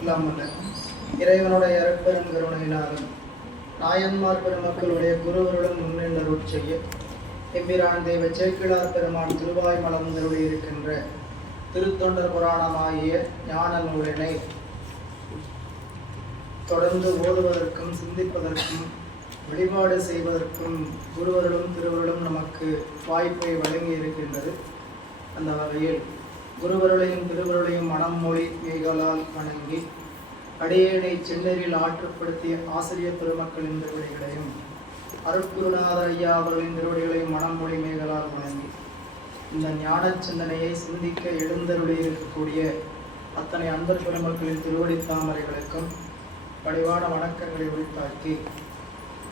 இல்லாமல் இறைவனுடைய அருட்பெரும் கருணையினாலும் நாயன்மார் பெருமக்களுடைய குருவருடன் முன்னின்றருள் செய்ய எம்பிரான் தெய்வ சேக்கிழார் பெருமான் திருவாய் மலர்ந்தருளி இருக்கின்ற திருத்தொண்டர் புராணமாகிய ஞான நூலினை தொடர்ந்து ஓதுவதற்கும் சிந்திப்பதற்கும் வழிபாடு செய்வதற்கும் குருவருளும் திருவருளும் நமக்கு வாய்ப்பை வழங்கி இருக்கின்றது. அந்த வகையில் குருவருளையும் திருவருளையும் மனம் மொழி மெய்களால் வணங்கி அடியேனை சென்னரில் ஆற்றுப்படுத்திய ஆசிரியர் பெருமக்களின் திருவடிகளையும் அருட்குருநாதர் ஐயா அவர்களின் திருவடிகளையும் மனம் மொழி மெய்களால் வணங்கி இந்த ஞான சிந்தனையை சிந்திக்க எழுந்தருளி இருக்கக்கூடிய அத்தனை அன்பர் பெருமக்களின் திருவடி தாமரைகளுக்கும் பணிவான வணக்கங்களை உரித்தாக்கி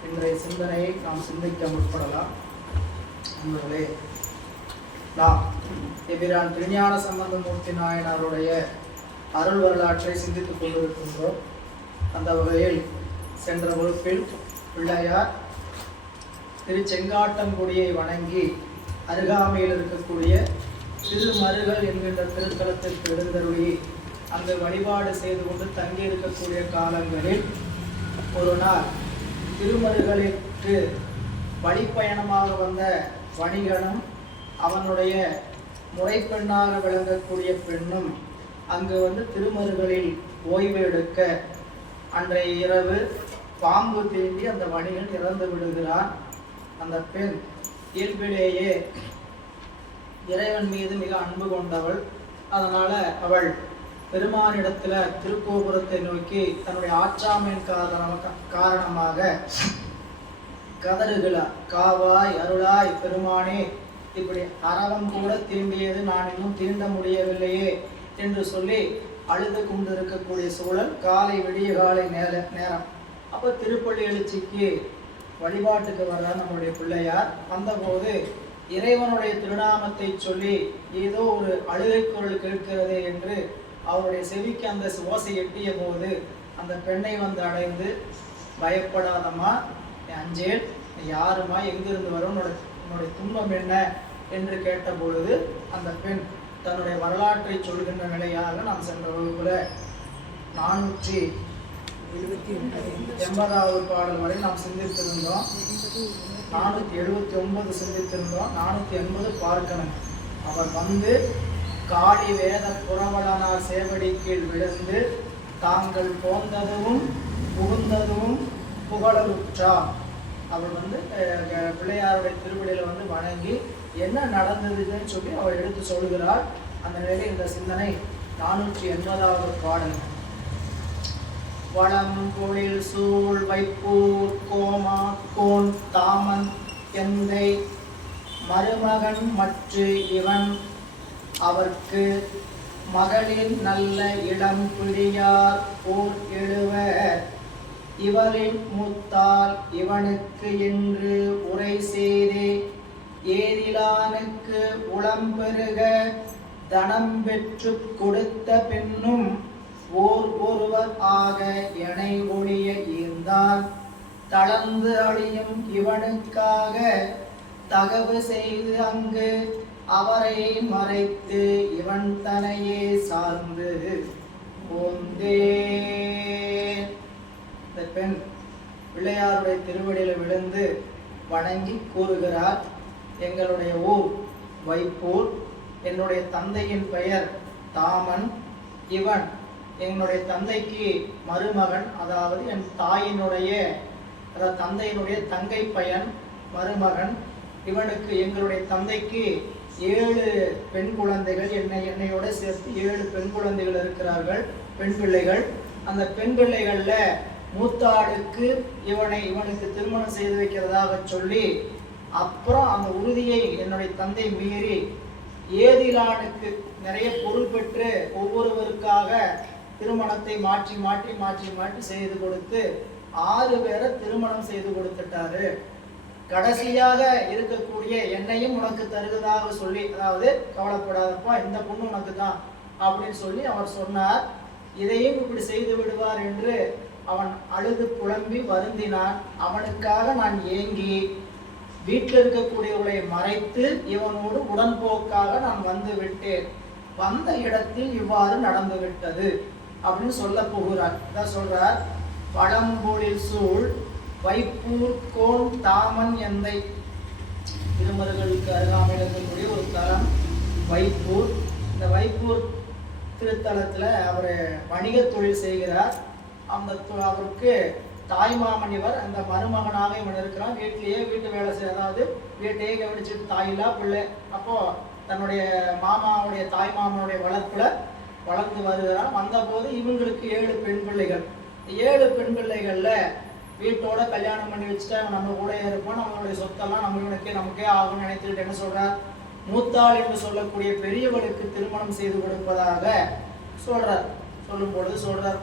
இன்றைய சிந்தனையை நாம் சிந்திக்க முற்படலாம். நண்பர்களே, நாம் எபிரான் திருஞான சம்பந்தமூர்த்தி நாயனாருடைய அருள் வரலாற்றை சிந்தித்துக் கொண்டிருக்கின்றோம். அந்த வகையில் சென்ற வகுப்பில் பிள்ளையார் திருச்செங்காட்டங்குடியை வணங்கி அருகாமையில் இருக்கக்கூடிய திருமருகல் என்கின்ற திருத்தலத்திற்கு எழுந்தருளி அங்கு வழிபாடு செய்து கொண்டு தங்கியிருக்கக்கூடிய காலங்களில் ஒரு நாள் திருமருகலிற்கு வழிப்பயணமாக வந்த வணிகனும் அவனுடைய முறைப்பெண்ணாக விளங்கக்கூடிய பெண்ணும் அங்கு திருமருகலில் ஓய்வு எடுக்க அன்றைய இரவு பாம்பு தீண்டி அந்த வணிகன் இறந்து விடுகிறான். அந்த பெண் இயல்பிலேயே இறைவன் மீது மிக அன்பு கொண்டவள். அதனால அவள் பெருமானிடத்துல திருக்கோபுரத்தை நோக்கி தன்னுடைய ஆற்றாமையின் காரணமாக கதறுகிறார். காவாய் அருளாய் பெருமானே, இப்படி அரவம் கூட தீண்டியது நான் இன்னும் தீண்ட முடியவில்லையே என்று சொல்லி அழுது கொண்டிருக்கக்கூடிய சூழல். காலை விடிய காலை நேரம். அப்போ திருப்பள்ளி எழுச்சிக்கு வழிபாட்டுக்கு வர்ற நம்முடைய பிள்ளையார் வந்தபோது இறைவனுடைய திருநாமத்தை சொல்லி ஏதோ ஒரு அழுகை குரல் கேட்கிறது என்று அவருடைய செவிக்கு அந்த ஓசை எட்டிய போது அந்த பெண்ணை அடைந்து, பயப்படாதம்மா, அஞ்சேல், யாருமா, எங்கிருந்து வரும், உன்னுடைய துன்பம் என்ன என்று கேட்ட பொழுது அந்த பெண் தன்னுடைய வரலாற்றை சொல்கின்ற நிலையாக நாம் சென்ற வகுப்புல 480வது பாடல் வரை நாம் சிந்தித்திருந்தோம். 479 சிந்தித்திருந்தோம். 480 பார்க்கணும். அவர் காடி வேத புறவலனார் சேவடி கீழ் விழுந்து தாங்கள் போந்ததும் புகுந்ததும் புகழலுற்றார். அவர் பிள்ளையாருடைய திருவிடையில வணங்கி என்ன நடந்ததுன்னு சொல்லி அவர் எடுத்து சொல்கிறார். அந்த நிலையில் இந்த சிந்தனை 480வது பாடல். வளம் பொழில் சூழ் வைப்பூர் கோமா கோன் தாமன் எந்தை மருமகன் மற்ற இவன் அவர்க்கு மகளின் நல்ல இளம் பிடியார் போர் எழுவர் இவரின் மூத்தால் இவனுக்கு என்று உரை செய்தே ஏதிலானுக்கு உளம் பெருக தனம் பெற்று கொடுத்த பின்னும் ஒருவர் ஆக எனை ஒழிய ஈர்ந்தான் தளர்ந்து அழியும் இவனுக்காக தகவு செய்து அங்கு அவரை மறைத்து இவன் தனையே சார்ந்து போந்தே. இந்த பெண் பிள்ளையாருடைய திருவடியில விழுந்து வணங்கி கூறுகிறார், எங்களுடைய ஊர் வைப்பூர், என்னுடைய தந்தையின் பெயர் தாமன், இவன் என்னுடைய தந்தைக்கு மருமகன், அதாவது என் தந்தையினுடைய தங்கை பையன் மருமகன். இவனுக்கு எங்களுடைய தந்தைக்கு 7 பெண் குழந்தைகள், என்னையோட சேர்த்து 7 பெண் குழந்தைகள் இருக்கிறார்கள், பெண் பிள்ளைகள். அந்த பெண் பிள்ளைகள்ல மூத்தாளுக்கு இவனுக்கு திருமணம் செய்து வைக்கிறதாக சொல்லி அப்புறம் அந்த உறுதியை என்னுடைய தந்தை மீறி ஏதிலானுக்கு நிறைய பொருள் பெற்று ஒவ்வொருவருக்காக திருமணத்தை மாற்றி மாற்றி மாற்றி மாற்றி செய்து கொடுத்து 6 பேரை திருமணம் செய்து கொடுத்துட்டாரு. கடைசியாக இருக்கக்கூடிய என்னையும் உனக்கு தருவதாக சொல்லி, அதாவது கவலைப்படாதப்பா, இந்த பொண்ணு உனக்கு தான் அப்படின்னு சொல்லி அவர் சொன்னார். இதையும் இப்படி செய்து விடுவார் என்று அவன் அழுது புலம்பி வருந்தினான். அவனுக்காக நான் ஏங்கி வீட்டில் இருக்கக்கூடியவர்களை மறைத்து இவனோடு உடன்போக்காக நான் வந்து விட்டேன். வந்த இடத்தில் இவ்வாறு நடந்து விட்டது அப்படின்னு சொல்ல போகிறார். இதான் சொல்றார், பழம்பொழில் சூழ் வைப்பூர் கோன் தாமன் எந்தை. திருமருகளுக்கு அருகாமையில் இருக்கக்கூடிய ஒரு தலம் வைப்பூர். இந்த வைப்பூர் திருத்தலத்துல அவர் வணிக தொழில் செய்கிறார். அந்த அவருக்கு தாய்மாமன் இவர், அந்த மருமகனாக இவன் இருக்கிறான். வீட்டிலேயே வீட்டு வேலை செய்ய, அதாவது வீட்டையே கவனிச்சுட்டு தாயில்லா பிள்ளை. அப்போ தன்னுடைய மாமாவுடைய தாய் மாமனுடைய வளர்ப்புல வளர்ந்து வருகிறான். வந்தபோது இவங்களுக்கு 7 பெண் பிள்ளைகள். 7 பெண் பிள்ளைகள்ல வீட்டோட கல்யாணம் பண்ணி வச்சுட்டா நம்ம கூட இருப்போம், நம்மளுடைய சொத்தெல்லாம் நமக்கே ஆகும்னு நினைத்துக்கிட்டு என்ன சொல்றார், மூத்தாள் என்று சொல்லக்கூடிய பெரியவளுக்கு திருமணம் செய்து கொடுப்பதாக சொல்றார். சொல்லும் பொழுது சொல்றார்,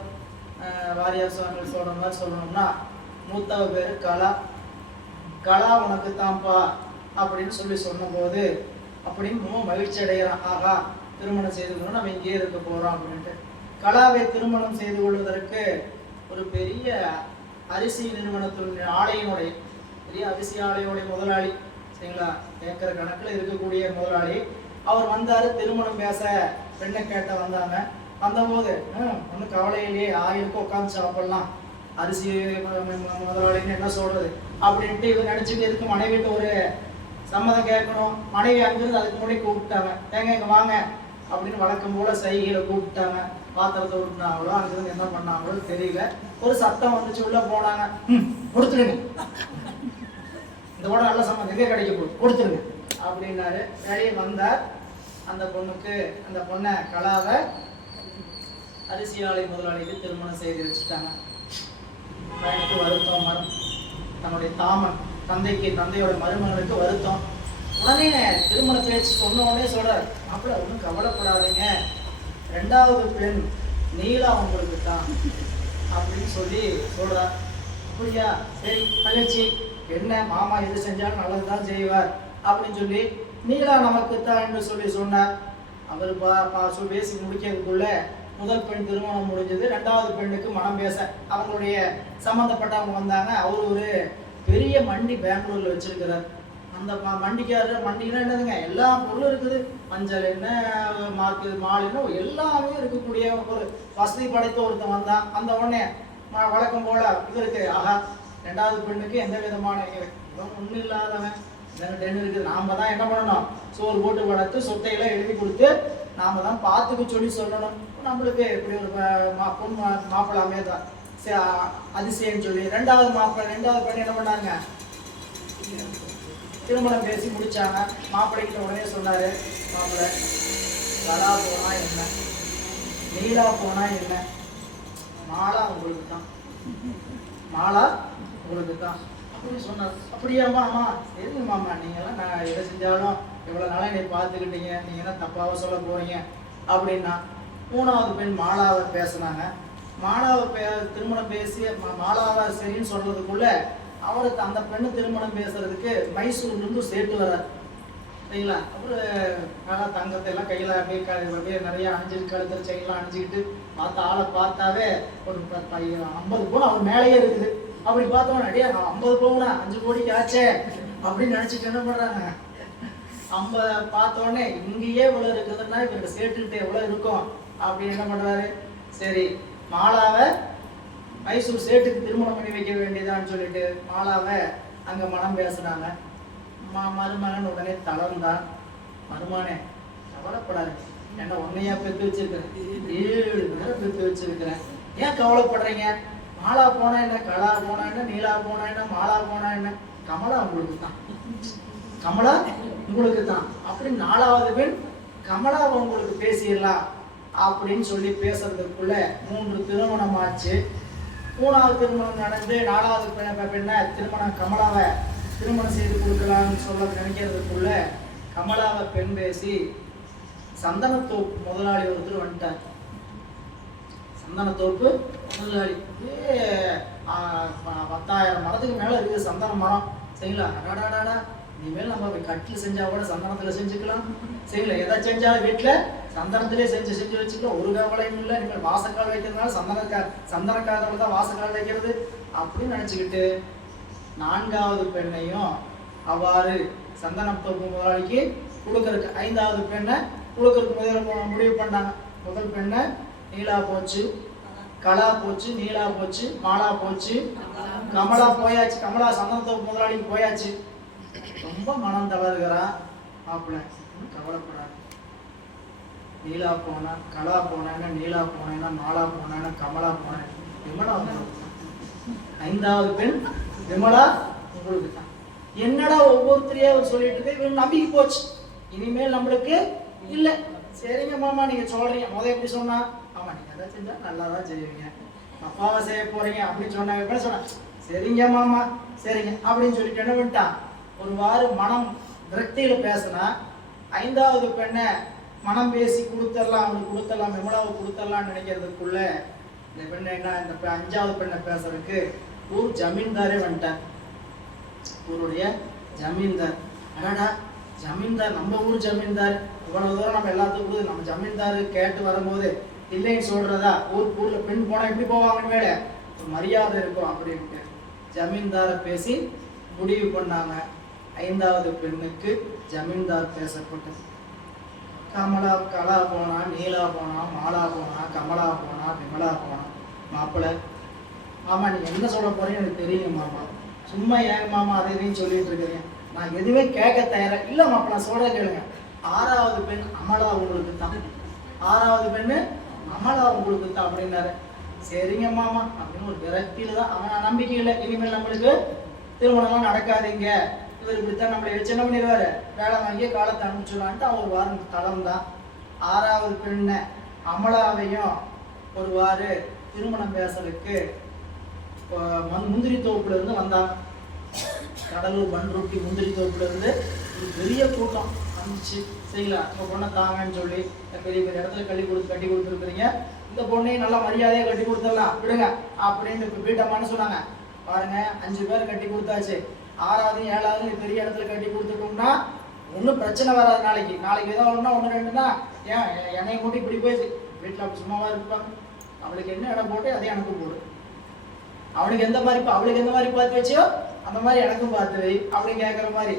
வாரியார் சுவாமிகள் சொல்ற மாதிரி சொல்லணும்னா, மூத்தவ பேரு கலா, கலா உனக்கு தான்ப்பா அப்படின்னு சொல்லி சொன்னபோது அப்படின்னு மகிழ்ச்சி அடைகிறான். ஆகா, திருமணம் செய்து கொள்ளணும், நம்ம இங்கேயே இருக்க போறோம் அப்படின்ட்டு. கலாவை திருமணம் செய்து கொள்வதற்கு ஒரு பெரிய அரிசி நிறுவனத்தினுடைய ஆலையினுடைய பெரிய அரிசி ஆலையோடைய முதலாளி, சரிங்களா, ஏக்கர் கணக்கில் இருக்கக்கூடிய முதலாளி, அவர் வந்தாரு. திருமணம் பேச பெண்ணை கேட்ட வந்தாங்க. வந்தபோது ஒன்றும் கவலையிலேயே 1000 உட்காந்து சாப்பிடலாம், அரிசி முதலாளின்னு என்ன சொல்றது அப்படின்ட்டு இவர் நினைச்சிட்டு இருக்கு. மனைவிட்டு ஒரு சம்மதம் கேட்கணும். மனைவி அங்கிருந்து அதுக்கு முன்னாடி கூப்பிட்டாங்க, ஏங்க இங்க வாங்க அப்படின்னு வழக்கம் போல சைகையில கூப்பிட்டாங்க. பாத்திரத்தை விட்டுனாங்களோ அங்கிருந்து என்ன பண்ணாங்களோ தெரியல. ஒரு சத்தம் வந்துச்சு, உள்ள போனாங்க. கொடுத்துருங்க, இந்த கூட நல்ல சம்மந்தம் எங்கே கிடைக்க போகுது, கொடுத்துருங்க அப்படின்னாரு. வெளியே வந்தார். அந்த பொண்ணுக்கு, அந்த பொண்ணை கலாவை அரிசி ஆலை முதலாளிக்கு திருமணம் செய்து வச்சுட்டாங்க. பையனுக்கு வருத்தம், தன்னுடைய தாமன் தந்தையோட மருமகனுக்கு வருத்தம். உடனே திருமண பேச்சு சொன்ன உடனே சொல்றார், மாப்பிள்ள ஒன்றும் கவலைப்படாதீங்க, 2வது பெண் நீலா உங்களுக்கு தான் அப்படின்னு சொல்லி சொல்றார். அப்படியா, சரி மகிழ்ச்சி, என்ன மாமா எது செஞ்சாலும் நல்லதுதான் செய்வார் அப்படின்னு சொல்லி நீலா நமக்கு தான் என்று சொல்லி சொன்னார். அவர் பேசி முடிக்கிறதுக்குள்ள முதல் பெண் திருமணம் முடிஞ்சது. 2வது பெண்ணுக்கு மனம் பேச அவங்களுடைய சம்மந்தப்பட்டவங்க வந்தாங்க. அவர் ஒரு பெரிய மண்டி பெங்களூர்ல வச்சிருக்கிறார். அந்த மண்டினா என்னதுங்க, எல்லா பொருளும் இருக்குது, மஞ்சள் என்ன, மாலினா எல்லாமே இருக்கக்கூடிய ஒரு வசதி படைத்த ஒருத்தன் வந்தான். அந்த உடனே வழக்கம் போல இவருக்கு, ஆஹா, 2வது பெண்ணுக்கு எந்த விதமான ஒன்றும் இல்லாதவன் டென் இருக்குது, நாம தான் என்ன பண்ணணும், சோறு போட்டு வளர்த்து சொத்தையெல்லாம் எழுதி கொடுத்து நாம தான் பார்த்துக்க சொல்லி சொல்லணும். நம்மளுக்கு இப்படி ஒரு பொண்ணு மாப்பிள்ளை அமையதான் அதிசயம் சொல்லி 2வது பெண் என்ன பண்ணாங்க, திருமணம் பேசி முடிச்சாங்க. மாப்பிள்ளைகிட்ட உடனே சொன்னாரு, மாப்பிள்ளை கலா போனா என்ன, நீலா போனா என்ன, மாலா உங்களுக்கு தான், மாலா உங்களுக்கு தான் அப்படின்னு சொன்னார். அப்படியாமா, ஆமா சரிங்க மாமா, நீங்கெல்லாம் நான் எதை செஞ்சாலும் எவ்வளோ நாளாக என்னை பார்த்துக்கிட்டீங்க, நீங்கள் என்ன தப்பாக சொல்ல போறீங்க அப்படின்னா. 3வது பெண் மாலாவை பேசினாங்க. மாலாவை திருமணம் பேசி மாலாவை சரின்னு சொல்றதுக்குள்ள அவருக்கு அந்த பெண்ணு திருமணம் பேசுறதுக்கு மைசூர்லேருந்து சேர்த்து வர்றார், சரிங்களா. அப்புறம் தங்கத்தை எல்லாம் கையில் அப்படியே நிறைய அணிஞ்சிட்டு, கழுத்து செயின்லாம் அணிஞ்சிக்கிட்டு ஆளை பார்த்தாவே ஒரு 50 பவுன் அவர் மேலேயே இருக்குது. அப்படி பார்த்தோன்னா, அடியே 50 பவுனா 5 கோடிக்கு ஆச்சே அப்படின்னு நினைச்சிட்டு என்ன பண்றாங்க, 50 பார்த்தோடனே இங்கேயே இவ்வளவு இருக்குதுன்னா இவருக்கு சேர்த்துக்கிட்டு எவ்வளவு இருக்கும் அப்படின்னு என்ன பண்றாரு, சரி மாலாவை மைசூர் சேட்டுக்கு திருமணம் பண்ணி வைக்க வேண்டியதான்னு சொல்லிட்டு மாலாவை அங்க மனம் பேசுனாங்க. மருமகன் உடனே தளர்ந்தான். மருமானே கவலைப்படாது, என்ன உன்னையா பெற்று வச்சிருக்கிறேன், 7 பேரை பெற்று வச்சிருக்கிறேன், ஏன் கவலைப்படுறீங்க, மாலா போனா என்ன, கலா போனா என்ன, நீலா போனா என்ன, மாலா போனா என்ன, கமலா உங்களுக்கு தான், கமலா உங்களுக்கு தான் அப்படின்னு 4வது பெண் கமலாவை உங்களுக்கு பேசிடலாம் அப்படின்னு சொல்லி பேசுறதுக்குள்ள 3 திருமணம் ஆச்சு. 3வது திருமணம் நடந்து 4வது பெண்ணை திருமணம் கமலாவை திருமணம் செய்து கொடுக்கலாம்னு சொல்ல நினைக்கிறதுக்குள்ள கமலாவை பெண் பேசி சந்தனத்தோப்பு முதலாளி ஒருத்தர் வந்துட்டார். சந்தனத்தோப்பு முதலாளி 10,000 மரத்துக்கு மேல இருக்குது சந்தன மரம், சரிங்களா. அடாடாடா, இனிமேல் நம்ம கட்டில் செஞ்சா கூட சந்தனத்துல செஞ்சுக்கலாம், சரிங்களா. எதை செஞ்சாலும் வீட்டுல சந்தனத்திலே செஞ்சு வச்சுக்கலாம், ஒரு கவலையும் இல்லை. இனிமேல் வாசக்கால் வைக்கிறதுனால சந்தனக்காரோட தான் வாசக்கால் வைக்கிறது அப்படின்னு நினைச்சுக்கிட்டு 4வது பெண்ணையும் அவ்வாறு சந்தனத்தோப்பு முதலாளிக்கு கொடுக்கறதுக்கு 5வது பெண்ணை கொடுக்கறதுக்கு முதல்ல முடிவு பண்ணாங்க. முதல் பெண்ணை நீலா போச்சு, கலா போச்சு, நீலா போச்சு, மாலா போச்சு, கமலா போயாச்சு. கமலா சந்தனத்தோப்பு முதலாளிக்கு போயாச்சு. ரொம்ப மனம் தளர்கிறான் மாப்பிள்ளை. கவலைப்படாது, நீலா போனா, கலா போனேன்னா, நீலா போனேன்னா, மாலா போனேன்னா, கமலா போனேன், விமலா உங்களுக்கு 5வது பெண் விமலா உங்களுக்கு தான். என்னடா ஒவ்வொருத்தரையா அவர் சொல்லிட்டு இருக்கு. இவன் நம்பிக்கை போச்சு, இனிமேல் நம்மளுக்கு இல்லை. சரிங்க மாமா நீங்க சொல்றீங்க. எப்படி சொன்னா, ஆமா நீங்க எதை செஞ்சா நல்லா தான் செய்வீங்க, அப்பாவை செய்ய போறீங்க அப்படின்னு சொன்னாங்க. சொன்னா சரிங்க மாமா சரிங்க அப்படின்னு சொல்லிட்டு என்ன பண்ணிட்டான். ஒரு வாரு மனம் விரக்தியில பேசினா 5வது பெண்ணை மனம் பேசி கொடுத்துடலாம், அவனுக்கு கொடுத்துடலாம், விமலாவை கொடுத்துடலாம்னு நினைக்கிறதுக்குள்ள இந்த பெண்ணை என்ன, இந்த 5வது பெண்ணை பேசுறதுக்கு ஊர் ஜமீன்தாரே வந்துட்டார். ஊருடைய ஜமீன்தார். அடடா ஜமீன்தார், நம்ம ஊர் ஜமீன்தார், இவ்வளவு தூரம் நம்ம எல்லாத்துக்கும் நம்ம ஜமீன்தார் கேட்டு வரும்போது இல்லைன்னு சொல்றதா? ஊர்ல பெண் போனா எப்படி போவாங்க, மேலே ஒரு மரியாதை இருக்கும் அப்படின்ட்டு ஜமீன்தாரை பேசி முடிவு பண்ணாங்க. 5வது பெண்ணுக்கு ஜமீன்தார் பேசப்பட்டது. கலா போனா, நீலா போனா, மாலா போனா, கமலா போனா, விமலா போனா. மாப்பிள்ளை மாமா நீங்க என்ன சொல்ல போறீங்க எனக்கு தெரியும் மாமா, சும்மா ஏங்க மாமா அதை இதையும் சொல்லிட்டு இருக்கிறீங்க, நான் எதுவுமே கேட்க தயாரா இல்ல மாப்பிள்ள, நான் சொல்ற கேளுங்க. 6வது பெண் அமலா உங்களுக்கு தான், 6வது பெண்ணு அமலா உங்களுக்கு தான் அப்படின்னாரு. சரிங்க மாமா அப்படின்னு ஒரு விரக்தியில தான். அவன் நம்பிக்கை இல்லை, இனிமேல் நம்மளுக்கு திருமணம்லாம் நடக்காதீங்க, இவர் இப்படித்தான் நம்மளை வச்சு என்ன பண்ணிடுவாரு, வேலை வாங்கிய காலத்தை அனுப்பிச்சுடான்ட்டு அவன் ஒரு வாரம் தளம் தான். 6வது பெண்ணை அமலாவையும் ஒரு வாரு திருமணம் பேசலுக்கு முந்திரி தோப்புல இருந்து வந்தாங்க. கடலூர் பண்ருட்டி முந்திரி தோப்புல இருந்து ஒரு பெரிய கூட்டம் வந்துச்சு. சரிங்களா, உங்க பொண்ணை தாங்கன்னு சொல்லி பெரிய பெரிய இடத்துல கட்டி கொடுத்துருக்குறீங்க, இந்த பொண்ணையும் நல்லா மரியாதையா கட்டி கொடுத்துடலாம் விடுங்க அப்படின்னு இப்ப வீட்டம்மான்னு சொன்னாங்க. பாருங்க 5 பேர் கட்டி கொடுத்தாச்சு, 6வது 7வது பெரிய இடத்துல கட்டி கொடுத்துட்டோம்னா ஒன்றும் பிரச்சனை வராது. நாளைக்கு ஏதோ ஒன்றா 1-2னா ஏன் என்னைய கூட்டி இப்படி போயிடுச்சு, வீட்டில் அப்படி சும்மாவா இருப்பாங்க, அவளுக்கு என்ன இடம் போட்டு அதே எனக்கும் போடு, அவளுக்கு எந்த மாதிரி பார்த்து வச்சியோ அந்த மாதிரி எனக்கும் பார்த்து வை அப்படின்னு கேட்குற மாதிரி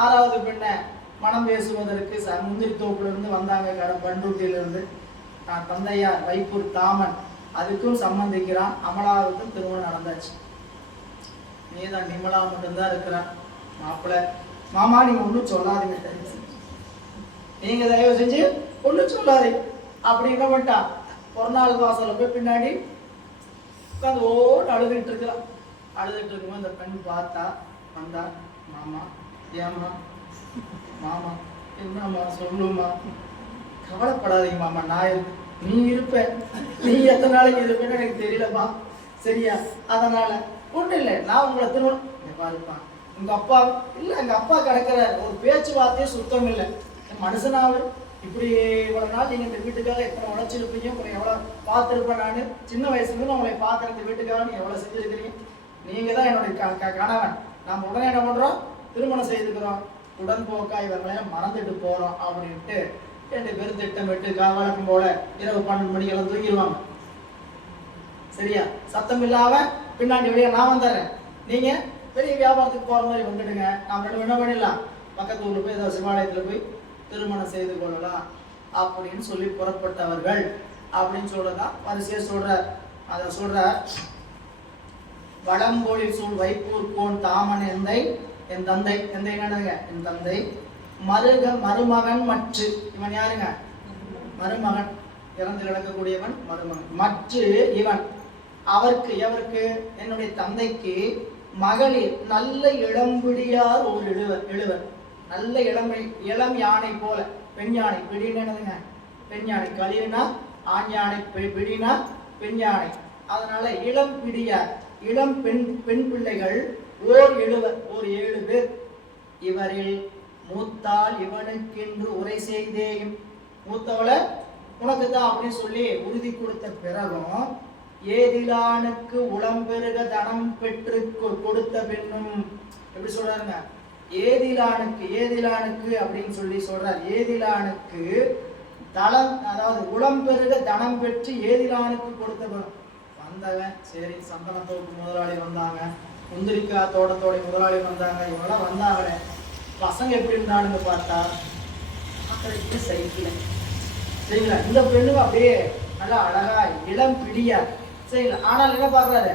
6வது பெண்ணை மனம் பேசுவதற்கு முந்திரி தோப்புல இருந்து வந்தாங்க. பண்ருட்டியிலிருந்து தந்தையார் வைப்பூர் தாமன் அதுக்கும் சம்பந்திக்கிறான். அமலாவுக்கும் திருமணம் நடந்தாச்சு. நீதான் நிமலா மட்டும்தான் இருக்கிறான். மாப்பிள்ளை மாமா நீங்க ஒன்றும் சொல்லாதீங்க, நீங்க தயவு செஞ்சு ஒன்றும் சொல்லாதீங்க அப்படி என்ன பண்ணிட்டா. ஒரு நாள் வாசல போய் பின்னாடி உட்காந்து ஓட்டு அழுதுகிட்டு இருக்கிறான். அழுதுட்டு இருக்கும்போது இந்த பெண் பார்த்தா வந்தா, மாமா ஏம்மா, மாமா என்னம்மா சொல்லுமா, கவலைப்படாதீங்க மாமா, நான் நீ இருப்ப, நீ எத்தனை நாளைக்கு இருப்பேன்னு எனக்கு தெரியலப்பா, சரியா, அதனால ஒன்றும் இல்லை, நான் உங்களை திருமணம் பாருப்பான். உங்க அப்பா இல்லை, எங்க அப்பா கிடக்கிற ஒரு பேச்சுவார்த்தையே சுத்தம் இல்லை, மனுஷனாவது இப்படி இவ்வளவு நாள் நீங்க இந்த வீட்டுக்காக எத்தனை உழைச்சிருப்பீங்க, உங்களை எவ்வளவு பார்த்துருப்பேன், நான் சின்ன வயசுலேருந்து உங்களை பார்க்குற இந்த வீட்டுக்காக நீங்க எவ்வளவு செஞ்சிருக்கிறீங்க, நீங்க தான் என்னுடைய கணவன், நம்ம உடனே என்ன பண்றோம், திருமணம் செய்துக்கிறோம், உடன்போக்கா இவங்களையும் மறந்துட்டு போறோம் அப்படின்ட்டு 2 பேரும் திட்டமிட்டு வழக்கம் போல இரவு 12 மணிக்கெல்லாம் தூங்கிடுவாங்க. சரியா, சத்தம் இல்லாம பின்னாடி வெளியே நான் வந்துடுறேன், நீங்க பெரிய வியாபாரத்துக்கு போற மாதிரி வந்துடுங்க, நாம் 2 என்ன பண்ணிடலாம், பக்கத்து ஊர்ல போய் ஏதாவது சிவாலயத்துல போய் திருமணம் செய்து கொள்ளலாம் அப்படின்னு சொல்லி புறப்பட்டவர்கள் அப்படின்னு சொல்றதான் வரிசையை சொல்றார். அதை சொல்றார். வடம்பொழி சூழ் வைப்பூர் கோன் தாமன் எந்தை, என் தந்தை, எந்தை என்னங்க, என் தந்தை மருமகன் மற்று, இவன் யாருங்க, மருமகன், இறந்து கிடக்கக்கூடியவன் மருமகன், மற்று இவன் அவருக்கு எவருக்கு, என்னுடைய தந்தைக்கு மகளிர் நல்ல இளம்பிடியார் ஒரு இழுவர், நல்ல இளம் யானை போல, பெண் யானை, பிடின்னு என்னதுங்க, பெண் யானை, களிர்னா ஆண் யானை, பிடினா பெண் யானை, அதனால இளம் பிடியார், இளம் பெண் பிள்ளைகள் ஓர் 7 பேர், இவரில் மூத்தால் இவனுக்கென்று உரை செய்தேயும், மூத்தவளை உனக்கு தான் அப்படின்னு சொல்லி உறுதி கொடுத்த பிறகும் ஏதிலானுக்கு உளம்பெருக தனம் பெற்று கொடுத்த பெண்ணும், எப்படி சொல்றாருங்க, ஏதிலானுக்கு அப்படின்னு சொல்லி சொல்றார். ஏதிலானுக்கு தளம், அதாவது உளம்பெருக தனம் பெற்று ஏதிலானுக்கு கொடுத்த பெண்ணும். வந்தவன் சரி, சந்தனத்தோப்பு முதலாளி வந்தாங்க, முந்திரிக்காய் தோட்டத்தோட முதலாளி வந்தாங்க, இவங்களாம் வந்தாங்களே, பசங்க எப்படி இருந்தானுங்க பார்த்தா சைக்கிள் சரிங்களா? இந்த பெண்ணுக்கு அப்படியே நல்லா அழகா இளம் பிடியா, சரிங்களா? ஆனால் என்ன பார்க்குறாரு?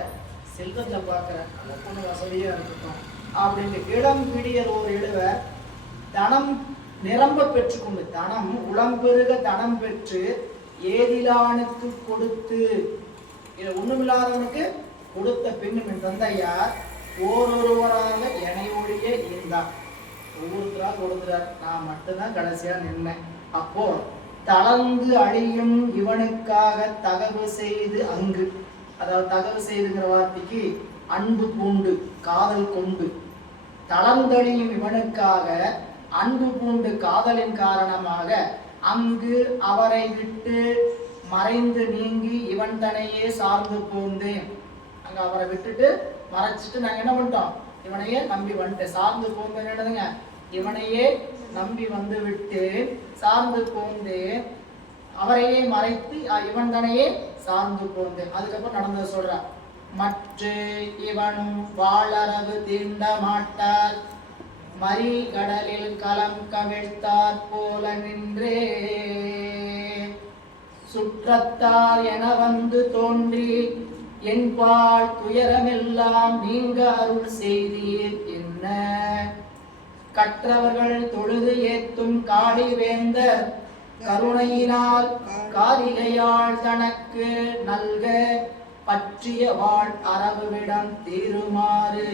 செல்வத்தை பார்க்குற அந்த பொண்ணு வசதியா இருக்கட்டும் அப்படின்ட்டு இளம் பிடியர் ஒரு இழுவர் தனம் நிரம்ப பெற்றுக்கொண்டு, தனம் உளம்பெருக தனம் பெற்று ஏதிலானுக்கு கொடுத்து, இது ஒண்ணுமில்லாதவனுக்கு கொடுத்த பெண்ணும் என் தந்தையார் ஓரொருவராக எனையோடைய இருந்தார். ஒவ்வொருத்தரா கொடுக்குறார், நான் மட்டும்தான் கடைசியா நின்னேன். அப்போ தளர்ந்து அழியும் இவனுக்காக தகவு செய்து அங்கு, அதாவது தகவு செய்துங்கிற வார்த்தைக்கு அன்பு பூண்டு காதல் கொண்டு, தளர்ந்தழியும் இவனுக்காக அன்பு பூண்டு காதலின் காரணமாக அங்கு அவரை விட்டு மறைந்து நீங்கி இவன் தனையே சார்ந்து போந்தேன். அங்க அவரை விட்டுட்டு மறைச்சிட்டு நாங்க என்ன பண்ணிட்டோம்? இவனையே நம்பி வந்துட்டேன். சார்ந்து போந்தேன் என்னதுங்க? இவனையே நம்பி வந்து விட்டு சார்ந்து போந்தேன், அவரையே மறைத்து இவன் தனையே சார்ந்து போந்தேன். அதுக்கப்புறம் நடந்தது சொல்ற, மற்ற இவனும் வாழறவு தீண்ட மாட்டார் மறி கடலில் களம் கவிழ்த்தாற் போல நின்றே சுற்றத்தார் என வந்து தோன்றி என்பாள் துயரமெல்லாம் நீங்க அருள் செய்தீர் என்ன. கற்றவர்கள் தொழுது ஏத்தும் காளி வேந்தர் கருணையினால் காரிகையாள் தனக்கு நல்க பற்றிய வாழ் அரவுவிடம் தீருமாறு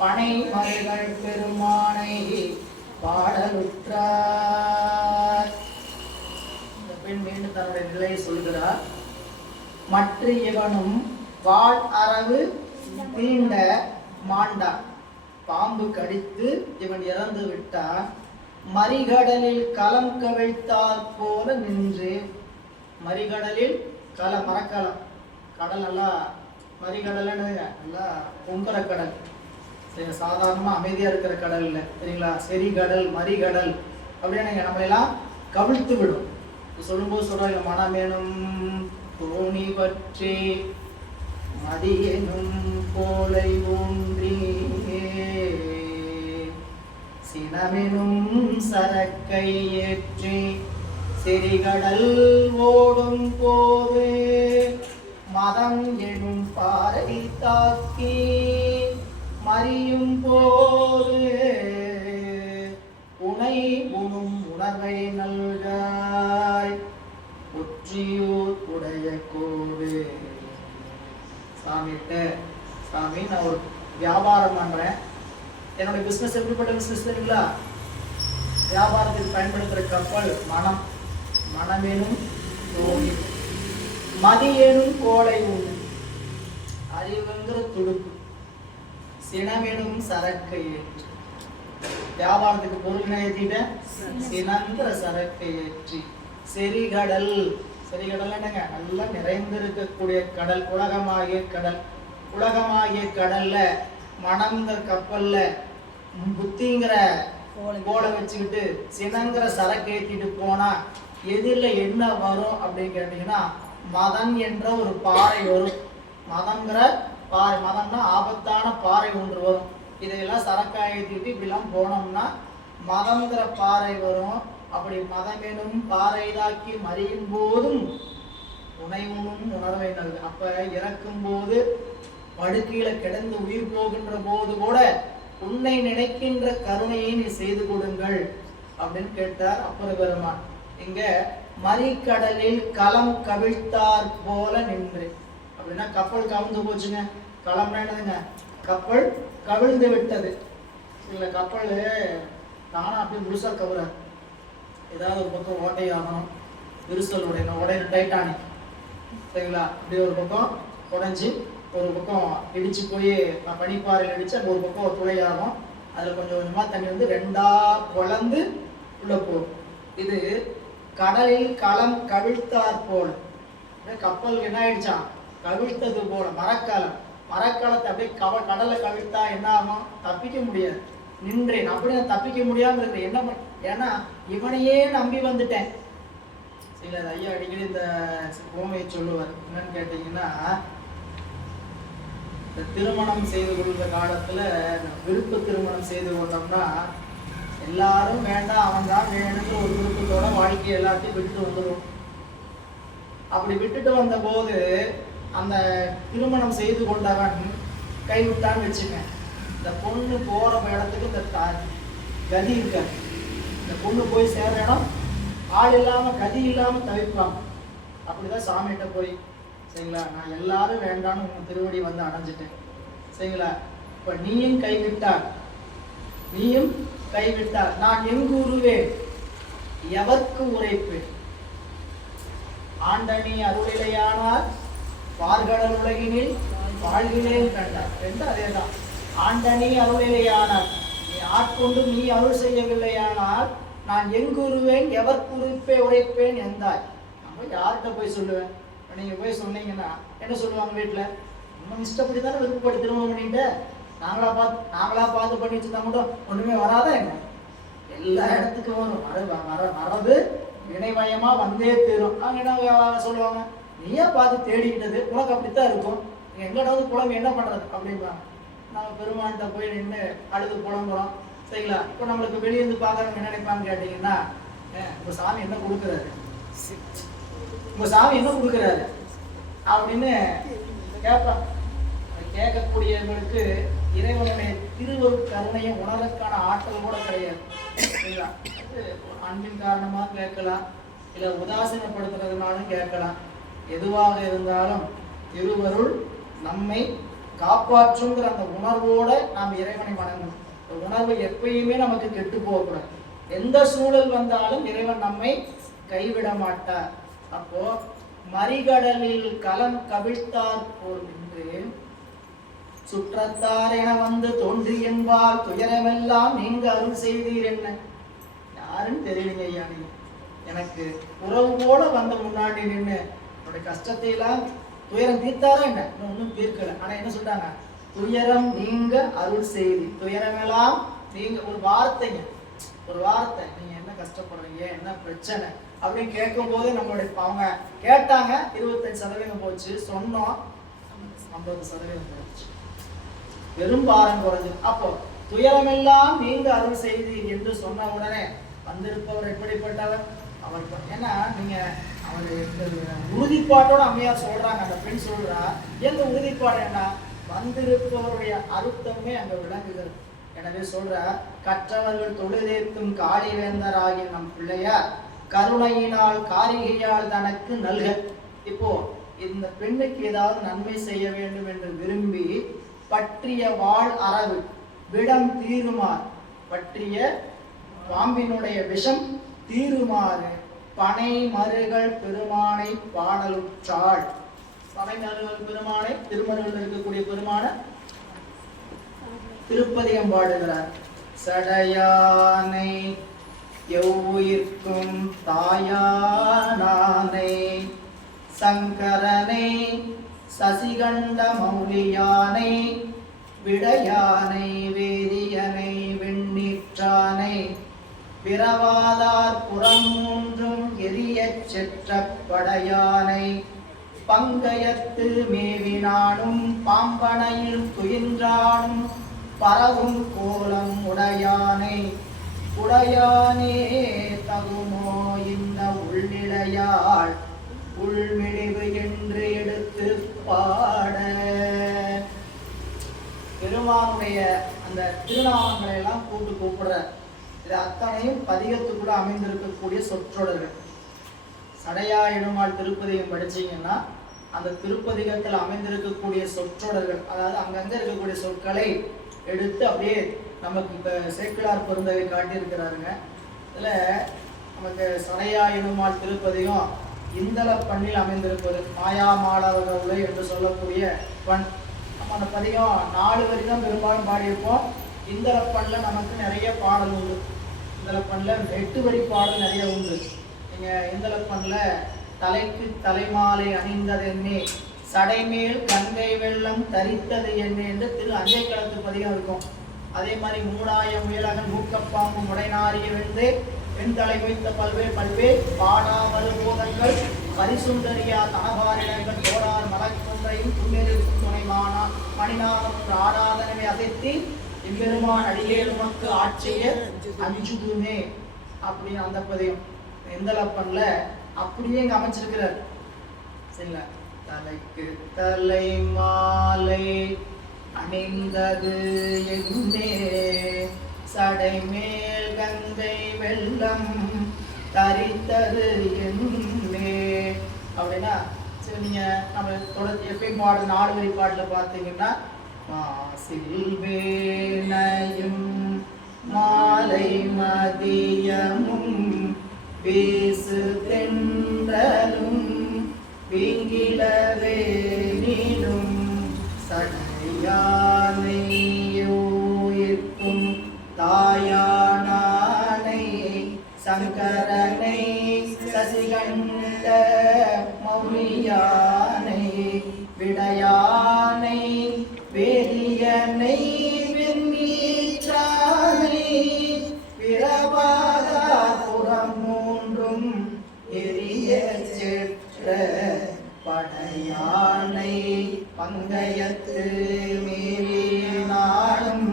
பனை மறைகள் பெருமானை பாடலுற்றார். இந்த பெண் மீண்டும் தன்னுடைய நிலையை சொல்கிறார். மற்ற இவனும் வாழ் அரவு தீண்ட மாண்டான், பாம்பு கடித்து இவன் இறந்து விட்டான். மறிகடலில் களம் கவிழ்த்தாற் போல நின்று, மறிகடலில் மரக்கலம் கடல் நல்லா மறிகடல்னு நல்லா பொங்குற கடல், சாதாரணமா அமைதியா இருக்கிற கடல் இல்லை, சரிங்களா? செறிகடல் மறிகடல் அப்படின்னு நம்மளெல்லாம் கவிழ்த்து விடும். சொல்லும்போது சொல்றாங்க, மனமேனும் தோணி பற்றி மதியெனும் கோலை ஊன்றி சினமெனும் சரக்கை ஏற்றி செறிகடல் ஓடும் போது மதம் எனும் பாறை தாக்கி மறியும் போது உனை உணும் உணர்வை நல்காய் ஒற்றியூர் உடைய கோடு. சாமிகிட்ட, சாமி நான் ஒரு வியாபாரம் பண்றேன், என்னுடைய பிசினஸ் எப்படிப்பட்ட பிசினஸ் தெரியுங்களா? வியாபாரத்தில் பயன்படுத்துகிற கப்பல் மனம், மனமேனும் தோணி, மதியேனும் கோலை உண்டு, அறிவுங்கிற துடுப்பு, சினமெனும் சரக்கை ஏற்றி, வியாபாரத்துக்கு பொருள் ஏற்றிட்ட சினங்கிற சரக்கை ஏற்றி, செறிகடல், செறிகடல் என்னங்க? நல்லா நிறைந்திருக்கக்கூடிய கடல், உலகமாகிய கடல், உலகமாகிய கடல்ல மனம்ங்கிற கப்பல்ல புத்திங்கிற கோலை வச்சுக்கிட்டு சினங்கிற சரக்கு ஏற்றிட்டு போனா எதிரில் என்ன வரும் அப்படின்னு கேட்டீங்கன்னா, மதம் என்ற ஒரு பாறை வரும். மதம்ங்கிற பாறை, மதம்னா ஆபத்தான பாறை ஒன்று வரும். இதையெல்லாம் சரக்காக ஏற்றிட்டு இப்படிலாம் போனோம்னா மதம்ங்கிற பாறை வரும். அப்படி மதமெனும் பாறைதாக்கி மறியும் போதும் உணைவுனும் உணர்வை நல்கு. அப்ப இறக்கும் போது படுக்கையில கிடந்து உயிர் போகின்ற போது கூட உன்னை நினைக்கின்ற கருணையை நீ செய்து கொடுங்கள் அப்படின்னு கேட்டார் அப்பர் பெருமான். இங்க மறிக்கடலில் களம் கவிழ்த்தார் போல நின்று, அப்படின்னா கப்பல் கவிழ்ந்து போச்சுங்க. களம்னா என்னதுங்க? கப்பல் கவிழ்ந்து விட்டது. இல்ல கப்பல் தானா அப்படியே முழுசா கவுறாரு. ஏதாவது ஒரு பக்கம் ஓட்டை ஆகணும், விரிசல் உடையணும், டைட்டானிக், சரிங்களா? இப்படி ஒரு பக்கம் உடைஞ்சி ஒரு பக்கம் இடிச்சு போய் பனிப்பாறையில் இடிச்சு அங்கே ஒரு பக்கம் ஒரு துளையாகும். அதில் கொஞ்சம் கொஞ்சமாக தண்ணி வந்து ரெண்டா குழந்து உள்ள போகும். இது கடலில் களம் கவிழ்த்தார் போல், கப்பலுக்கு என்ன ஆயிடுச்சான்? கவிழ்த்தது போல. மரக்காலத்தை அப்படியே கடலை கவிழ்த்தா என்ன ஆகும்? தப்பிக்க முடியாது. நின்றேன், அப்படி நான் தப்பிக்க முடியாம இருக்கிறேன். என்ன ஏன்னா இவனையே நம்பி வந்துட்டேன். சில ஐயா அடிக்கடி இந்த கோமையை சொல்லுவார். என்னன்னு கேட்டீங்கன்னா, இந்த திருமணம் செய்து கொள்கிற காலத்துல விருப்ப திருமணம் செய்து கொண்டோம்னா எல்லாரும் வேண்டாம் அவன் தான் வேணுங்கிற ஒரு விருப்பத்தோட வாழ்க்கையை எல்லாத்தையும் விட்டுட்டு வந்துடும். அப்படி விட்டுட்டு வந்த போது அந்த திருமணம் செய்து கொண்டவன் கைவிட்டான்னு வச்சுக்க, இந்த பொண்ணு போற இடத்துக்கு இந்த கதி இருக்க, இந்த பொண்ணு போய் சேர இடம் ஆள் இல்லாம கதி இல்லாம தவிப்பாங்க. அப்படிதான் சாமிகிட்ட போய், சரிங்களா, நான் எல்லாரும் வேண்டான்னு உங்க திருவடி வந்து அடைஞ்சிட்டேன், சரிங்களா, இப்ப நீயும் கைவிட்டார், நான் எங்கூறுவேன் எவர்க்கு உரைப்பேன், ஆண்டனி அருளிலையானார் பார்கடல் உலகினில் வாழ்கிலேன் கண்டார் என்று அதேதான். ஆண்டனி அருளிலையானார், நீ ஆட்கொண்டு நீ அருள் செய்யவில்லையானால் நான் எங்குருவேன் எவர்க்கு உரைப்பேன் எந்தாய். நம்ம யார்கிட்ட போய் சொல்லுவேன்? நீங்க போய் சொன்னீங்கன்னா என்ன சொல்லுவாங்க? வீட்டுல நம்ம இஷ்டப்படி தானே விருப்பப்படி திருமணம் பண்ணிட்டு நாங்களா பார்த்து பண்ணி வச்சுருந்தா மட்டும் ஒண்ணுமே வராதா என்ன? எல்லா இடத்துக்கும் வரும். மரபு வினைமயமா வந்தே தீரும். அவங்க என்ன சொல்லுவாங்க? நீயே பார்த்து தேடிக்கிட்டது உனக்கு அப்படித்தான் இருக்கும், எங்கடாவது புலம்பு என்ன பண்றது அப்படின்பாங்க. நம்ம பெருமான்கிட்ட போய் நின்று அழுது புலம்புறோம், சரிங்களா. இப்போ நம்மளுக்கு வெளியிருந்து பார்க்கறவங்க என்ன நினைப்பான்னு கேட்டீங்கன்னா, உங்க சாமி என்ன கொடுக்குறாரு, உங்க சாமி என்ன கொடுக்குறாரு அப்படின்னு கேட்பாங்க. கேட்கக்கூடியவர்களுக்கு இறைவனுடைய திருவருட் கருணையை உணர்வதற்கான ஆற்றல் கூட கிடையாது, சரிங்களா. அன்பின் காரணமா கேட்கலாம், இல்ல உதாசீனப்படுத்துறதுனாலும் கேட்கலாம். எதுவாக இருந்தாலும் திருவருள் நம்மை காப்பாற்றுங்கிற அந்த உணர்வோட நாம் இறைவனை வணங்கணும். உணர்வு எப்பயுமே நமக்கு கெட்டு போகக்கூடாது. எந்த சூழல் வந்தாலும் இறைவன் நம்மை கைவிட மாட்டார். அப்போ மறிகடலில் கலம் கவிழ்த்தார் போல் என்று சுற்றத்தார் என வந்து தோன்றி என்பால் துயரமெல்லாம் நீங்க அருள் செய்தீர் என்ன. யாருன்னு தெரியலீங்க ஐயா, நீங்க எனக்கு உறவு போல வந்த முன்னாடி நின்று என்னுடைய கஷ்டத்தை எல்லாம் துயரம் தீர்த்தாரா என்ன? ஒன்றும் தீர்க்கல. ஆனா என்ன சொல்றாங்க? துயரம் நீங்க அருள் செய்தி, துயரமெல்லாம் நீங்க. ஒரு வார்த்தைங்க, ஒரு வார்த்தை, நீங்க என்ன கஷ்டப்படுறீங்க, என்ன பிரச்சனை அப்படின்னு கேட்கும் போது நம்மளுடைய அவங்க கேட்டாங்க 25% போச்சு, சொன்னோம் 50% போச்சு, பெரும் பாரம் குறைஞ்சு. அப்போ துயரமெல்லாம் நீங்க அருள் செய்தீர் என்று சொன்ன உடனே வந்திருப்பவர் எப்படிப்பட்டவர்? அவர் ஏன்னா நீங்க அவர் உறுதிப்பாட்டோட அம்மையார் சொல்றாங்க, அந்த பெண் சொல்றா, எந்த உறுதிப்பாடு என்ன? வந்திருப்பவருடைய அருத்தமே அங்க விளங்குகிறது. எனவே சொல்ற, கற்றவர்கள் தொழுதேத்தும் காளி வேந்தராகிய நம் பிள்ளையார் கருணையினால் காரிகையால் தனக்கு நல்க. இப்போ இந்த பெண்ணுக்கு ஏதாவது நன்மை செய்ய வேண்டும் என்று விரும்பி பற்றிய வாழ் அரவு விடம் தீருமாறு, பற்றிய பாம்பினுடைய விஷம் தீருமாறு பனை மருகள் பெருமானை பாடலுற்றாள். பனை மருகள் பெருமானை, திருமருகள் இருக்கக்கூடிய பெருமான திருப்பதிகம் பாடுகிறார். சடையானை எவ்வுயிர்க்கும் தாயானானை சங்கரனை சசிகண்ட மௌலியானை விடையானை வேதியனை வெண்ணீற்றானை பிறவாதார் புறம் மூன்றும் எரியச் செற்ற படையானை பங்கயத்து மேவினானும் பாம்பனையில் துயின்றானும் பரவும் கோலம் உடையானை உடையானே தகுமோ இந்த உள்ளிடையாள் உள்மிழிவு என்று எடுத்து பாட. பெருமானுடைய அந்த திருநாமங்களை எல்லாம் கூப்பிடுற இது அத்தனையும் பதிகத்துக்குள்ள அமைந்திருக்கக்கூடிய சொற்றொடர்கள். சடையாயிடுமாள் திருப்பதிகம் படிச்சீங்கன்னா அந்த திருப்பதிகத்தில் அமைந்திருக்கக்கூடிய சொற்றொடர்கள், அதாவது அங்கங்க இருக்கக்கூடிய சொற்களை எடுத்து அப்படியே நமக்கு இப்ப சேக்கிழார் பெருந்தகை காட்டியிருக்கிறாருங்க. இதுல நமக்கு சடையாயிடுமாள் திருப்பதிகம் இந்தள பண்ணில் அமைந்திருப்பது மாயா மாளவக உலை என்று சொல்லக்கூடிய பண். நம்ம அந்த பதிகம் 4 வரி தான் பெரும்பாலும் பாடியிருப்போம். இந்தள பண்ணில் நமக்கு நிறைய பாடல் உண்டு. இந்தள பண்ணில் 8 வரி பாடல் நிறைய உண்டு. நீங்க இந்தள பண்ணில் தலைக்கு தலைமாலை அணிந்தது என்னே, சடைமேல் கங்கை வெள்ளம் தரித்தது என்ன என்று திரு அஞ்சைக்களத்து பதிகம் இருக்கும். அதே மாதிரி மூடாயம் வேலகன் மூக்கப்பாம்பு முடைநாரிய வென்று பெண்தலை வைத்த பல்வே பாடாமல் போதங்கள் பரிசுந்தரியா தனபாரிடங்கள் தோடார் மலக்கொன்றையும் துண்ணெறிக்கும் துணைமானா மணிநாகம் ஆடாதனவை அசைத்தி எம்பெருமான் அடியே உமக்கு ஆட்சிய அஞ்சுதுமே அப்படின்னு அந்த பதியம் எந்தலப்பன்ல அப்படியே இங்க அமைச்சிருக்கிறார். சரிங்களா? தலைக்கு தலை மாலை அணிந்தது எங்கே, சடை மேல் கங்கை வெள்ளம் தரித்தது எங்கே அப்படின்னா, சரி நீங்க நம்ம தொடர்ச்சி எப்பயும் பாடு 4 வரி பாட்டுல பார்த்தீங்கன்னா, மாசில்வேனையும் மாலை மதியமும் பேசு தென்றலும் வீங்கிலவே நீடும் சடையானையோர்க்கும் தாயானானை சங்கரனை சசிகண்ட மௌரியானை விடையானை வேதியனை விண்ணீற்றானை விரவாதார் புறம் 3 எரிய செற்ற படையானை பங்கயத்து மீறினானும்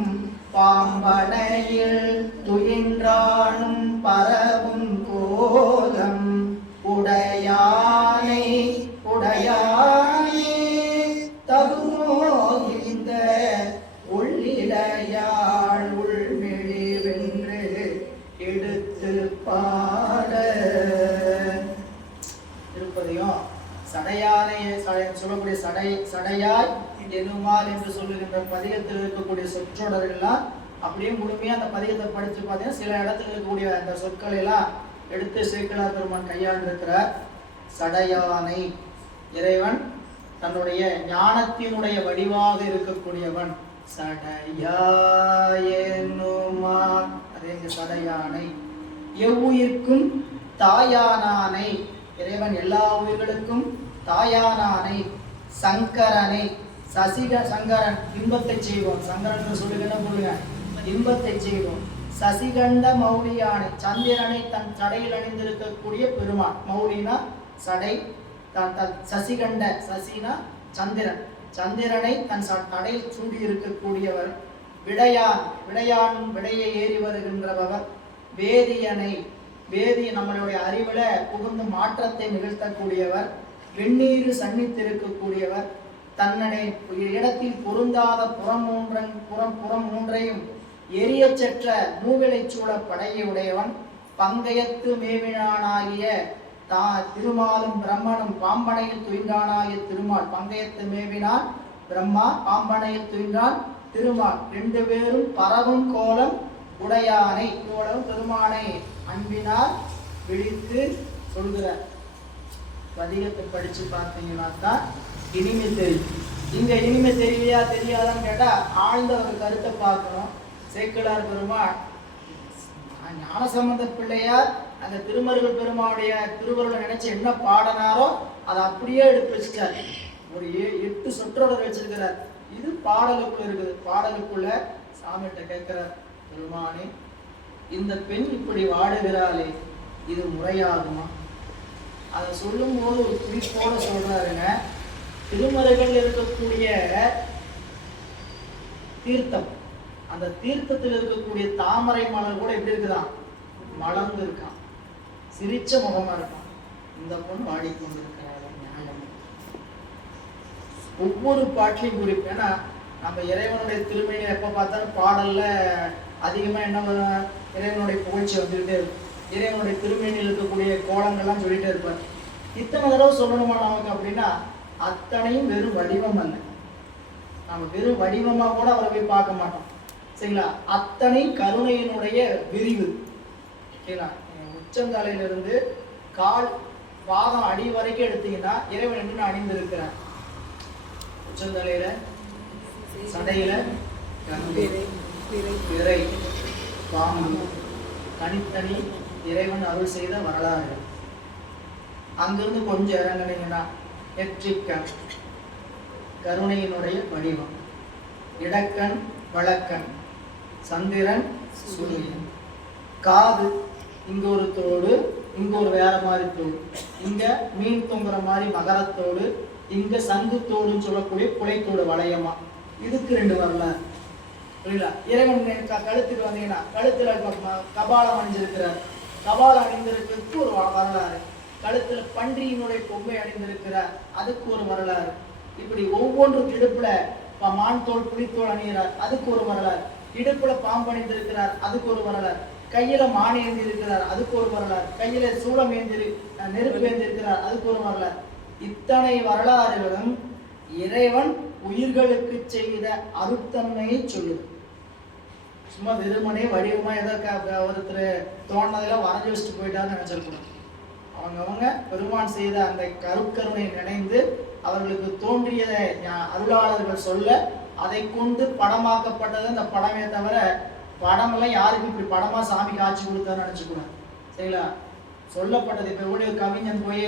பாம்பனையில் துயின்றானும் பரவும் கோலம் உடையானை உடையானே தகுமோ இந்த உள்ளிடையாள் உள்விழி வென்று எடுத்து பாட இருப்பதையும் சடையானை சொல்லக்கூடிய சடையாய் எனுமால் என்று சொல்லுகின்ற பதிகத்தில் இருக்கக்கூடிய சொற்றொடர்கள்லாம் அப்படியே முழுமையா அந்த பதிகத்தை படிச்சு பார்த்தீங்கன்னா சில இடத்துல இருக்கக்கூடிய அந்த சொற்களை எல்லாம் எடுத்து சேக்கிழார் பெருமான் கையாண்டிருக்கிறார். சடையானை இறைவன் தன்னுடைய ஞானத்தினுடைய வடிவாக இருக்கக்கூடியவன். சடையாயனுமா அதே சடையானை எவ்வுயிர்க்கும் தாயானானை இறைவன் எல்லா உயிர்களுக்கும் தாயானானை சங்கரனை சங்கரன் இன்பத்தை செய்வோம். சங்கரன் சொல்லுகிற சொல்லுங்க இன்பத்தை செய்வோம். சசிகண்ட மௌலியானை சந்திரனை தன் சடையில் அணிந்திருக்கக்கூடிய பெருமான். மௌலினா சடை, சசிகண்ட சசினா சந்திரன், சந்திரனை தன் தடையில் சூடி இருக்கக்கூடியவர். விடையான் விடையை ஏறி வருகின்றவர். வேதியனை வேதி நம்மளுடைய அறிவுல புகுந்து மாற்றத்தை நிகழ்த்தக்கூடியவர். வெந்நீர் சன்னித்திருக்கக்கூடியவர். தன்னுடைய இடத்தில் பொருந்தாத புறம் மூன்றையும் எரிய செற்ற மூவிலை சூழ படையை உடையவன். பங்கயத்து மேவினானாகிய திருமாலும் பிரம்மனும் பாம்பனையில் துயின்றானாகிய திருமால். பங்கயத்து மேவினான் பிரம்மா, பாம்பனையில் துயின்றான் திருமால். 2 பேரும் பரவும் கோலம் உடையானை. இவ்வளவு பெருமானை அன்பினால் விழித்து சொல்கிறார். பதிகத்தை படிச்சு பார்த்தீங்கன்னா இனிமை தெரியும். இங்க இனிமை தெரியலையா தெரியாதான்னு கேட்டா ஆழ்ந்த ஒரு கருத்தை பார்க்கணும். சேக்கிழார் பெருமாள் ஞானசம்பந்த பிள்ளையார் அந்த திருமருகல் பெருமாவுடைய திருவருளை நினைச்சு என்ன பாடனாரோ அதை அப்படியே எடுத்து வச்சுட்டார். ஒரு 8 சொற்றொடர் வச்சிருக்கிறார். இது பாடலுக்குள்ள இருக்குது. பாடலுக்குள்ள சாமிகிட்ட கேட்கிறார், பெருமானே இந்த பெண் இப்படி வாடுகிறாளே இது முறையாகுமா? அதை சொல்லும் போது ஒரு குறிப்போட சொல்றாருங்க. திருமருகல் இருக்கக்கூடிய தீர்த்தம், அந்த தீர்த்தத்தில் இருக்கக்கூடிய தாமரை மலர் கூட எப்படி இருக்குதான்? மலர்ந்து இருக்கான், சிரிச்ச முகமா இருக்கான். இந்த பொண்ணு வாடிக்கொண்டிருக்கிறாள். நியாயம். ஒவ்வொரு பாட்டிலையும் குறிப்பு. ஏன்னா நம்ம இறைவனுடைய திருமணி எப்ப பார்த்தாலும் பாடல்ல அதிகமா என்ன இறைவனுடைய புகழ்ச்சி வந்துகிட்டே இருக்கும். இறைவனுடைய திருமணியில் இருக்கக்கூடிய கோலங்கள்லாம் சொல்லிட்டே இருப்பார். இத்தனை தடவை சொல்லணுமா நமக்கு அப்படின்னா அத்தனையும் வெறும் வடிவம் அல்ல. நம்ம வெறும் வடிவமா கூட அவரை போய் பார்க்க மாட்டோம். சரிங்களா? அத்தனை கருணையினுடைய விரிவு. சரிங்களா? உச்சந்தலையிலிருந்து கால் பாதம் அடி வரைக்கும் எடுத்தீங்கன்னா இறைவன் என்று அணிந்திருக்கிறார். உச்சந்தலையில சடையில பிறை பாம்பு தனித்தனி இறைவன் அருள் செய்த வரலாறு. அங்கிருந்து கொஞ்சம் இறங்கினீங்கன்னா நெற்றிக்கண் கருணையினுடைய வடிவம், இடக்கண் வழக்கண், சந்திரன் சூரியன், காது இங்க ஒரு தோடு, இங்க ஒரு வேற மாதிரி தோடு, இங்க மீன் தொங்குற மாதிரி மகரத்தோடு, இங்க சங்கு தோடுன்னு சொல்லக்கூடிய புலைத்தோடு வளையமா. இதுக்கு 2 வரலாறு. புரியல. இறைவன் கழுத்துக்கு வந்தீங்கன்னா கழுத்துல கபாலம் அணிஞ்சிருக்கிறார். கபாலம் அணிந்திருக்கிறதுக்கு ஒரு வரலாறு. கழுத்துல பன்றியினுடைய பொம்மை அணிந்திருக்கிறார், அதுக்கு ஒரு வரலாறு. இப்படி ஒவ்வொன்றும் இடுப்புல மான் தோல் புலித்தோல் அணிகிறார், அதுக்கு ஒரு வரலாறு. இடுப்புல பாம்பு அணிந்திருக்கிறார், அதுக்கு ஒரு வரலாறு. கையில மான் ஏந்தி இருக்கிறார், அதுக்கு ஒரு வரலாறு. கையில சூளம் ஏந்தி நெருப்பு ஏந்தி இருக்கிறார், அதுக்கு ஒரு வரலாறு. இத்தனை வரலாறுகளும் இறைவன் உயிர்களுக்கு செய்த அருத்தன்மையை சொல்லுது. சும்மா வெறுமனே வடிவமா ஏதோ ஒருத்தர் தோணதெல்லாம் வரைஞ்சி வச்சுட்டு போயிட்டாருன்னு நினைச்சிருக்கணும். அவங்க பெருமான் செய்த அந்த கருக்கருணை நினைந்து அவர்களுக்கு தோன்றியதை அருளாளர்கள் சொல்ல அதை கொண்டு படமாக்கப்பட்டது அந்த படமே தவிர படமெல்லாம் யாருக்கும் இப்படி படமா சாமி காட்சி கொடுத்தாருன்னு நினைச்சுக்கூடாது. சரிங்களா? சொல்லப்பட்டது. இப்போ ஒரு கவிஞன் போய்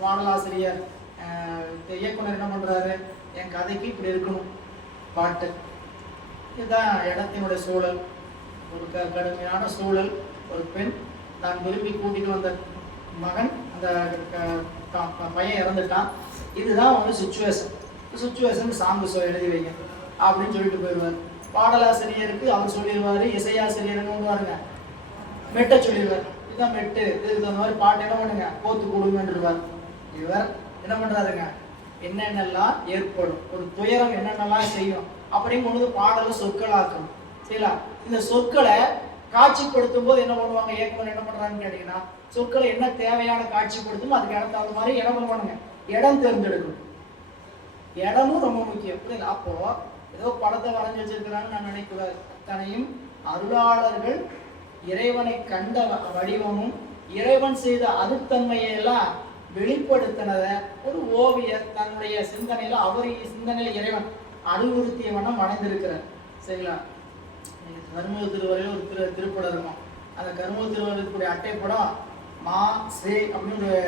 பாடலாசிரியர் இயக்குனர் என்ன பண்றாரு, என் கதைக்கு இப்படி இருக்கணும் பாட்டு. இதுதான் இடத்தினுடைய சூழல். ஒரு கடுமையான சூழல். ஒரு பெண் தான் விரும்பி கூட்டிட்டு வந்த மகன், அந்த பையன் இறந்துட்டான். இதுதான் வந்து சுச்சுவேஷன் சாங்கு எழுதி வைங்க அப்படின்னு சொல்லிட்டு போயிடுவார். பாடலாசிரியருக்கு அவர் சொல்லிடுவாரு, இசையாசிரியருக்கு வந்து பாருங்க மெட்ட சொல்லிடுவார். இதுதான் மெட்டு, இதுக்கு தகுந்த மாதிரி பாட்டு என்ன பண்ணுங்க கோத்து கொடுங்கன்றுவார். இவர் என்ன பண்றாருங்க, என்னென்னலாம் ஏற்படும், ஒரு துயரம் என்னென்னலாம் செய்யும் அப்படின்னு கொண்டு பாடலை சொற்களாக்கணும். சரிங்களா? இந்த சொற்களை காட்சிப்படுத்தும் போது என்ன பண்ணுவாங்க, இயக்குனர் என்ன பண்றாங்கன்னு கேட்டீங்கன்னா, சொற்களை என்ன தேவையான காட்சிப்படுத்தும் அதுக்கு இடம் தகுந்த மாதிரி இடம் பண்ணுவாங்க. இடம் தேர்ந்தெடுக்கணும். இடமும் ரொம்ப முக்கியம். புரியுது? அப்போ ஏதோ படத்தை வரைஞ்சி வச்சிருக்கிறான்னு நான் நினைக்கூடாது. அத்தனையும் அருளாளர்கள் இறைவனை கண்ட வடிவமும் இறைவன் செய்த அருத்தன்மையெல்லாம் வெளிப்படுத்தினத ஒரு ஓவியர் தன்னுடைய சிந்தனையில சிந்தனையில இறைவன் அறிவுறுத்திய வண்ணம் வளைந்திருக்கிறார். சரிங்களா? கருமுக திருவரையில் ஒரு திருப்படம் இருக்கும். அந்த கருமுக திருவரைக்கூடிய அட்டைப்படம் மா சே அப்படின்னு ஒரு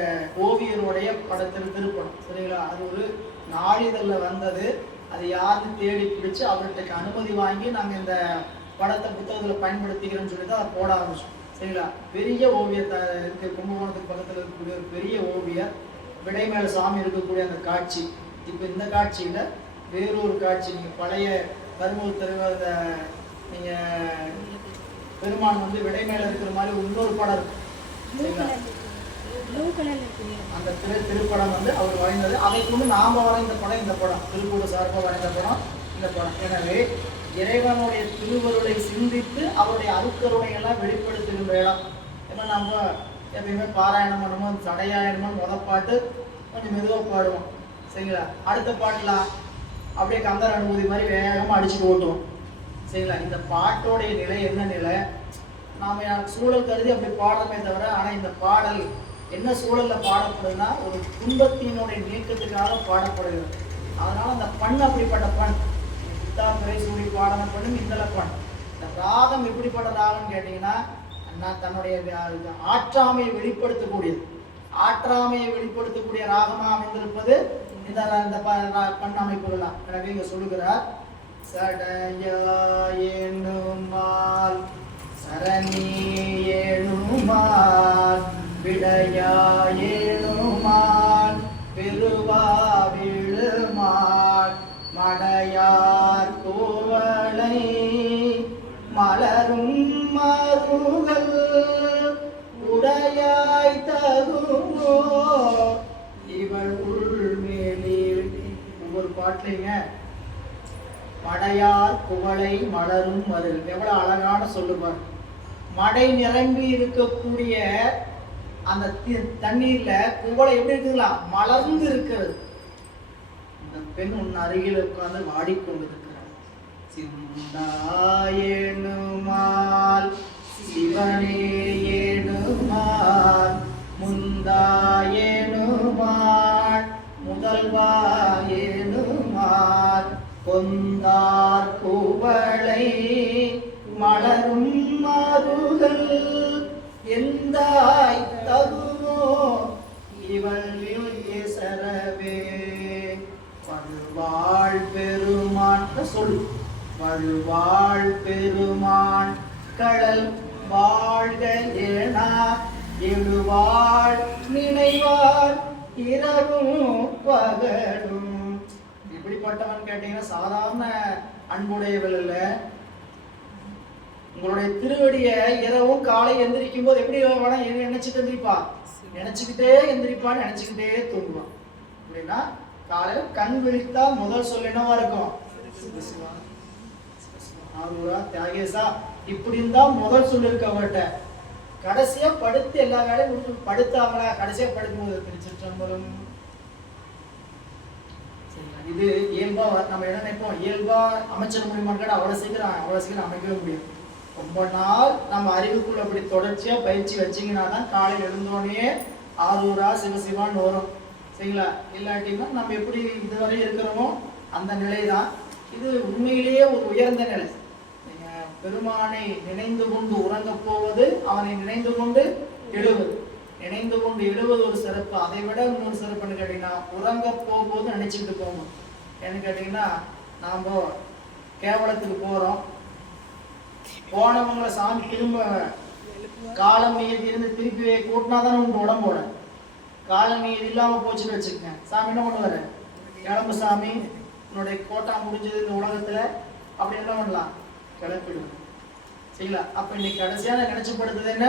ஓவியருடைய படத்தில் திருப்படம். சரிங்களா? அது ஒரு நாளிதழில் வந்தது. அது யாருன்னு தேடி பிடிச்சு அவர்கிட்ட அனுமதி வாங்கி நாங்கள் இந்த படத்தை புத்தகத்தில் பயன்படுத்திக்கிறோம்னு சொல்லி தான் அதை போட ஆரம்பிச்சோம். சரிங்களா? பெரிய ஓவியர் இருக்கு, கும்பகோணத்துக்கு பக்கத்தில் இருக்கக்கூடிய ஒரு பெரிய ஓவியர், விடைமேல சாமி இருக்கக்கூடிய அந்த காட்சி. இப்போ இந்த காட்சியில் வேறொரு காட்சி, நீங்கள் பழைய கருமுக திருவத நீங்கள் பெருமான் வந்து விடைமேல இருக்கிற மாதிரி இன்னொரு படம் இருக்கு. அந்த திருப்படம் வந்து அவர் வரைந்தது. அதை கொண்டு நாம வரைந்த படம் இந்த படம், திருப்பூர் சார்பாக வரைந்த படம் இந்த படம். எனவே இறைவனுடைய திருவருளை சிந்தித்து அவருடைய அருக்கருணையெல்லாம் வெளிப்படுத்துகின்ற இடம். ஏன்னா நம்ம எப்பயுமே பாராயணம் பண்ணும்போது சடையாயணமும் முதப்பாட்டு கொஞ்சம் மெதுவாக பாடுவோம். சரிங்களா? அடுத்த பாட்டுலாம் அப்படியே கந்தர் அனுபூதி மாதிரி வேகமாக அடிச்சுட்டு ஓட்டுவோம். சரிங்களா? இந்த பாட்டோடைய நிலை என்ன நிலை, நாம் சூழல் கருதி அப்படி பாடமே தவிர, ஆனால் இந்த பாடல் என்ன சூழலில் பாடப்படுதுன்னா ஒரு துன்பத்தினுடைய நீக்கத்துக்காக பாடப்படுகிறது. அதனால அந்த பண் அப்படிப்பட்ட பண், புத்தாக்குறை சூடி பாடன பண்ணும் இந்தல பண். இந்த ராகம் எப்படிப்பட்ட ராகம்னு கேட்டிங்கன்னா, நான் தன்னுடைய ஆற்றாமையை வெளிப்படுத்தக்கூடியது, ஆற்றாமையை வெளிப்படுத்தக்கூடிய ராகமாக அமைந்திருப்பது இந்த பண் அமைப்புகள் தான். எனவே இங்கே சொல்லுகிறார், சடையாயேனுமால் சரணியேனுமால் விடையாயேனுமால் பெருவாவிழுமால் மடையார் கோவளை மலரும் மருகல் உடையாய் தகுமோ இவள் உள்மேலில். ஒவ்வொரு பாட்டுலைங்க மடையார் குவளை மலரும் மருள், எவ்வளவு அழகான சொல்லுவார். மடை நிரம்பி இருக்கக்கூடிய அந்த தண்ணீர்ல குவளை எப்படி இருக்குங்களா, மலர்ந்து இருக்கிறது. இந்த பெண் உன் அருகில் உட்கார்ந்து வாடிக்கொண்டிருக்கிறார். சிந்தாயேனுமால் சிவனே ஏனுமால் முந்தாயேனுமால் முதல்வா ஏனுமால் கொந்தார் குவளை மலரும் மருகல் எந்தாய் தகுமோ இவள் சரவே. வழுவாள் பெருமான் சொல், வழுவாள் பெருமான் கடல் வாழ்க ஏனா எழுவாள் நினைவாள் இரவும் பகலும். எப்படிப்பட்டவன் கேட்டீங்கன்னா, சாதாரண அன்புடையவள் அல்ல. உங்களுடைய திருவடிய இரவும் காலை எந்திரிக்கும் போது எப்படி நினைச்சிட்டு எந்திரிப்பா, நினைச்சுக்கிட்டே எந்திரிப்பான்னு நினைச்சுக்கிட்டே தூங்குவான். அப்படின்னா காலையில கண் விழித்தா முதல் சொல் என்னவா இருக்கும்? தியாகேசா இப்படின்னு தான் முதல் சொல் இருக்க அவர்கிட்ட. கடைசியா படுத்து எல்லா வேலையும் படுத்தாங்களா, கடைசியா படுக்கும்போது திருச்சிற்றம்பலம். இது இயல்பா நம்ம என்ன நினைப்போம், இயல்பா அமைச்சிட முடியுமான்னு அவ்வளவு சீக்கிரம் அமைக்கவே முடியும். ரொம்ப நாள் நம்ம அறிவுக்குள்ள அப்படி தொடர்ச்சியா பயிற்சி வச்சிங்கன்னா தான் காலையில் எழுந்தோடனே ஆரூரா சிவசிவான்னு வரும். சரிங்களா? இல்லாட்டின்னா நம்ம எப்படி இதுவரை இருக்கிறோமோ அந்த நிலை தான். இது உண்மையிலேயே ஒரு உயர்ந்த நிலை. நீங்க பெருமானை நினைந்து கொண்டு உறங்க போவது, அவனை நினைந்து கொண்டு எழுவது. நினைந்து கொண்டு எழுவது ஒரு சிறப்பு. அதை விட இன்னொரு சிறப்புன்னு கேட்டீங்கன்னா, உறங்க போகும்போது நினைச்சுக்கிட்டு போகணும். ஏன்னு கேட்டீங்கன்னா, நாம கேவலத்துக்கு போறோம், போனவங்களை சாமி திரும்ப காலம் மீதி இருந்து திருப்பி கூட்டினா தானே உங்க உடம்போட. காலம் மீதி இல்லாம போச்சுன்னு வச்சுக்கங்க, சாமி என்ன பண்ணுவாரு? கிளம்பு சாமி, உன்னுடைய கோட்டா முடிஞ்சது இந்த உலகத்துல, அப்படி என்ன பண்ணலாம்? கிளப்பிடுவோம். சரிங்களா? அப்ப இன்னைக்கு கடைசியான நினைச்சுப்படுத்துறது என்ன?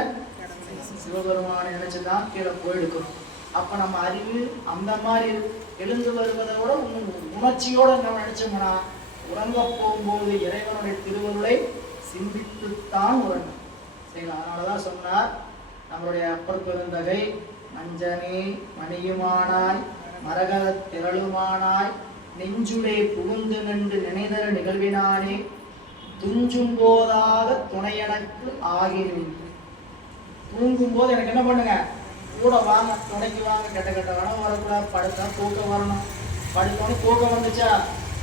சிவபெருமான நினைச்சுதான் கீழே போயிடுக்கணும். அப்ப நம்ம அறிவு அந்த மாதிரி எழுந்து வருவதை விட உணர்ச்சியோட நம்ம நினைச்சோம்னா, உறங்க போகும்போது இறைவனுடைய திருவருளை சிந்தித்துத்தான் உறங்கும். சரிங்களா? அதனாலதான் சொன்னார் நம்மளுடைய அப்பர் பெருந்தகை, மஞ்சனே மணியுமானாய் மரகத திரளுமானாய் நெஞ்சுடே புகுந்து நின்று நினைதர நிகழ்வினானே துஞ்சும் போதாக துணை எனக்கு ஆகிருவின். தூங்கும் போது எனக்கு என்ன பண்ணுங்க, கூட வாங்க, துணைக்கு வாங்க. கெட்ட கெட்ட கனவு வரக்கூடாது, படுத்தா தூக்கம் வரணும். படுத்தோன்னு தூக்கம் வந்துச்சா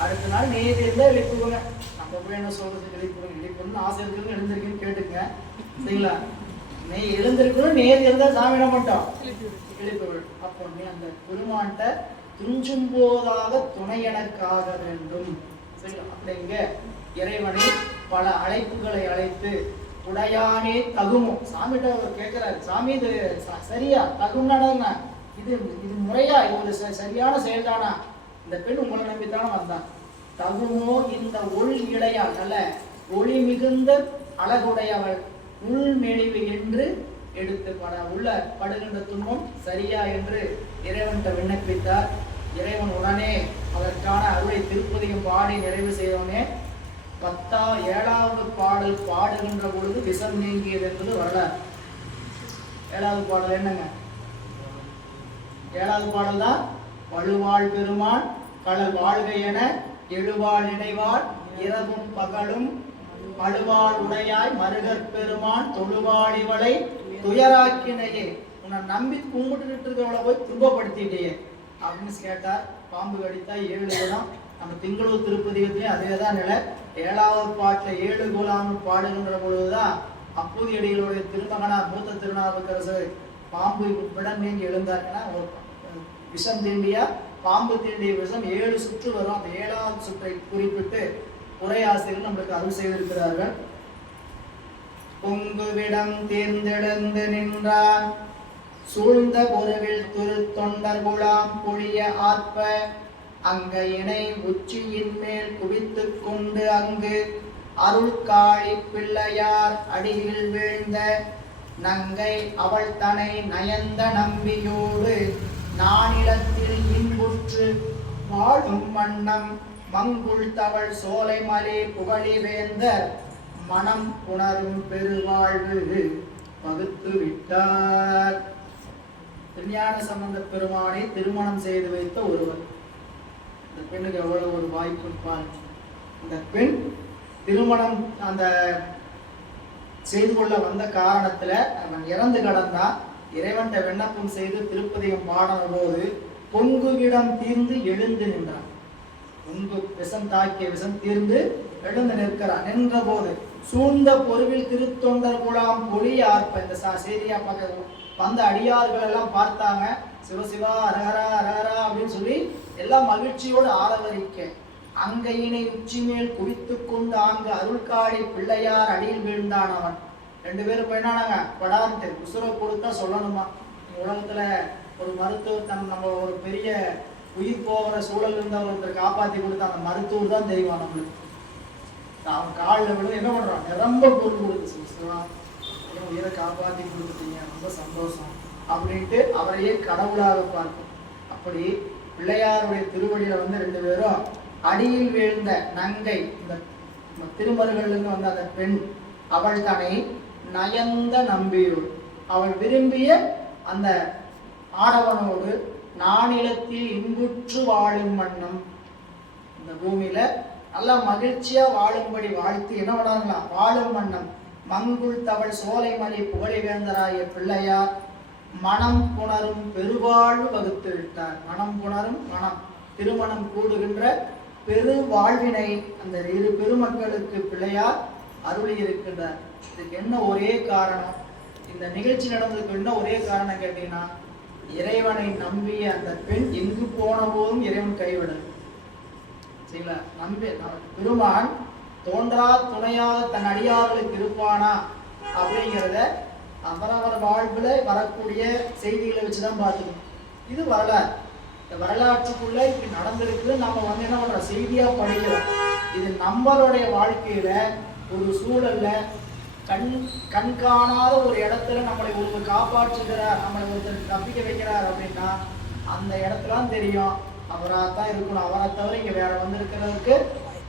அடுத்த நாள் நேதி இருந்தா எழுப்புங்க. நம்ம போய் என்ன சொல்றது, எழுப்புன்னு ஆசை இருக்குன்னு எழுந்திருக்குன்னு கேட்டுங்க. சரிங்களா? நீ எழுந்திருக்கணும், நேதி இருந்தா சாமி என்ன பண்ணிட்டோம், எழுப்பு. அப்போ நீ அந்த பெருமான்கிட்ட துஞ்சும் போதாக துணை எனக்காக வேண்டும். சரிங்களா? அப்படிங்க இறைவனை பல அழைப்புகளை அழைத்து உடையானே தகுமோ, சாமிகிட்ட அவர் கேட்கிறாரு, சாமி இது சரியா தகும்னா இது முறையா, இது ஒரு சரியான செயல்தானா? இந்த பெண் உங்களை நம்பித்தானே வந்தான். தகுமோ இந்த ஒளி இடையால் நல்ல ஒளி மிகுந்த அழகுடையவள் உள்மெளிவு என்று எடுத்து உள்ள படுகின்ற துன்பம் சரியா என்று இறைவன்கிட்ட விண்ணப்பித்தார். இறைவன் உடனே அதற்கான அருளை திருப்பதியும் பாடி நிறைவு செய்தவனே 7வது பாடல் பாடுகின்ற பொழுது விஷம் நீங்கியது என்பது வரலாறு. 7வது பாடல் என்னங்க? 7வது பாடல் தான் வலுவாள் பெருமான் கடல் வாழ்க என எழுவாள் நினைவாள் இரவும் பகலும் பழுவாள் உடையாய் மருகற் பெருமான் தொழுவாளிவளை துயராக்கினையே. உன்னை நம்பி கும்பிட்டுட்டு இருக்கவளை போய் துன்பப்படுத்திட்டே அப்படின்னு கேட்டார். பாம்பு கடித்தா 7 குணம். நம்ம திங்களூர் திருப்பதிகத்திலே அதேதான் நிலை. 7வது பாட்டில் 7 குலாம்னு பாடுகின்ற பொழுதுதான் அப்பூதியடிகளுடைய திருமகனார் மூத்த திருநாவுக்கரசர் பாம்பு விடம் நீங்கி எழுந்தாருன்னா, ஒரு விஷம் தீண்டியா பாம்பு தீண்டிய விஷம் 7 சுற்று வரும். அந்த 7வது சுற்றை குறிப்பிட்டு உரையாசிரியர் நம்மளுக்கு அருள் செய்திருக்கிறார்கள். பொங்குவிடம் தேர்ந்தெழுந்து நின்றான் சூழ்ந்த பொருவில் திரு தொண்டர் குலாம் பொழிய ஆத்ப அங்க இணை உச்சியின் மேல் குவித்து கொண்டு அங்கு அருள் காளி பிள்ளையார் அடியில் வீழ்ந்த நங்கை அவள் தனை நயந்த நம்பியோடு நானிலத்தில் இன்புற்று வாழும் வண்ணம் மங்குள் தவள் சோலை மலே புகழி வேந்தர் மனம் உணரும் பெருவாழ்வு பகுத்து விட்டார். திருஞான சம்பந்த பெருமானை திருமணம் செய்து வைத்த ஒருவர். இந்த பெண்ணுக்கு எவ்வளவு ஒரு வாய்ப்பு பாருங்க. இந்த பெண் திருமணம் அந்த செய்து கொள்ள வந்த காரணத்துல அவன் இறந்து கடந்தா. இறைவன்கிட்ட விண்ணப்பம் செய்து திருப்பதிகம் பாடின போது பொங்குவிடம் தீர்ந்து எழுந்து நின்றான். பொங்கு விஷம் தாக்கிய விஷம் தீர்ந்து எழுந்து நிற்கிறான். நின்ற போது சூழ்ந்த பொருவில் திருத்தொண்டர் குலாம் பொழி ஆர்ப்ப. இந்த சேரியா பார்க்க வந்த அடியார்கள் எல்லாம் பார்த்தாங்க. சிவசிவா அரஹரா அரஹரா அப்படின்னு சொல்லி எல்லாம் மகிழ்ச்சியோடு ஆரவரிக்க அங்கையினை உச்சி மேல் குவித்து கொண்டு அங்கு அருள்காடி பிள்ளையார் அடியில் வீழ்ந்தான் அவன். 2 பேரும் போயினானாங்க படார்ட்டு உசுரை கொடுத்தா சொல்லணுமா. உலகத்துல ஒரு மருத்துவர் நம்ம ஒரு பெரிய உயிர் போகிற சூழல் இருந்தவர்களை காப்பாற்றி கொடுத்த அந்த மருத்துவர் தான் தெய்வம் நம்மளுக்கு. அவன் காலில் விழுந்து என்ன பண்றான், நிரம்ப பொருள் கொடுத்து என் உயிரை காப்பாற்றி கொடுத்துட்டீங்க, ரொம்ப சந்தோஷம் அப்படின்ட்டு அவரையே கடவுளாக பார்க்கும். அப்படி பிள்ளையாருடைய திருவடியில வந்து 2 பேரும் அடியில் வீழ்ந்த நங்கை, இந்த திருமருகல்னு வந்த அந்த பெண், அவள் தன்னை நயந்த நம்பியோடு, அவள் விரும்பிய அந்த ஆடவனோடு நானிலத்தில் இன்புற்று வாழும் வண்ணம், இந்த பூமியில நல்லா மகிழ்ச்சியா வாழும்படி வாழ்த்து என்ன பண்ணாங்களாம், வாழும் வண்ணம் மங்குள் தவள் சோலைமலி புகழை வேந்தராய பிள்ளையார் மனம் புணரும் பெருவாழ்வு வகுத்து விட்டார். மனம் புணரும், மனம் திருமணம் கூடுகின்ற பெரு வாழ்வினை அந்த 2 பெருமக்களுக்கு பிள்ளையார் அருளி இருக்கின்றார். இதுக்கு என்ன ஒரே காரணம், இந்த நிகழ்ச்சி நடந்ததுக்கு என்ன ஒரே காரணம் கேட்டீங்கன்னா, இறைவனை நம்பிய அந்த பெண் எங்கு போன போதும் இறைவன் கைவிடல். சரிங்களா, நம்பி பெருமான் தோன்றா துணையாக தன் அடியார்களுக்கு இருப்பானா அப்படிங்கிறத அவரவர் வாழ்வுல வரக்கூடிய செய்திகளை வச்சுதான் பார்த்துக்கணும். இது வரலாறு, இந்த வரலாற்றுக்குள்ள இப்படி நடந்திருக்கு, நம்ம வந்து என்ன பண்றோம், செய்தியா படிக்கிறோம். இது நம்மளுடைய வாழ்க்கையில ஒரு சூழல்ல கண் காணாத ஒரு இடத்துல நம்மளை ஒருவர் காப்பாற்றுகிறார், நம்மளை ஒருத்தர் தப்பிக்க வைக்கிறார் அப்படின்னா அந்த இடத்துலாம் தெரியும் அவராத்தான் இருக்கணும், அவரை தவிர இங்க வேற வந்திருக்கிறதுக்கு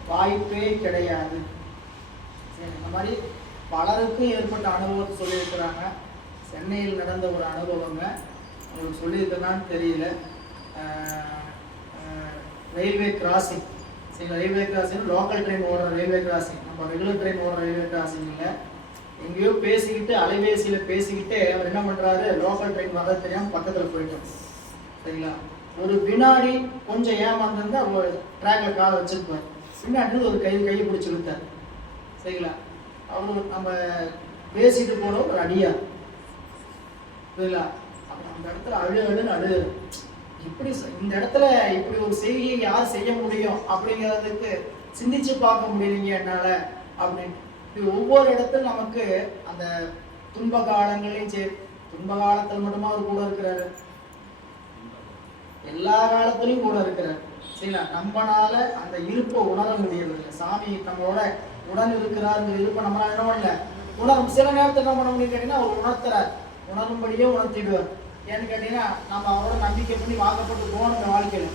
வாய்ப்பே கிடையாது. சரி, இந்த மாதிரி பலருக்கும் ஏற்பட்ட அனுபவத்தை சொல்லியிருக்கிறாங்க. சென்னையில் நடந்த ஒரு அனுபவங்க உங்களுக்கு சொல்லியிருக்கேன்னு தெரியல. ரயில்வே கிராசிங், சரி, ரயில்வே கிராசிங் லோக்கல் ட்ரெயின் ஓடுற ரயில்வே கிராசிங், நம்ம ரெகுலர் ட்ரெயின் ஓடுற ரயில்வே கிராசிங் இல்லை. எங்கேயோ பேசிக்கிட்டு அலைபேசியில பேசிக்கிட்டே அவர் என்ன பண்றாரு, லோக்கல் ட்ரெயின் வர தெரியாம பக்கத்துல போயிட்டோம். சரிங்களா, ஒரு வினாடி கொஞ்சம் ஏமாந்திருந்தா ட்ராக்ல காலை வச்சிருப்பார், பின்னாடி ஒரு கையை பிடிச்சி இழுத்தார். சரிங்களா, அவரு நம்ம பேசிட்டு போன ஒரு அடியா, சரிங்களா, அந்த இடத்துல அழுன்னு இப்படி இந்த இடத்துல இப்படி ஒரு செய்தியை யார் செய்ய முடியும் அப்படிங்கிறதுக்கு சிந்திச்சு பார்க்க முடியலீங்க என்னால அப்படின்னு. இது ஒவ்வொரு இடத்துல நமக்கு அந்த துன்ப காலங்களையும் சரி, துன்ப காலத்தில் மட்டுமா அவர் கூட இருக்கிறாரு, எல்லா காலத்திலையும் கூட இருக்கிறார். சரிங்களா, நம்மளால அந்த இருப்பை உணர முடியவில்லை. சாமி நம்மளோட உடன் இருக்கிறாருங்கிற இருப்பை நம்மளால என்ன பண்ணல உணரும். சில நேரத்தில் என்ன பண்ண முடியும் கேட்டீங்கன்னா அவர் உணர்த்துறார், உணரும்படியே உணர்த்திடுவார். ஏன்னு கேட்டீங்கன்னா நம்ம அவரோட நம்பிக்கை பண்ணி வாக்கப்பட்டு போகணுங்க, வாழ்க்கையில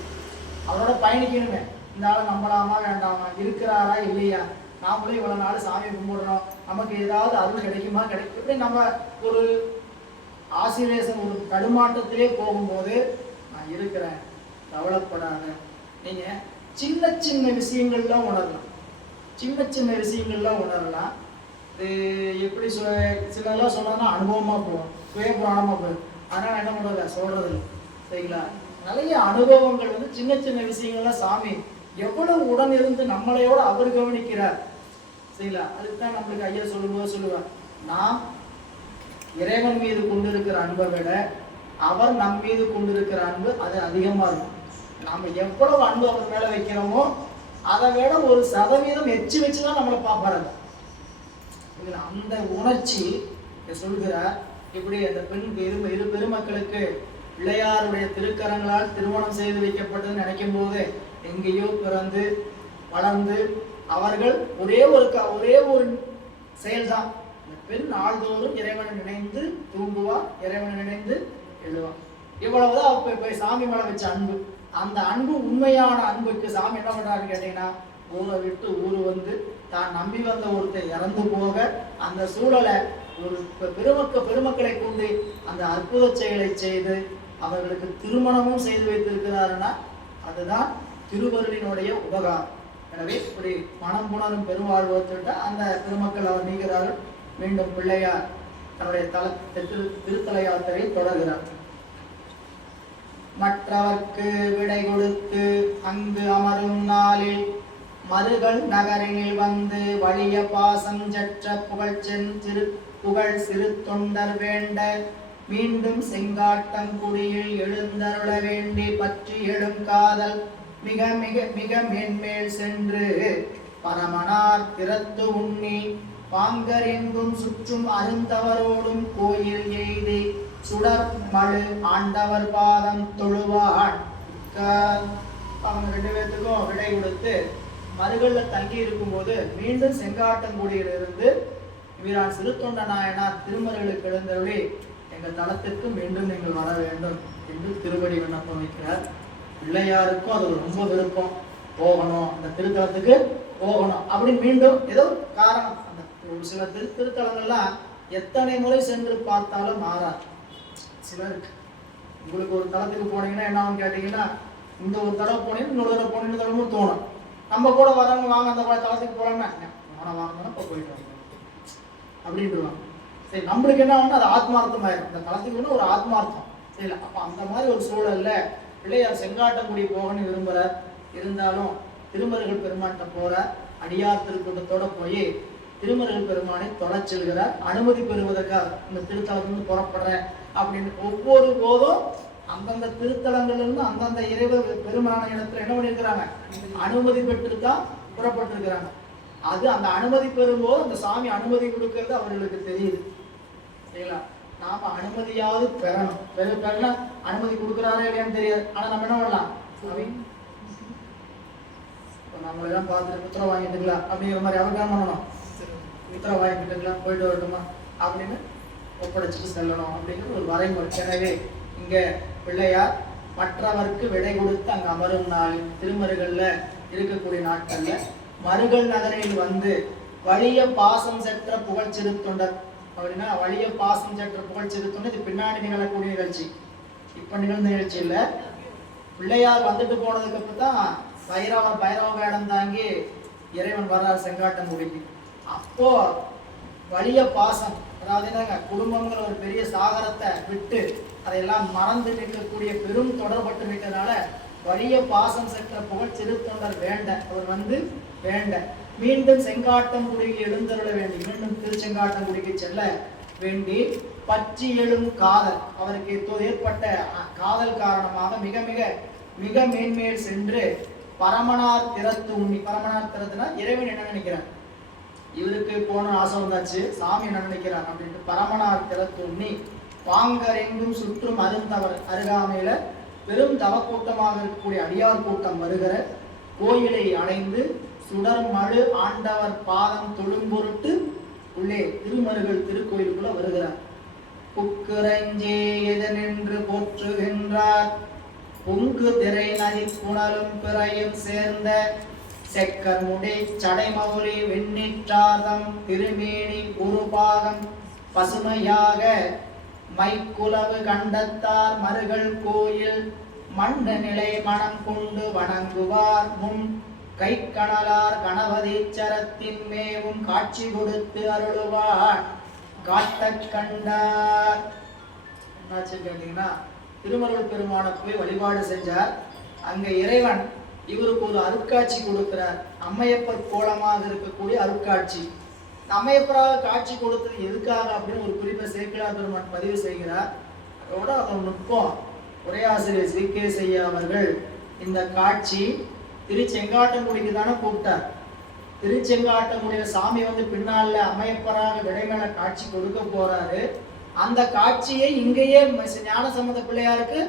அவரோட பயணிக்கணுமே. இந்த ஆளை நம்பலாமா வேண்டாமா, இருக்கிறாரா இல்லையா, நாமளும் இவ்வளவு நாள் சாமி கும்பிடுறோம், நமக்கு ஏதாவது அருள் கிடைக்குமா கிடைக்கும், இப்படி நம்ம ஒரு ஆசிரியேஷன் ஒரு தடுமாற்றத்திலே போகும்போது நான் இருக்கிறேன், கவலைப்படாத. நீங்க சின்ன சின்ன விஷயங்கள்லாம் உணரலாம், சின்ன சின்ன விஷயங்கள்லாம் உணரலாம். இது எப்படி சிலர்லாம் சொன்னா அனுபவமா போகும், சுய புராணமா போகும். அதனால என்ன பண்றது சொல்றது இல்லை. சரிங்களா, நிறைய அனுபவங்கள் வந்து சின்ன சின்ன விஷயங்கள்லாம் சாமி எவ்வளவு உடன் இருந்து நம்மளையோட அவர் கவனிக்கிறார். சரிங்களா, அதுக்குதான் நம்மளுக்கு ஐயா சொல்லுவார், நாம் இறைவன் மீது கொண்டிருக்கிற அன்பை விட அவர் நம் மீது கொண்டிருக்கிற அன்பு அது அதிகமா இருக்கும். நம்ம எவ்வளவு அன்பு அவர் மேல வைக்கிறோமோ அதை விட 1% எச்சு வச்சுதான் நம்மளை பார்ப்பாரு. அந்த உணர்ச்சி சொல்கிறார். இப்படி அந்த இரு பெருமக்களுக்கு பிள்ளையாருடைய திருக்கரங்களால் திருமணம் செய்து வைக்கப்பட்டதுன்னு நினைக்கும் போது எங்கேயோ பிறந்து வளர்ந்து அவர்கள் ஒரே ஒரு செயல்தான், இந்த பெண் நாள்தோறும் இறைவனை நினைந்து தூங்குவா, இறைவனை நினைந்து எழுவா. இவ்வளவுதான் அவ போய் சாமி மேல வச்ச அன்பு. அந்த அன்பு உண்மையான அன்புக்கு சாமி என்ன பண்றாருன்னு கேட்டீங்கன்னா, ஊரை விட்டு ஊரு வந்து தான் நம்பி வந்த ஒருத்தர் இறந்து போக அந்த சூழலை ஒரு பெருமக்களை கொண்டு அந்த அற்புத செயலை செய்து அவர்களுக்கு திருமணமும் செய்து வைத்திருக்கிறாருன்னா அதுதான் திருவருளினுடைய உபகாரம். எனவே இப்படி மனம் புணரும் பெருவாழ்வுட்ட அந்த பெருமக்கள் அவர் நீங்கிறார்கள். மீண்டும் பிள்ளையார் தன்னுடைய திருத்தல யாத்திரை தொடர்கிறார். மற்றவர்க்கு விடை கொடுத்து அங்கு அமரும் நாளில் மருகள் நகரினில் வந்து வலிய பாசம் சற்ற புகழ் சிறு தொண்டர் வேண்ட மீண்டும் செங்காட்டங்குடியில் எழுந்தருள வேண்டி பற்றி எழும் காதல் மிக மிக மிக மேன்மேல் சென்று பரமனார் திறத்து உண்ணி பாங்கரெங்கும் சுற்றும் அருந்தவரோடும் கோயில் எய்தி சுடர் மழு ஆண்டவர் பாதம் தொழுவான். அவங்க 2 பேர்த்துக்கும் விடை கொடுத்து மருகல்ல தங்கி இருக்கும்போது மீண்டும் செங்காட்டங்குடியிலிருந்து வீரான் சிறுத்தொண்ட நாயனார் திருமருகளுக்கு எழுந்தருளி எங்கள் தலத்திற்கு மீண்டும் நீங்கள் வர வேண்டும் என்று திருவடி விண்ணப்பம் வைக்கிறார். பிள்ளையாருக்கும் அது ரொம்ப விருப்பம், போகணும் அந்த திருத்தலத்துக்கு போகணும் அப்படின்னு. மீண்டும் ஏதோ காரணம், அந்த ஒரு சில திருத்தலங்கள்லாம் எத்தனை முறை சென்று பார்த்தாலும் மாறாது. சிலருக்கு உங்களுக்கு ஒரு தளத்துக்கு போனீங்கன்னா என்ன கேட்டீங்கன்னா, இந்த ஒரு தடவை போனீங்கன்னா இன்னொரு தடவை போனீங்கன்னு தடவும் தோணும். நம்ம கூட வரவங்க வாங்க அந்த தளத்துக்கு போகலாம்னா போன வாங்கணும் இப்போ போயிட்டு வாங்க அப்படின்ட்டுருவாங்க. சரி, நம்மளுக்கு என்ன ஆகும்னா அது ஆத்மார்த்தம் ஆயிடும். அந்த தளத்துக்கு ஒரு ஆத்மார்த்தம் சரிங்களா. அப்போ அந்த மாதிரி ஒரு சூழல்ல பிள்ளையார் செங்காட்டங்குடி போகணும்னு விரும்புகிறார். இருந்தாலும் திருமருகல் பெருமான்கிட்ட போற அடியார் திருக்கூட்டத்தோட போய் திருமருகல் பெருமானை தொலைச் செல்கிறார். அனுமதி பெறுவதற்காக இந்த திருத்தலத்திலிருந்து புறப்படுறேன் அப்படின்னு. ஒவ்வொரு போதும் அந்தந்த திருத்தலங்களிலிருந்து அந்தந்த இறைவர் பெருமான இடத்துல என்ன பண்ணியிருக்கிறாங்க, அனுமதி பெற்று தான் புறப்பட்டிருக்கிறாங்க. அது அந்த அனுமதி பெறும்போது அந்த சாமி அனுமதி கொடுக்கறது அவர்களுக்கு தெரியுது சரிங்களா. நாம அனுமதியாவது பெறணும். பெறலாம் அனுமதி கொடுக்குறாரே இல்லையான்னு தெரியாது. ஆனா நம்ம என்ன பண்ணலாம், நம்மளெல்லாம் பார்த்துட்டு உத்தரவு வாங்கிட்டுங்களா அப்படிங்கிற மாதிரி அவருக்கு என்ன பண்ணணும், உத்தரவு வாங்கிட்டுங்களா போயிட்டு வரட்டுமா அப்படின்னு ஒப்படைச்சிட்டு செல்லணும் அப்படிங்கிற ஒரு வரைமுறை. எனவே இங்க பிள்ளையார் மற்றவருக்கு விடை கொடுத்து அங்க அமரும் நாளில் திருமருகல்ல இருக்கக்கூடிய நாட்கள்ல மருகல் நகரில் வந்து வலிய பாசம் செற்ற புகழ் சிறுத்தொண்டர் அப்படின்னா, வலிய பாசம் செற்ற புகழ் சிறுத்தொண்டர் இது பின்னாடி நிகழக்கூடிய நிகழ்ச்சி, இப்ப நிகழ்ந்த நிகழ்ச்சி இல்ல. பிள்ளையார் வந்துட்டு போனதுக்கு அப்புறம் தான் பைரவ வேடம் தாங்கி இறைவன் வர்றார் செங்காட்டங்குடிக்கு. அப்போ வலிய பாசம், அதாவது என்னங்க, குடும்பங்கிற ஒரு பெரிய சாகரத்தை விட்டு அதையெல்லாம் மறந்து நிற்கக்கூடிய பெரும் தொடர்பட்டு நிற்கிறதுனால வலிய பாசம் செற்ற புகழ் சிறுத்தொண்டர் வேண்ட, அவர் வந்து வேண்ட மீண்டும் செங்காட்டங்குடிக்கு எழுந்தருள வேண்டி, மீண்டும் திருச்செங்காட்டங்குடிக்கு செல்ல வேண்டி பற்றி எழும் காதல், அவருக்கு ஏற்பட்ட காதல் காரணமாக மிக மிக மிக மேன்மேல் சென்று பரமனார் திறத்து உண்ணி, பரமனார் திறத்துனா இறைவன் என்ன நினைக்கிறார், இவருக்கு போன ஆசை வந்தாச்சு, சாமி என்ன நினைக்கிறார் அப்படின்ட்டு பரமனார் திறத்து உண்ணி பாங்கரெங்கும் சுற்றும் அருந்தவர் அருகாமையில பெரும் தவக்கூட்டமாக இருக்கக்கூடிய அடியார் கூட்டம் வருகிற கோயிலை அடைந்து சுடர் மழு ஆண்டவர் பாதம் தொழும் பொருட்டு உள்ளே திருமருகல் திருக்கோயிலுக்குள்ள வருகிறார். புக்குரஞ்சே எதனென்று போற்றுகின்றார் பொங்கு திரை நதி புனலும் பிறையும் சேர்ந்த செக்கர் முடி சடைமௌலி வெண்ணிற்றாதம் திருமேனி ஒரு பாகம் பசுமையாக மைக்குலவு கண்டத்தார் மருகல் கோயில் மண்ட நிலை மனம் கொண்டு வணங்குவார் முன் கை கணலார் கணவதீச்சரத்தின் மேவும் காட்சி கொடுத்து அருளுவார் காட்டக் கண்டார். என்னாச்சு கேட்டீங்கன்னா, திருமருகல் பெருமானை போய் வழிபாடு செஞ்சார். அங்க இறைவன் இவருக்கு ஒரு அருட்காட்சி கொடுக்கிறார். அம்மையப்பர் கோலமாக இருக்கக்கூடிய அருட்காட்சி. அம்மையப்பராக காட்சி கொடுத்தது எதுக்காக அப்படின்னு ஒரு குறிப்பை சேக்கிழார் பெருமான் பதிவு செய்கிறார். அதோட அதன் நுட்பம் உரையாசிரியர் சி.கே. செய்யா அவர்கள் இந்த காட்சி திருச்செங்காட்டங்குடிக்கு தானே கூப்பிட்டார். திருச்செங்காட்டங்குடியில சாமி வந்து பின்னால அம்மையப்பராக விடைமேல காட்சி கொடுக்க போறாரு. அந்த காட்சியை இங்கேயே ஞானசம்பந்த பிள்ளையாருக்கு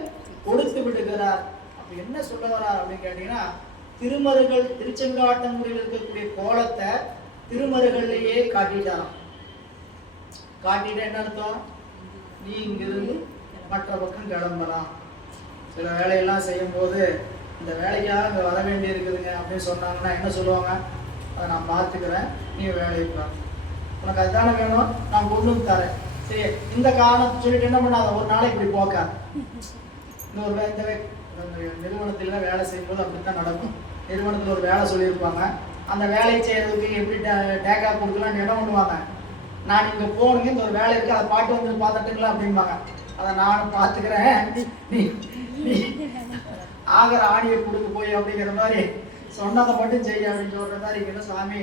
கொடுத்து விடுகிறார். அப்ப என்ன சொல்ல வர்றார் அப்படின்னு கேட்டீங்கன்னா, திருமருகல் திருச்செங்காட்டங்குடியில் இருக்கக்கூடிய கோலத்தை திருமருகல்லையே காட்டிட்டாராம். காட்டிட்டு என்ன அர்த்தம், நீ இங்கிருந்து மற்ற பக்கம் கிளம்பலாம். சில வேலையெல்லாம் செய்யும் போது இந்த வேலைக்காக இங்கே வர வேண்டி இருக்குதுங்க அப்படின்னு சொன்னாங்கன்னா என்ன சொல்லுவாங்க, அதை நான் பார்த்துக்கிறேன், நீ வேலையை பாரு, உனக்கு அதுதானே வேணும், நான் கொண்டு வந்து தரேன், சரி இந்த காரணத்தை சொல்லிட்டு என்ன பண்ணாத ஒரு நாளைக்கு இப்படி போக்காது. இந்த நிறுவனத்தில் வேலை செய்யும்போது அப்படித்தான் நடக்கும். நிறுவனத்தில் ஒரு வேலை சொல்லியிருப்பாங்க, அந்த வேலையை செய்யறதுக்கு எப்படி டேக்கா கொடுக்கலாம்னு இடம் பண்ணுவாங்க. நான் இங்கே போகணுங்க, இந்த ஒரு வேலை இருக்குது, அதை பாட்டு வந்து பார்த்துட்டுங்களா அப்படின்பாங்க. அதை நான் பார்த்துக்கிறேன், நீ ஆகிற ஆணியை கொடுக்க போய் அப்படிங்கிற மாதிரி சொன்னதை மட்டும் செய்ய அப்படின்னு சொல்ற மாதிரி என்ன சாமி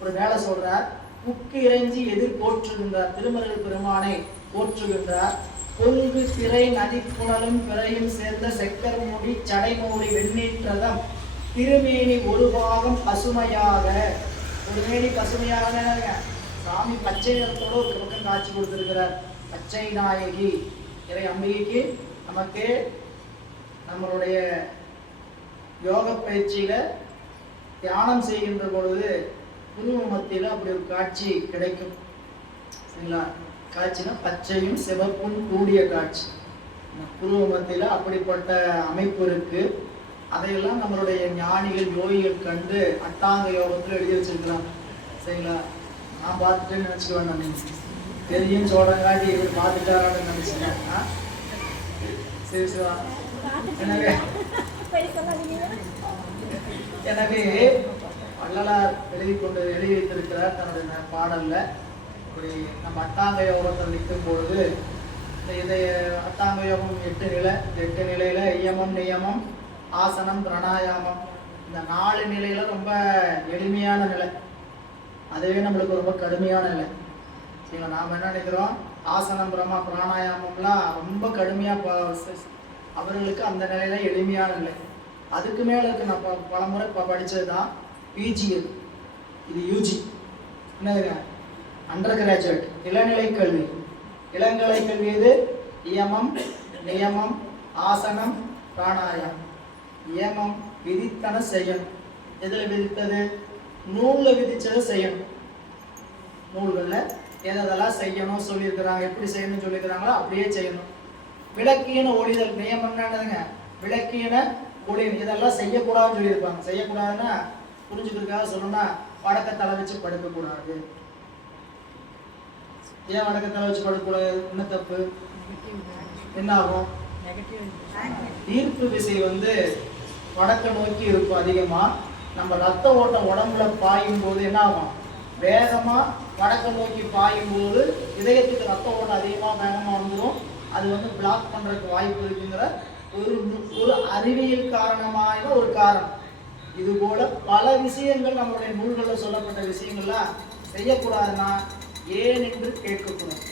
ஒரு வேலை சொல்றார். புக்கு இறைஞ்சி எதிர் போற்றுகின்றார், திருமருகல் பெருமானை போற்றுகின்றார். பொங்கு திரை நதி புனலும் பிறையும் சேர்ந்த செக்கர் முடி சடைமௌலி வெண்ணீற்றதம் திருமேனி ஒரு பாகம் பசுமையாக, ஒரு மேனி பசுமையாக சாமி பச்சை நிறத்தோடு ஒரு பக்கம் காட்சி கொடுத்திருக்கிறார். பச்சை நாயகி இறை அம்பிகைக்கு நமக்கு நம்மளுடைய யோக பயிற்சியில தியானம் செய்கின்ற பொழுது புருவ மத்தியில அப்படி ஒரு காட்சி கிடைக்கும். சரிங்களா? காட்சினா பச்சையும் சிவப்பும் கூடிய காட்சி. புருவ மத்தியில அப்படிப்பட்ட அமைப்பு இருக்கு. அதையெல்லாம் நம்மளுடைய ஞானிகள் யோகிகள் கண்டு அட்டாங்க யோகத்துல எழுதி வச்சிருக்கிறாங்க. சரிங்களா? நான் பார்த்துட்டேன்னு நினைச்சுக்க வேண்டாம். நீங்க தெரியும் சொல்றங்காட்டி இவர் பார்த்துட்டாரான்னு நினைச்சுட்டேன். சரி சிவா. எனவே வள்ளலார் எழுதி வைத்திருக்கிறார் தன்னுடைய பாடல்ல. இப்படி நம்ம அட்டாங்க யோகத்தில் நிற்கும் பொழுது இதை அட்டாங்க யோகம் 8 நிலை. 8 நிலையில இயமம் நியமம் ஆசனம் பிராணாயாமம் இந்த 4 நிலையில ரொம்ப எளிமையான நிலை. அதுவே நம்மளுக்கு ரொம்ப கடுமையான நிலை. சரிங்களா? நாம் என்ன நினைக்கிறோம், ஆசனம் பிராணாயாமம்லாம் ரொம்ப கடுமையா அவர்களுக்கு அந்த நிலையில எளிமையான நிலை. அதுக்கு மேல இருக்கு. நான் பல முறை படிச்சது தான் பிஜி. இது யூஜி. என்னதுங்க? அண்டர் கிராஜுவேட் இளநிலை கல்வி. இளங்கலை கல்வி இது இயமம் நியமம் ஆசனம் பிராணாயாமம். இயமம் விதித்தன செய்யணும். எதுல விதித்தது? நூல்ல விதிச்சதை செய்யணும். நூல்கள்ல எதெல்லாம் செய்யணும் சொல்லியிருக்கிறாங்க, எப்படி செய்யணும்னு சொல்லியிருக்கிறாங்களோ அப்படியே செய்யணும். விளக்கின ஒளிதல் நியமம் என்னதுங்க? விளக்கின ஒளிதல் இதெல்லாம் செய்யக்கூடாதுன்னு சொல்லியிருப்பாங்க. செய்யக்கூடாதுன்னா புரிஞ்சுக்கிறதுக்காக சொல்லணும்னா வடக்க தலை வச்சு படுக்கக்கூடாது. ஏன் வடக்க தலை வச்சு படுக்கக்கூடாது? என்ன தப்பு? என்ன ஆகும்? ஈர்ப்பு விசை வடக்க நோக்கி இருக்கும் அதிகமா. நம்ம ரத்த ஓட்டம் உடம்புல பாயும் போது என்ன ஆகும்? வேகமா வடக்க நோக்கி பாயும் போது இதயத்துக்கு ரத்த ஓட்டம் அதிகமா வேகமா வந்துடும். அது பிளாக் பண்றதுக்கு வாய்ப்பு இருக்குங்கிற ஒரு அறிவியல் காரணமான ஒரு காரணம். இது போல பல விஷயங்கள் நம்மளுடைய நூல்களில் சொல்லப்பட்ட விஷயங்கள்லாம் செய்யக்கூடாதுன்னா ஏன் என்று கேட்கக்கூடாது.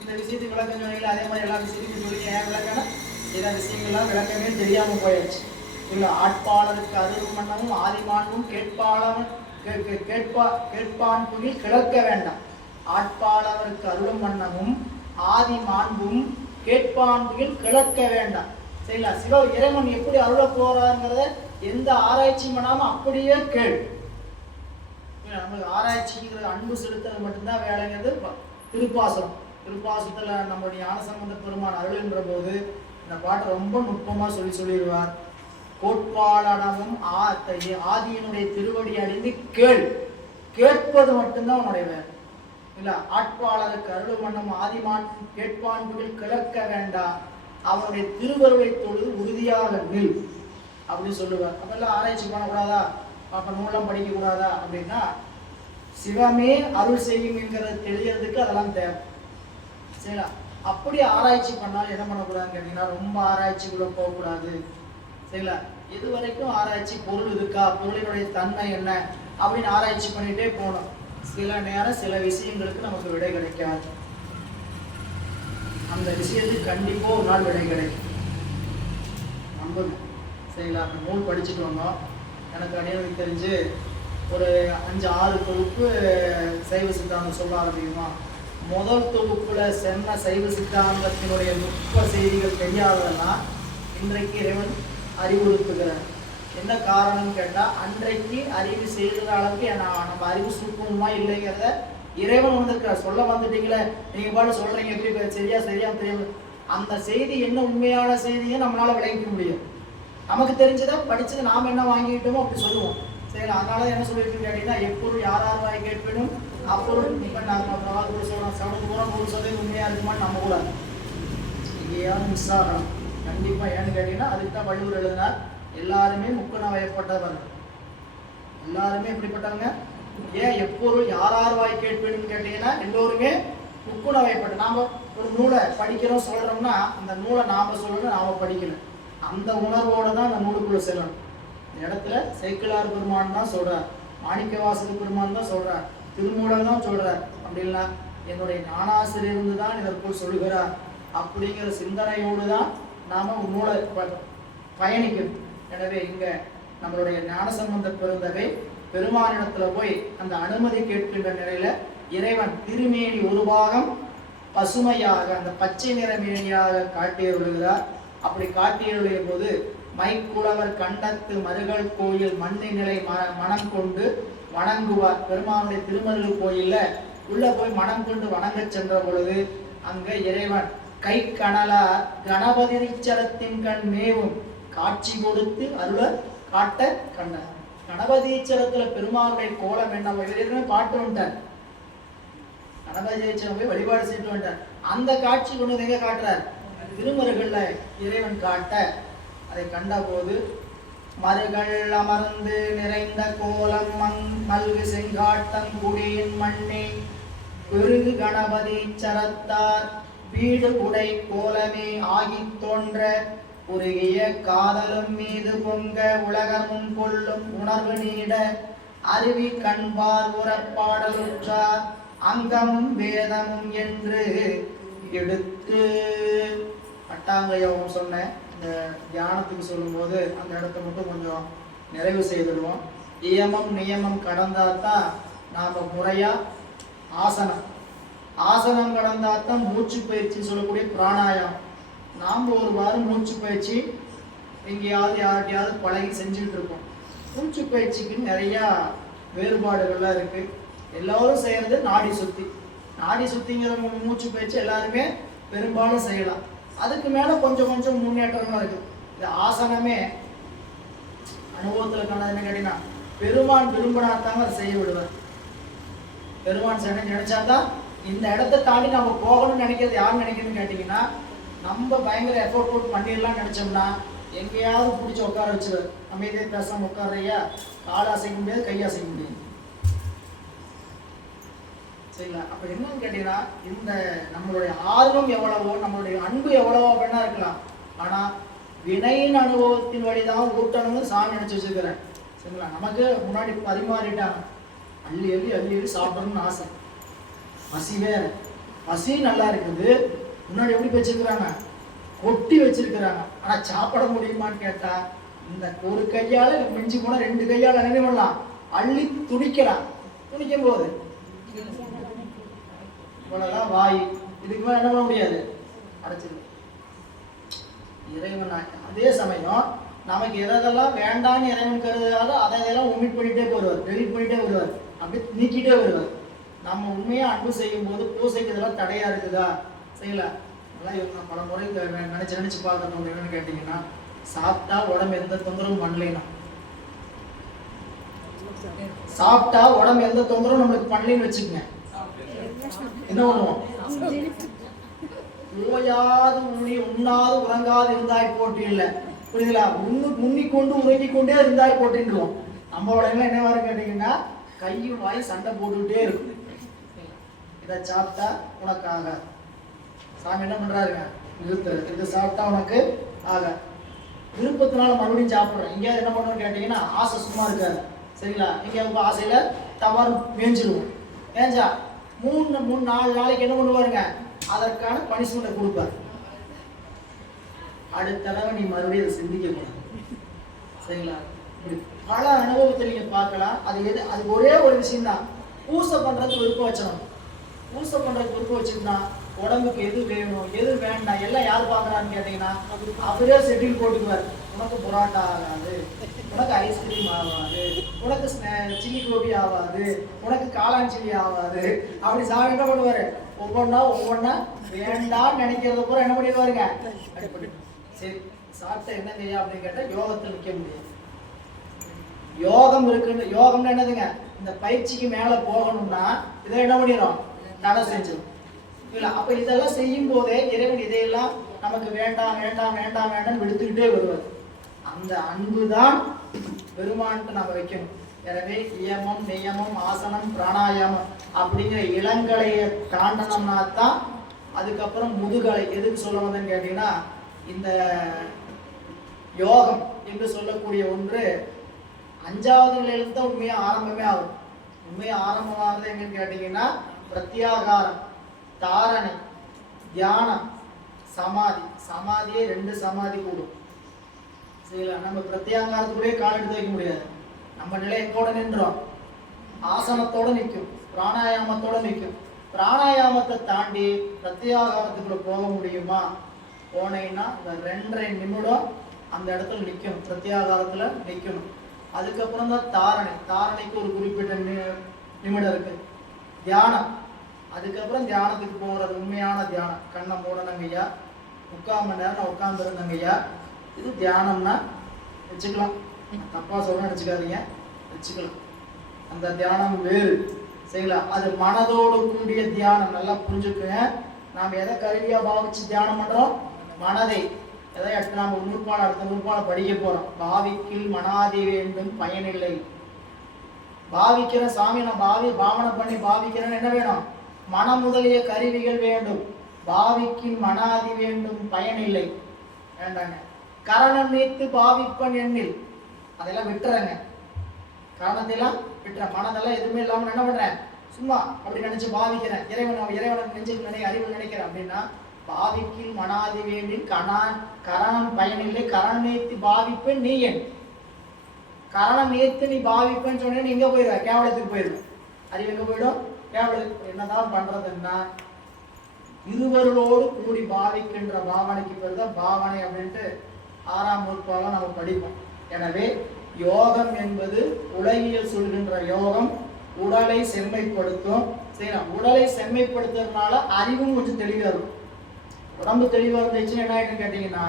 இந்த விஷயத்துக்கு விளக்கம் சொன்னீங்களா? அதே மாதிரி எல்லா விஷயத்துக்கும் சொல்லி ஏன் விளக்கம்னா சில விஷயங்கள்லாம் விளக்கமே தெரியாம போயிடுச்சு. இல்லை, ஆட்பாளருக்கு அருள் மன்னமும் ஆதிமானும் கேட்பான் புகில் கிளர்க்க வேண்டாம். ஆட்பாளருக்கு அருளும் மன்னமும் ஆதி மாண்பும் கேட்பான் புகில் கிளர்க்க வேண்டாம். சரிங்களா? சிவ இறைவன் எப்படி அருள போறாங்கிறத எந்த ஆராய்ச்சியும் பண்ணாம அப்படியே கேள். நமக்கு ஆராய்ச்சிங்கிற அன்பு செலுத்துறது மட்டும்தான் வேலைங்கிறது திருப்பாசனம். திருப்பாசனத்துல நம்மளுடைய ஞானசம்பந்த பெருமான் அருள்ன்ற போது இந்த பாட்டை ரொம்ப நுட்பமா சொல்லிடுவார். கோட்பாளனமும் ஆதியினுடைய திருவடி அடைந்து கேள். கேட்பது மட்டும்தான் உன்னுடைய வேலை. இல்ல, ஆட்பாளருக்கு அருள் மன்னம் ஆதிமான் கேட்பான் கிளர்க்க வேண்டாம். அவனுடைய திருவருளை தொழுது உறுதியாக நில் அப்படின்னு சொல்லுவார். அப்பெல்லாம் ஆராய்ச்சி பண்ணக்கூடாதா? அப்ப நூலாம் படிக்க கூடாதா அப்படின்னா, சிவமே அருள் செய்யும் என்கிறத தெரியறதுக்கு அதெல்லாம் தேவை. சரிங்களா? அப்படி ஆராய்ச்சி பண்ணாலும் என்ன பண்ணக்கூடாதுன்னு கேட்டீங்கன்னா, ரொம்ப ஆராய்ச்சிக்குள்ள போகக்கூடாது. சரிங்களா? இது வரைக்கும் ஆராய்ச்சி பொருள் இருக்கா, பொருளினுடைய தன்மை என்ன அப்படின்னு ஆராய்ச்சி பண்ணிட்டே போனோம். சில நேரம் சில விஷயங்களுக்கு நமக்கு விடை கிடைக்காது. அந்த விஷயத்துக்கு கண்டிப்பா ஒரு நாள் விடை கிடைக்கும். நம்புங்க. சரிங்களா? அந்த நூல் படிச்சுட்டு வந்தோம். எனக்கு அணியனுக்கு தெரிஞ்சு ஒரு 5-6 தொகுப்பு சைவ சித்தாந்தம் சொல்ல ஆரம்பிக்குமா. முதல் தொகுப்புல சென்ன சைவ சித்தாந்தத்தினுடைய நுட்ப செய்திகள் தெரியாததெல்லாம் இன்றைக்கு இறைவன் அறிவுறுத்துகிறார். என்ன காரணம்னு கேட்டா, அன்றைக்கு அறிவு செய்கிற அளவுக்கு நம்ம அறிவு சுருக்கமா இல்லைங்கிறத இறைவன் வந்திருக்கிறார். சொல்ல வந்துட்டீங்களே, நீங்க பாட்டு சொல்றீங்க, எப்படி சரியா தெரியும். அந்த செய்தி என்ன உண்மையான செய்தியை நம்மளால விளங்கிக்க முடியும். நமக்கு தெரிஞ்சதை படிச்சது நாம என்ன வாங்கிட்டோமோ அப்படி சொல்லுவோம். சரி, அதனால என்ன சொல்லிட்டு கேட்டீங்கன்னா, எப்பொருள் யார் வாய் கேட்பேனும் அப்பொருள். இப்ப நாங்க பிரபாகர் சொல்றோம், 100% உண்மையா இருக்குமான்னு நம்ம கூடாது. எங்கேயாவது மிஸ் ஆகணும் கண்டிப்பா. ஏன்னு கேட்டீங்கன்னா, அதுக்கு தான் வள்ளுவர் எழுதினார், எல்லாருமே முக்குண வயப்பட்டவர்கள். எல்லாருமே எப்படிப்பட்டவங்க? ஏன் எப்பொருள் யார் வாய் கேட்பேன்னு கேட்டீங்கன்னா, எல்லோருமே முக்குண வயப்பட்ட. நாம ஒரு நூலை படிக்கிறோம் சொல்றோம்னா, அந்த நூலை நாம சொல்லணும், நாம படிக்கணும். அந்த உணர்வோட தான் அந்த நூலுக்குள்ள செல்லணும். இந்த இடத்துல சேக்கிழார் பெருமான் தான் சொல்றார், மாணிக்க வாசக பெருமான் தான் சொல்றார், திருமூலர் தான் சொல்றார். அப்படின்னா என்னுடைய ஞானாசிரியர் தான் இதற்குள் சொல்கிறார் அப்படிங்கிற சிந்தனையோடு தான் நாம நூலை பயணிக்கணும். எனவே இங்க நம்மளுடைய ஞானசம்பந்த பெருந்தகை பெருமானிடத்துல போய் அந்த அனுமதி கேட்கின்ற நிலையில இறைவன் திருமேனி ஒரு பாகம் பசுமையாக அந்த பச்சை நிற மேனியாக காட்டியருளுகிறார். அப்படி காட்டியருளிய போது மைக்குளவர் கண்டத்து மருகல் கோயில் மண்ணிநிலை மனம் கொண்டு வணங்குவார். பெருமானுடைய திருமருகல் கோயில்ல உள்ள போய் மனம் கொண்டு வணங்க சென்ற பொழுது அங்க இறைவன் கை கணலார் கணபதிச்சரத்தின் கண் மேவும் காட்சி கொடுத்து அருள காட்ட கண்டார். கணபதீச்சரத்துல பெருமானுடைய கோலம் என்ன பாட்டு வந்துட்டார். கணபதீச்சரம் போய் வழிபாடு செய்து வந்துட்டார். அந்த காட்சி கொண்டு எங்க காட்டுறார்? திருமருகல்ல இறைவன் காட்ட அதை கண்ட போது மருகள் அமர்ந்து நிறைந்த கோலம் மல்கு செங்காட்டம் குடியின் மண்ணே பெருகு கணபதீச்சரத்தார் வீடு உடை கோலமே ஆகி தோன்ற உருகிய காதலும் மீது பொங்க உலகமும் கொள்ளும் உணர்வு நீட அருவி கண்பார் உறப்பாடலுற்றார் அங்கமும் வேதமும் என்று எடுத்து அட்டாங்க யோகம் சொன்ன இந்த தியானத்துக்கு சொல்லும்போது அந்த இடத்த மட்டும் கொஞ்சம் நிறைவு செய்திடுவோம். நியமம் நியமம் கடந்தாதான் நாம முறையா ஆசனம் கடந்தாதான் மூச்சு பயிற்சி சொல்லக்கூடிய பிராணாயாமம். நாம் ஒரு வாரம் மூச்சு பயிற்சி எங்கேயாவது யார்கிட்டையாவது பழகி செஞ்சுட்டு இருக்கோம். மூச்சு பயிற்சிக்கு நிறையா வேறுபாடுகள்லாம் இருக்கு. எல்லாரும் செய்யறது நாடி சுத்திங்கிற மூச்சு பயிற்சி எல்லாருமே பெரும்பாலும் செய்யலாம். அதுக்கு மேல கொஞ்சம் கொஞ்சம் முன்னேற்றமா இருக்கு. இந்த ஆசனமே அனுபவத்துல காண என்ன கேட்டீங்கன்னா பெருமான் விரும்பினாத்தாங்க அதை செய்ய விடுவார். பெருமான் நினைச்சாதான் இந்த இடத்த தாண்டி நம்ம போகணும்னு நினைக்கிறது யார் நினைக்கணும்னு கேட்டீங்கன்னா நம்ம பயங்கர எஃபோர்ட் போட்டு பண்ணிடலாம் நினைச்சோம்னா எங்கேயாவது பிடிச்சி உட்கார வச்சுருவார். நம்ம இதே பேசாம உட்காரையா கால் அசைக்க முடியாது, கை அசைக்க முடியாது. சரிங்களா? அப்ப என்னன்னு கேட்டீங்கன்னா இந்த நம்மளுடைய ஆர்வம் எவ்வளவோ நம்மளுடைய அன்பு எவ்வளவோ வேணா இருக்கலாம். ஆனா வினையின் அனுபவத்தின் வழிதான் ஊட்டணும்னு சாமி நினைச்சு வச்சிருக்கிறேன். சரிங்களா? நமக்கு முன்னாடி பரிமாறிட்டாங்க, அள்ளி அள்ளி சாப்பிடணும்னு ஆசை. பசி வேற, பசி நல்லா இருக்குது. முன்னாடி எப்படி வச்சிருக்கிறாங்க? கொட்டி வச்சிருக்கிறாங்க. ஆனா சாப்பிட முடியுமான்னு கேட்டா இந்த ஒரு கையால மிஞ்சி போனா 2 கையால என்ன பண்ணலாம்? அள்ளி துணிக்கலாம். துணிக்கும் போது இவ்வளவுதான் வாய். இதுக்கு மேல என்ன பண்ண முடியாது, அடைச்சிருக்கு. இறைவன் அதே சமயம் நமக்கு எதெல்லாம் வேண்டான்னு இறைவன் கருதுறாரோ அதையெல்லாம் ஒமிட் பண்ணிட்டே போடுவார், டெலிட் பண்ணிட்டே வருவார், அப்படியே நீக்கிட்டே வருவார். நம்ம உண்மையா அன்பு செய்யும் போது பூசைக்கு இதெல்லாம் தடையா இருக்குதா? செய்யல. அதெல்லாம் இவங்க பல முறை நினைச்சு பார்க்கணும். என்னன்னு கேட்டீங்கன்னா சாப்பிட்டா உடம்பு எந்த தொந்தரவும் பண்ணலைன்னா, சாப்பிட்டா உடம்பு எந்த தொந்தரவும் நம்மளுக்கு பண்ணலன்னு வச்சுக்கோங்க, என்ன பண்ணுவோம்? ஓயாது உண்ணாது உறங்காது இருந்தாய் போட்டி இல்லை, புரியுதுங்களா? முன்னிக்கொண்டு உறங்கிக் கொண்டே இருந்தாய் போட்டின்றுவோம். நம்மளோட என்ன வரும் கேட்டீங்கன்னா கையும் வாய் சண்டை போட்டுக்கிட்டே இருக்கும். இதை சாப்பிட்டா உனக்கு ஆகாது. சாமி என்ன பண்றாருங்க? இது சாப்பிட்டா உனக்கு ஆக விருப்பத்தினால மறுபடியும் சாப்பிட்றேன். எங்கேயாவது என்ன பண்ணணும்னு கேட்டீங்கன்னா ஆசை சும்மா இருக்காது. சரிங்களா? எங்கேயாவது ஆசையில தவறு மேய்ஞ்சிருவோம். ஏஞ்சா 3-4 நாளைக்கு என்ன பண்ணுவாருங்க? அதற்கான பனிஷ்மெண்ட்டை கொடுப்பார். அடுத்த தடவை நீ மறுபடியும் அதை சிந்திக்க கூடாது. சரிங்களா? இப்படி பல அனுபவத்தை நீங்க பார்க்கலாம். அது ஒரே ஒரு விஷயம் தான். பூசை பண்றதுக்கு விருப்பம் வச்சணும். பூசை பண்றதுக்கு விருப்பம் வச்சுருந்தா உடம்புக்கு எது வேணும் எது வேண்டாம் எல்லாம் யார் பார்க்குறான்னு கேட்டீங்கன்னா அவரே செட்டில் போட்டுக்குவார். உனக்கு புரோட்டா ஆகாது, உனக்கு ஐஸ்கிரீம் ஆகாது, உனக்கு சில்லி கோபி ஆகாது, உனக்கு காளான் சில்லி ஆகாது. அப்படி சாமி என்ன பண்ணுவாரு? ஒவ்வொன்னா வேண்டாம்னு நினைக்கிறத பூரா என்ன பண்ணிடுவாருங்க? சரி சாப்பிட்ட என்ன செய்ய அப்படின்னு கேட்டா யோகத்தில் நிற்க முடியாது. யோகம் இருக்குன்னு, யோகம்னு என்னதுங்க? இந்த பயிற்சிக்கு மேல போகணும்னா இதை என்ன பண்ணிடும்? தடை செஞ்சிடும். இல்ல அப்ப இதெல்லாம் செய்யும் போதே இறைவன் இதையெல்லாம் நமக்கு வேண்டாம் வேண்டாம் வேண்டாம் வேண்டாம் விடுத்துக்கிட்டே வருவார். அந்த அன்புதான் பெருமான்ட்டு நம்ம வைக்கணும். எனவே இயமம் நியமம் ஆசனம் பிராணாயாமம் அப்படிங்கிற இளங்கலையை தாண்டனம்னா தான் அதுக்கப்புறம் முதுகலை. எதுக்கு சொல்ல வந்தேன்னு கேட்டீங்கன்னா இந்த யோகம் என்று சொல்லக்கூடிய ஒன்று 5வது நிலையிலிருந்து தான் உண்மையா ஆரம்பமே ஆகும். உண்மையா ஆரம்பமாகிறது எங்கன்னு கேட்டீங்கன்னா பிரத்யாகாரம், தாரணை, தியானம், சமாதி. சமாதியே 2 சமாதி கூடும். சரிங்களா? நம்ம பிரத்யாகாரத்துக்குள்ளேயே கால் எடுத்து வைக்க முடியாது. நம்ம நிலை எங்கோட நின்றோம்? ஆசனத்தோட நிற்கும், பிராணாயாமத்தோட நிற்கும். பிராணாயாமத்தை தாண்டி பிரத்யாகாரத்துக்குள்ள போக முடியுமா? போனீங்கன்னா இந்த 2.5 நிமிடம் அந்த இடத்துல நிற்கணும், பிரத்யாகாரத்துல நிற்கணும். அதுக்கப்புறம் தான் தாரணை. தாரணைக்கு ஒரு குறிப்பிட்ட நிமிடம் இருக்கு. தியானம், அதுக்கப்புறம் தியானத்துக்கு போகிறது உண்மையான தியானம். கண்ணை மூடனங்கய்யா, 3/4 மணி நேரம் உட்காந்துருந்தங்கய்யா, இது தியானம்னா வச்சுக்கலாம். தப்பா சொல்றேன்னு வச்சுக்காதீங்க, வச்சுக்கலாம். அந்த தியானம் வேறு, சரிங்களா? அது மனதோடு கூடிய தியானம். நல்லா புரிஞ்சுக்குங்க. நாம் எதை கருவியா பாவிச்சு தியானம் பண்றோம்? மனதை. எதை நாம் ஒரு நூற்பாடு அடுத்த நூற்பாடு படிக்க போறோம். பாவிக்கில் மனாதி வேண்டும் பயனில்லை. பாவிக்கிற சாமி நான் பாவனை பண்ணி பாவிக்கிறேன்னு என்ன வேணும்? மனம் முதலிய கருவிகள் வேண்டும். பாவிக்கில் மனாதி வேண்டும் பயனில்லை. வேண்டாங்க. கரணம் நீத்து பாவிப்பன் எண்ணில், அதெல்லாம் விட்டுறங்க. காரணத்தையெல்லாம் விட்டுற, மனதெல்லாம் எதுவுமே இல்லாமல் என்ன பண்றேன்? சும்மா அப்படி நினைச்சு பாவிக்கிறேன். இறைவனை நெஞ்சுக்கு அறிவு நினைக்கிறேன் அப்படின்னா, பாவிக்கில் மனாதி வேண்டில் கரணம் பயனில்லை. கரணம் நீத்து பாவிப்பேன் நீ என். கரணம் நீத்து நீ பாவிப்பேன்னு சொன்னேன், நீ எங்க போயிடுவ? கேவலத்துக்கு போயிடுவேன். அறிவு எங்க போயிடும்? கேவலத்துக்கு. என்னதான் பண்றதுன்னா, இருவர்களோடு கூடி பாவிக்கின்ற பாவனைக்கு பேர் தான் பாவனை அப்படின்ட்டு 6ஆம் நூற்பாகம் நம்ம படிப்போம். எனவே யோகம் என்பது உலகியல் சொல்கின்ற யோகம் உடலை செம்மைப்படுத்தும். சரி, உடலை செம்மைப்படுத்துறதுனால அறிவும் கொஞ்சம் தெளிவா இருக்கும். உடம்பு தெளிவா இருந்துச்சுன்னு என்ன ஆயிடும் கேட்டீங்கன்னா,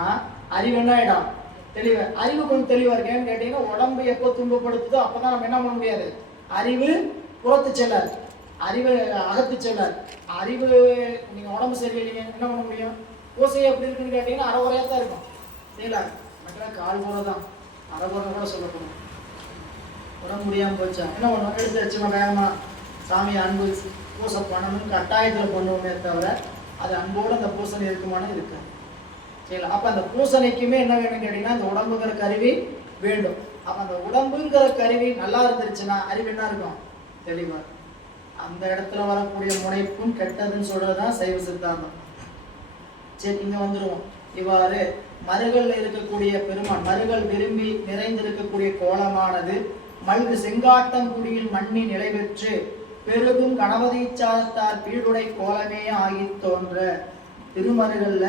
அறிவு என்ன ஆயிடும்? தெளிவா. அறிவு கொஞ்சம் தெளிவா இருக்கேன்னு கேட்டீங்கன்னா, உடம்பு எப்போ துன்பப்படுத்துதோ அப்பதான் நம்ம என்ன பண்ண முடியாது? அறிவு புறத்து செல்லாது, அறிவு அகத்து செல்லாது. அறிவு நீங்க உடம்பு சரியில்லைங்க என்ன பண்ண முடியும்? பூசை எப்படி இருக்குன்னு கேட்டீங்கன்னா அரைகுறையா தான் இருக்கும். சரிங்களா? மற்ற கால் போல தான், அரைகுறை கூட சொல்லப்படும். உடம்பு முடியாமல் போச்சா என்ன பண்ணுவோம்? எடுத்து வச்சுமா வேகமா சாமியை அன்பு பூசை பண்ணணும்னு கட்டாயத்தில் பண்ணுவோமே தவிர, அது அன்போடு அந்த பூசணி இருக்குமானு இருக்காது. சரிங்களா? அப்போ அந்த பூசணைக்குமே என்ன வேணும்னு கேட்டீங்கன்னா, அந்த உடம்புங்கிற கருவி வேண்டும். அப்போ அந்த உடம்புங்கிற கருவி நல்லா இருந்துருச்சுன்னா அறிவு என்ன இருக்கும்? தெளிவா. அந்த இடத்துல வரக்கூடிய முனைப்பும் கெட்டதுன்னு சொல்றதுதான் சைவ சித்தாந்தம். சரி, இங்க வந்துருவோம். இவ்வாறு மருகல்ல இருக்கக்கூடிய பெருமான், மருகல் விரும்பி நிறைந்திருக்கக்கூடிய கோலமானது மல்கு செங்காட்டங்குடியில் மண்ணி நிலை பெற்று பெருகும் கணபதீச்சாரத்தார் பீடுடை கோலமே ஆகி தோன்ற. திருமருகல்ல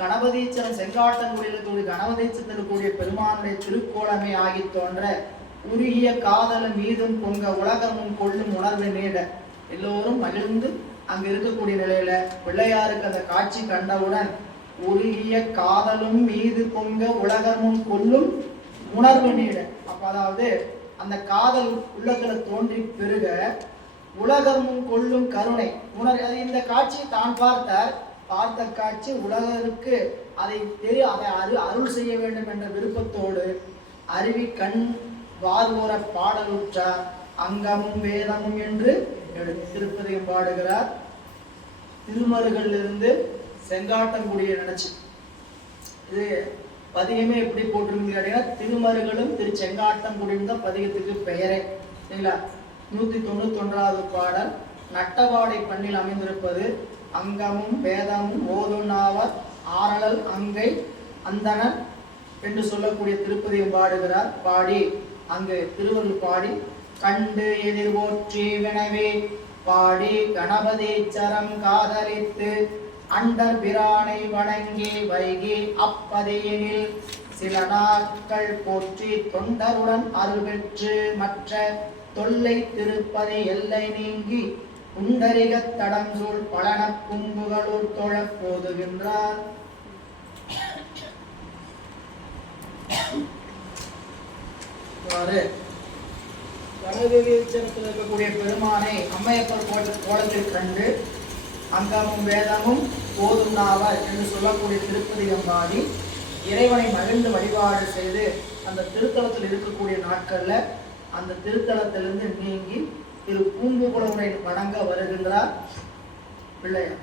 கணபதீச்சரம் செங்காட்டங்குடியில் இருக்கக்கூடிய கணபதீச்சத்தில் கூடிய பெருமானுடைய திருக்கோலமே ஆகி தோன்ற. உருகிய காதலும் மீதும் பொங்க உலகமும் கொள்ளும் உணர்வு நீட. எல்லோரும் மகிழ்ந்து அங்க இருக்கக்கூடிய நிலையில பிள்ளையாருக்கு அந்த காட்சி கண்டவுடன் உருகிய காதலும் மீது பொங்க உலகமும் கொள்ளும் உணர்வு நீட. அப்ப அதாவது அந்த காதல் உள்ளத்துல தோன்றி பெருக உலகமும் கொள்ளும் கருணை உணர். அது இந்த காட்சி தான் பார்த்த காட்சி உலகருக்கு அதை அருள் செய்ய வேண்டும் என்ற விருப்பத்தோடு அருவி கண் வார்வோர பாடலுற்றார். அங்கமும் வேதமும் என்று திருப்பதியும் பாடுகிறார். திருமருகல்ல இருந்து செங்காட்டங்குடியை நினைச்சு இது பதிகமே எப்படி போட்டிருக்கு கேட்டீங்கன்னா, திருமருகலும் திரு செங்காட்டங்குடியும் தான் பதிகத்துக்கு பெயரே. சரிங்களா? 191வது பாடல் நட்டபாடை பண்ணில் அமைந்திருப்பது. அங்கமும் வேதமும் ஓதுனாவர் ஆரலல் அங்கை அந்தனர் என்று சொல்லக்கூடிய திருப்பதியும் பாடுகிறார். பாடி அங்கு திருவருள் பாடி கண்டு எதிர் போற்றி வினவே பாடி கணபதீச்சரம் காதலித்து அண்டர் பிரானை வணங்கி வைகி அப்பதியினில் சில நாட்கள் போற்றி தொண்டருடன் அருள் பெற்று மற்ற தொல்லை திருப்பதி எல்லை நீங்கி குண்டரிக தடம் சூழ் பழன கும்புகளூர் தொழப் போதுகின்றார். கணபதீச்சரத்தில் இருக்கக்கூடிய பெருமானை அம்மையப்பர் கோலத்தில் கண்டு அங்கமும் வேதமும் போதும்னாவர் என்று சொல்லக்கூடிய திருப்பதிகம் பாடி இறைவனை மகிழ்ந்து வழிபாடு செய்து அந்த திருத்தலத்தில் இருக்கக்கூடிய நாட்கள்ல அந்த திருத்தலத்திலிருந்து நீங்கி திரு பூம்புகுளமுனை வணங்க வருகின்றார் பிள்ளையார்.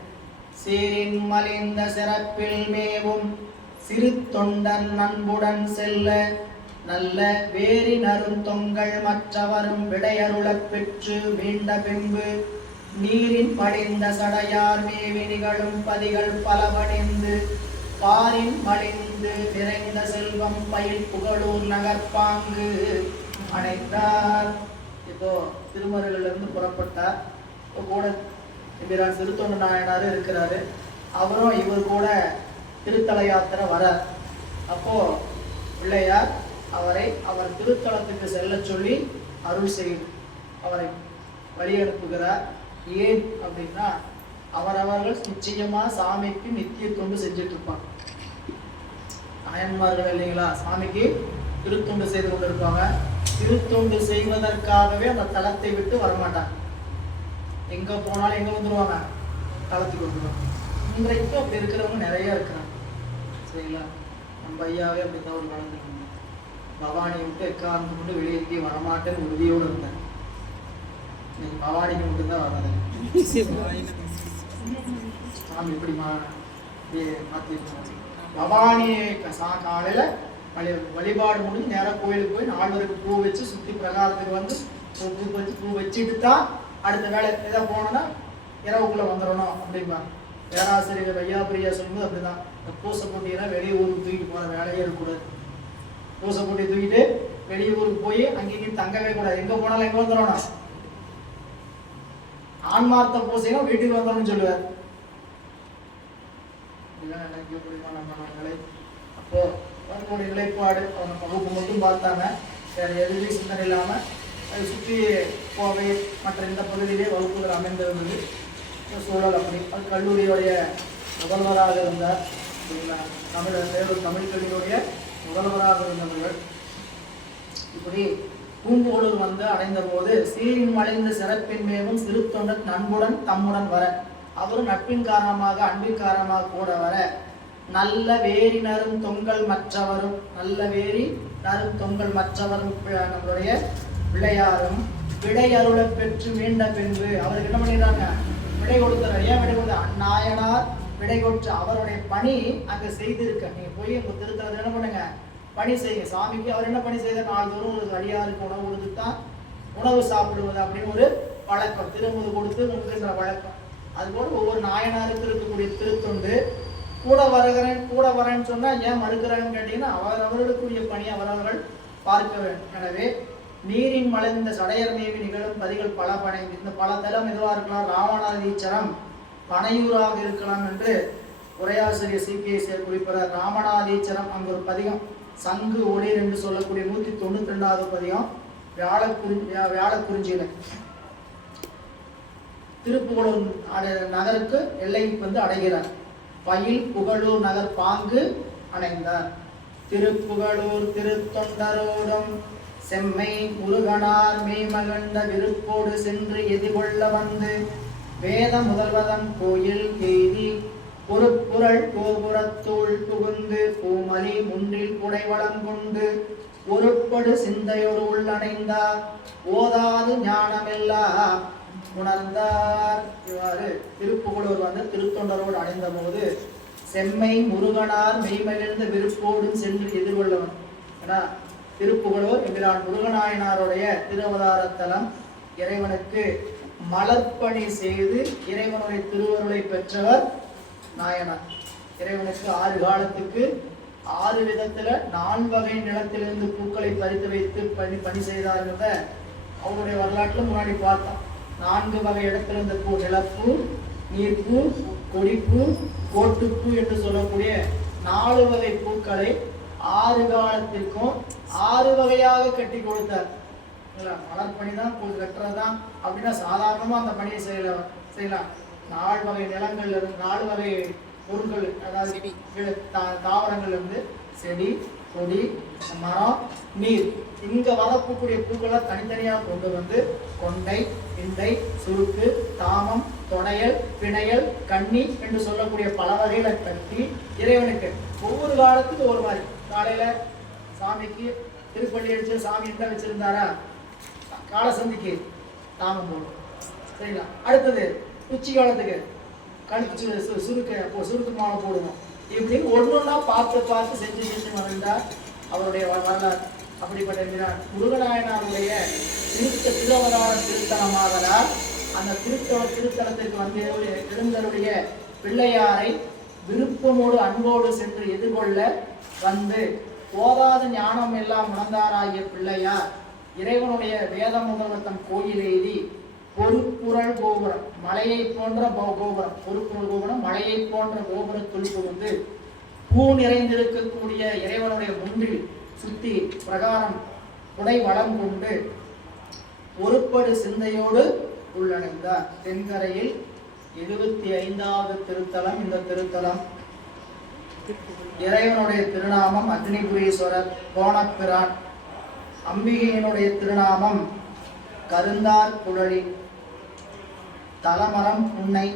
சீரின் மலிந்த சிறப்பில் மேவும் சிறு தொண்டன் நண்புடன் செல்ல நல்ல வேரி நரும் தொங்கல் மற்றவரும் விடையருளப் பெற்று மீண்ட பின்பு நீரின் படிந்த சடையார் மேவினிகளும் பதிகள் பலவணிந்து பாரின் மலிந்து நிறைந்த செல்வம் பயில் புகழூர் நகர்பாங்கு அணைத்தார். இப்போ திருமருகல்ல இருந்து புறப்பட்டார். இப்போ கூட எம்பிரான் சிறுத்தொண்ட நாயனார் இருக்கிறாரு. அவரும் இவர் கூட திருத்தல யாத்திரை வரார். அப்போ பிள்ளையார் அவரை அவர் திருத்தலத்துக்கு செல்ல சொல்லி அருள் செய்து அவரை வழி அனுப்புகிறார். ஏன் அப்படின்னா அவரவர்கள் நிச்சயமா சாமிக்கு நித்திய தொண்டு செஞ்சுட்டு இருப்பாங்க. நாயன்மார்கள் இல்லைங்களா, சாமிக்கு திருத்தொண்டு செய்து கொண்டு இருப்பாங்க. திருத்தொண்டு செய்வதற்காகவே அந்த தலத்தை விட்டு வரமாட்டாங்க. எங்க போனாலும் எங்க வந்துடுவாங்க, தலத்துக்கு வந்துடுவாங்க. இன்றைக்கும் அப்படி இருக்கிறவங்க நிறைய இருக்கிறாங்க. சரிங்களா, நம்ம ஐயாவே அப்படித்தான் ஒரு வளர்ந்து பவானி விட்டு எக்காந்து கொண்டு வெளியே எங்கேயும் வரமாட்டேன்னு உறுதியோடு இருந்தேன். இன்னைக்கு பவானிக்கு மட்டும் தான் வர்றது. சாமி எப்படி மாற்றி பவானி காலையில வழிபாடு முடிஞ்சு நேரம் கோயிலுக்கு போய் 4 பேருக்கு பூ வச்சு சுத்தி பிரகாரத்துக்கு வந்து பூ வச்சுட்டு தான் அடுத்த வேலை எதாவது போனோம்னா இரவுக்குள்ள வந்துடணும் அப்படிம்பாங்க. பேராசிரியர் ஐயாபிரியா சொல்லும்போது அப்படிதான், இந்த பூசை போட்டியெல்லாம் வெளியே ஊருக்கு தூக்கிட்டு போற வேலையே இருக்கக்கூடாது. பூசை போட்டியை தூக்கிட்டு வெளியே ஊருக்கு போய் அங்கேயும் தங்கவே கூடாது. எங்க போனாலும் எங்க வந்துடணும், ஆன்மார்த்த பூசையும் வீட்டுக்கு வந்துடணும்னு சொல்லுவார். அப்போ அவங்களுடைய நிலைப்பாடு அவங்க வகுப்பு மட்டும் பார்த்தாங்க, வேற எதுவும் சிந்தனை இல்லாம அதை சுற்றி கோவை மற்ற இந்த பகுதியிலே வகுப்புகள் அமைந்திருந்தது. சூழல் அப்படி. அது கல்லூரியுடைய முதல்வராக இருந்தார். தமிழ் கல்வியுடைய முதல்வராக இருந்தவர்கள். இப்படி பூம்புகலூர் வந்து அடைந்த போது சீரின் மலைந்த சிறப்பின் மேலும் சிறு தொண்டர் நண்புடன் தம்முடன் வர, அவரும் நட்பின் காரணமாக அன்பின் காரணமாக கூட வர, நல்ல வேரி நரும் தொங்கல் மற்றவரும் நம்மளுடைய பிள்ளையாரும் விடை அருளை பெற்று மீண்ட பின்பு அவருக்கு என்ன பண்ணிடுறாங்க, விடை கொடுத்தார். ஏன் விடை கொடுத்த, அந்நாயனார் விடை கொடுத்து அவருடைய பணி அங்க செய்திருக்க. நீங்க போய் உங்க திருத்தலத்தில் என்ன பண்ணுங்க, பணி செய்யுங்க சாமிக்கு. அவர் என்ன பணி செய்த, நாள்தோறும் ஒரு அடியாருக்கு உணவு கொடுத்துத்தான் உணவு சாப்பிடுவது அப்படின்னு ஒரு வழக்கம், திருமுது கொடுத்து உண்கின்ற வழக்கம். அதுபோல ஒவ்வொரு நாயனாருக்கு இருக்கக்கூடிய திருத்தொண்டு. கூட வரேன்னு சொன்னா ஏன் மறுக்கிறாங்கன்னு கேட்டீங்கன்னா அவர்களுக்குரிய பணி அவரவர்கள் பார்க்க வேண்டும். எனவே நீரின் மலைந்த சடையர் மேவி நிகழும் பதிகள் பல பனை. இந்த பல தலம் எதுவாக இருக்கலாம், ராமநாதீச்சரம் பனையூராக இருக்கலாம் என்று உரையாசிரியர் CPSR குறிப்பிடார். ராமநாதீச்சரம் அங்கு ஒரு பதிகம், சங்கு ஒளிர் என்று சொல்லக்கூடிய 192வது பதிகம் வியாழக்குறிஞ்சியில திருப்புகலூர் நகருக்கு எல்லைக்கு வந்து அடைகிறார். பயில் புகழூர் நகர் பாங்கு அடைந்தார். திருப்புகழூர் திருத்தொண்டரோடும் செம்மை முருகனார் மெய்மகண்ட விருப்போடு சென்று எதிர்கொள்ள வந்து வேத முதல்வதன் கோயில் எய்தி பொறுப்புரள் கோபுரத்தூள் புகுந்து பூமலி முன்றில் குடைவளம் கொண்டு ஒருப்படு சிந்தையோடு உள்ளடைந்தார். ஓதாது ஞானமெல்லாம் உணர்ந்தார். இவ்வாறு திருப்புகழூர் வந்து திருத்தொண்டரோடு அடைந்த போது செம்மை முருகனார் மெய்மகிழ்ந்த விருப்போடு சென்று எதிர்கொள்ளவன். ஏன்னா திருப்புகழூர் என்கிறான் முருகநாயனாருடைய திருவதாரத்தலம். இறைவனுக்கு மலர்ப்பணி செய்து இறைவனுடைய திருவருளை பெற்றவர் நாயனார். இறைவனுக்கு 6 காலத்துக்கு 6 விதத்துல 4 வகை நிலத்திலிருந்து பூக்களை பறித்து வைத்து பணி செய்தார்கிறத அவருடைய வரலாற்றுல முன்னாடி பார்த்தோம். 4 வகை இடத்துல இருந்த பூ, நிலப்பூ, நீர்ப்பூ, கொடிப்பூ, கோட்டுப்பூ என்று சொல்லக்கூடிய 4 வகை பூக்களை 6 காலத்திற்கும் 6 வகையாக கட்டி கொடுத்தார். மலர்பணி தான் கட்டுறதுதான் அப்படின்னா சாதாரணமா அந்த பணியை செய்யலாம். 4 வகை நிலங்கள்ல இருந்து 4 வகை பொருட்கள், அதாவது தாவரங்கள் இருந்து செடி, கொடி, மரம், நீர், இங்க வரக்கூடிய பூக்களை தனித்தனியாக கொண்டு வந்து கொண்டை, பிண்டை, சுருக்கு, தாமம், தொடையல், பிணையல், கன்னி என்று சொல்லக்கூடிய பல வகைகளை கட்டி இறைவனுக்கு ஒவ்வொரு காலத்துக்கு ஒரு மாதிரி. காலையில சாமிக்கு திருப்பள்ளி அடிச்சு சாமி என்ன வச்சிருந்தாரா, கால சந்திக்கு தாமம் போடும். சரிங்களா, அடுத்தது உச்சி காலத்துக்கு கழுத்து சுருக்கு மாலை போடுவோம். இப்படின்னு ஒன்னொன்னா பார்த்து செஞ்சு வந்தார் அவருடைய வரலாறு. அப்படிப்பட்ட முருகநாயனாருடைய திருவதார திருத்தலமாதலால் அந்த திருத்தலத்திற்கு வந்து எழுந்தருடைய பிள்ளையாரை விருப்பமோடு அன்போடு சென்று எதிர்கொள்ள வந்து போதாத ஞானம் எல்லாம் உணர்ந்தாராகிய பிள்ளையார் இறைவனுடைய வேத முதல்வத்தம் கோயில் எய்தி பொறுப்புரள் கோபுரம், மலையை போன்ற கோபுரம், பொறுப்புரள் கோபுரம் மலையை போன்ற கோபுரத்துள் புகுந்து பூ நிறைந்திருக்கக்கூடிய இறைவனுடைய முன்றில் சுத்தி பிரகாரம் உடை வளம் கொண்டு ஒருபடு சிந்தையோடு உள்ளணைந்தார். தென்கரையில் 75வது திருத்தலம். இந்த திருத்தலம் இறைவனுடைய திருநாமம் அக்னிபுரீஸ்வரர் கோணப்பிரான். அம்பிகையினுடைய திருநாமம் கருந்தார் குழலி. தலமரம் புன்னை.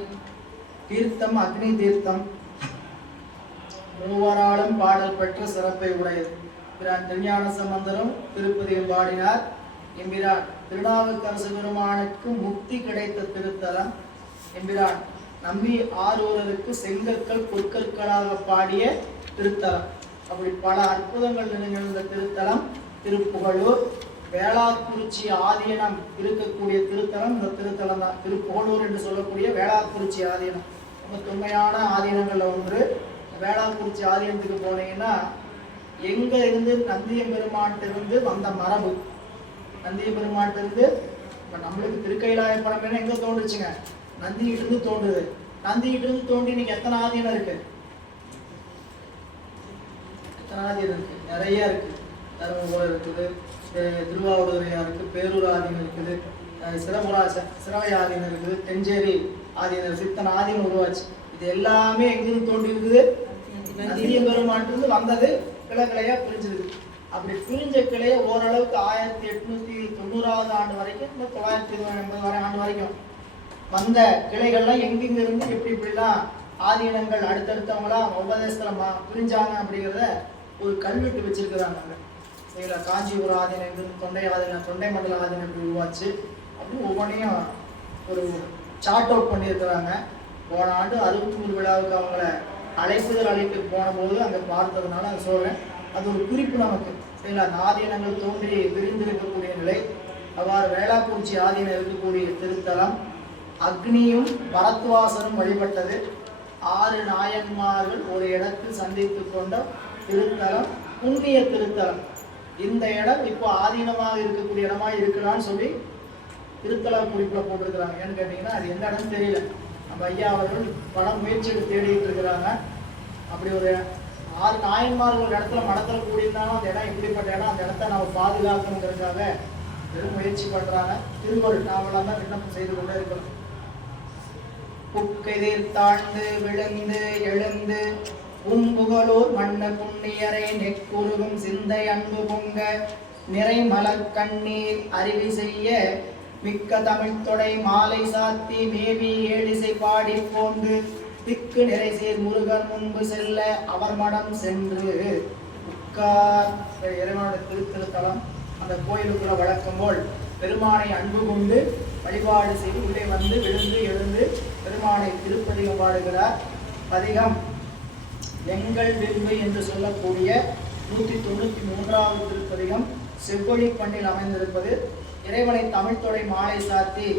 தீர்த்தம் அக்னி தீர்த்தம். மூவராலும் பாடல் பெற்ற சிறப்பை உடையது. பிரான் திருஞான சம்பந்தரும் திருப்பதியில் பாடினார். எம்பிரான் திருநாவுக்கரசு பெருமானுக்கு முக்தி கிடைத்த திருத்தலம். எம்பிரான் நம்பி ஆரூரருக்கு செங்கற்கள் பொற்கற்களாக பாடிய திருத்தலம். அப்படி பல அற்புதங்கள் நிறைந்த திருத்தலம் திருப்புகழூர். வேளாக்குறிச்சி ஆதீனம் இருக்கக்கூடிய திருத்தலம் இந்த திருத்தலம் தான். திருப்புகழூர் என்று சொல்லக்கூடிய வேளாக்குறிச்சி ஆதீனம் ரொம்ப தொன்மையான ஆதீனங்கள்ல ஒன்று. வேளாக்குறிச்சி ஆதீனத்துக்கு போனீங்கன்னா எங்க இருந்து நந்தியம்பெருமான்கிட்ட வந்த மரபு. நந்தியம்பெருமான்கிட்ட இப்ப நம்மளுக்கு திருக்கைலாயப்படம் எங்க தோன்றுச்சுங்க? நந்திகிட்ட இருந்து தோன்றுது. நந்திகிட்ட இருந்து தோன்றி இன்னைக்கு எத்தனை ஆதீனம் இருக்கு? எத்தனை ஆதீனம் இருக்கு? நிறைய இருக்கு. தருமபுரம் இருக்குது, திருவாவூரையா இருக்கு, பேரூர் ஆதீனம் இருக்குது, சிறவை ஆதீனம் இருக்குது, தெஞ்சேரி ஆதீனம், சித்தன் ஆதீனம் உருவாச்சு. இது எல்லாமே எங்கிருந்து தோன்றி இருக்குது? நந்தியம்பெருமான்ட்டு வந்தது. கிளையா பிரிஞ்சிருக்கு. அப்படி பிரிஞ்ச கிளைய ஓரளவுக்கு 1890வது ஆண்டு வரைக்கும் 980 ஆண்டு வரைக்கும் வந்த கிளைகள்லாம் எங்கெங்க இருந்து எப்படி இப்படிலாம் ஆதீனங்கள் அடுத்தடுத்தவங்களாம் உபதேசத்துல பிரிஞ்சாங்க அப்படிங்கிறத ஒரு கல்வெட்டு வச்சிருக்கிறாங்க. சரிங்களா? காஞ்சிபுரம் ஆதீனம், தொண்டை ஆதீனம், தொண்டை மண்டல ஆதீனம் இப்படி உருவாச்சு. அப்படின்னு ஒவ்வொன்றையும் ஒரு சார்ட் அவுட் பண்ணியிருக்கிறாங்க. போன ஆண்டு 63 விழாவுக்கு அவங்கள அழைப்பு போன போது அங்கே பார்த்ததுனால அதை சொல்றேன். அது ஒரு குறிப்பு நமக்கு. சரிங்களா? அந்த ஆதீனங்கள் தோன்றி விரிந்திருக்கக்கூடிய நிலை. அவ்வாறு வேளாக்குறிச்சி ஆதீனம் இருக்கக்கூடிய திருத்தலம். அக்னியும் பரத்வாசனும் வழிபட்டது. 6 நாயன்மார்கள் ஒரு இடத்தில் சந்தித்து கொண்ட திருத்தலம் புண்ணிய திருத்தலம். இந்த இடம் இப்போ ஆதீனமாக இருக்கக்கூடிய இடமா இருக்கலாம்னு சொல்லி திருத்தல குறிப்பில் போட்டிருக்கிறாங்க. ஏன்னு கேட்டீங்கன்னா அது எந்த இடம்னு தெரியல. நம்ம ஐயா அவர்கள் பல முயற்சிகள் தேடிட்டு இருக்கிறாங்க. அப்படி ஒரு 6 நாயன்மார்கள் ஒரு இடத்துல மடத்தில் கூடியிருந்தாலும் அந்த இடம் இப்படிப்பட்ட இடம், அந்த இடத்த நம்ம பாதுகாக்கணுங்கிறதுக்காக வெறும் முயற்சி பண்றாங்க. திருவருள் நாவலாம் தான் விண்ணப்பம் செய்து கொண்டே இருக்கிறோம். புக்கெதிர் தாழ்ந்து விழுந்து எழுந்து புகழூர் மண்ண புண்ணியரை நெக்குருகும் சிந்தை அன்பு பொங்க நிறை மலர் கண்ணீர் அருவி செய்ய மிக்க தமிழ் தொடை மாலை சாத்தி மேவி ஏழிசை பாடி போந்து திக்கு நிறைசேர் முருகன் முன்பு செல்ல அவர் மடம் சென்று உட்கார். இறைவனோட திருத்தலம். அந்த கோயிலுக்குள்ள வழக்கம் போல் பெருமானை அன்பு கொண்டு வழிபாடு செய்து உள்ளே வந்து விழுந்து எழுந்து பெருமானை திருப்பதிகம் பாடுகிறார். பதிகம் எங்கள் விரும்பு என்று சொல்லக்கூடிய 193வது திருப்பதிகம் செவ்வொழி பண்ணில் அமைந்திருப்பது. இறைவனை தமிழ் தொடை மாலை சாத்தி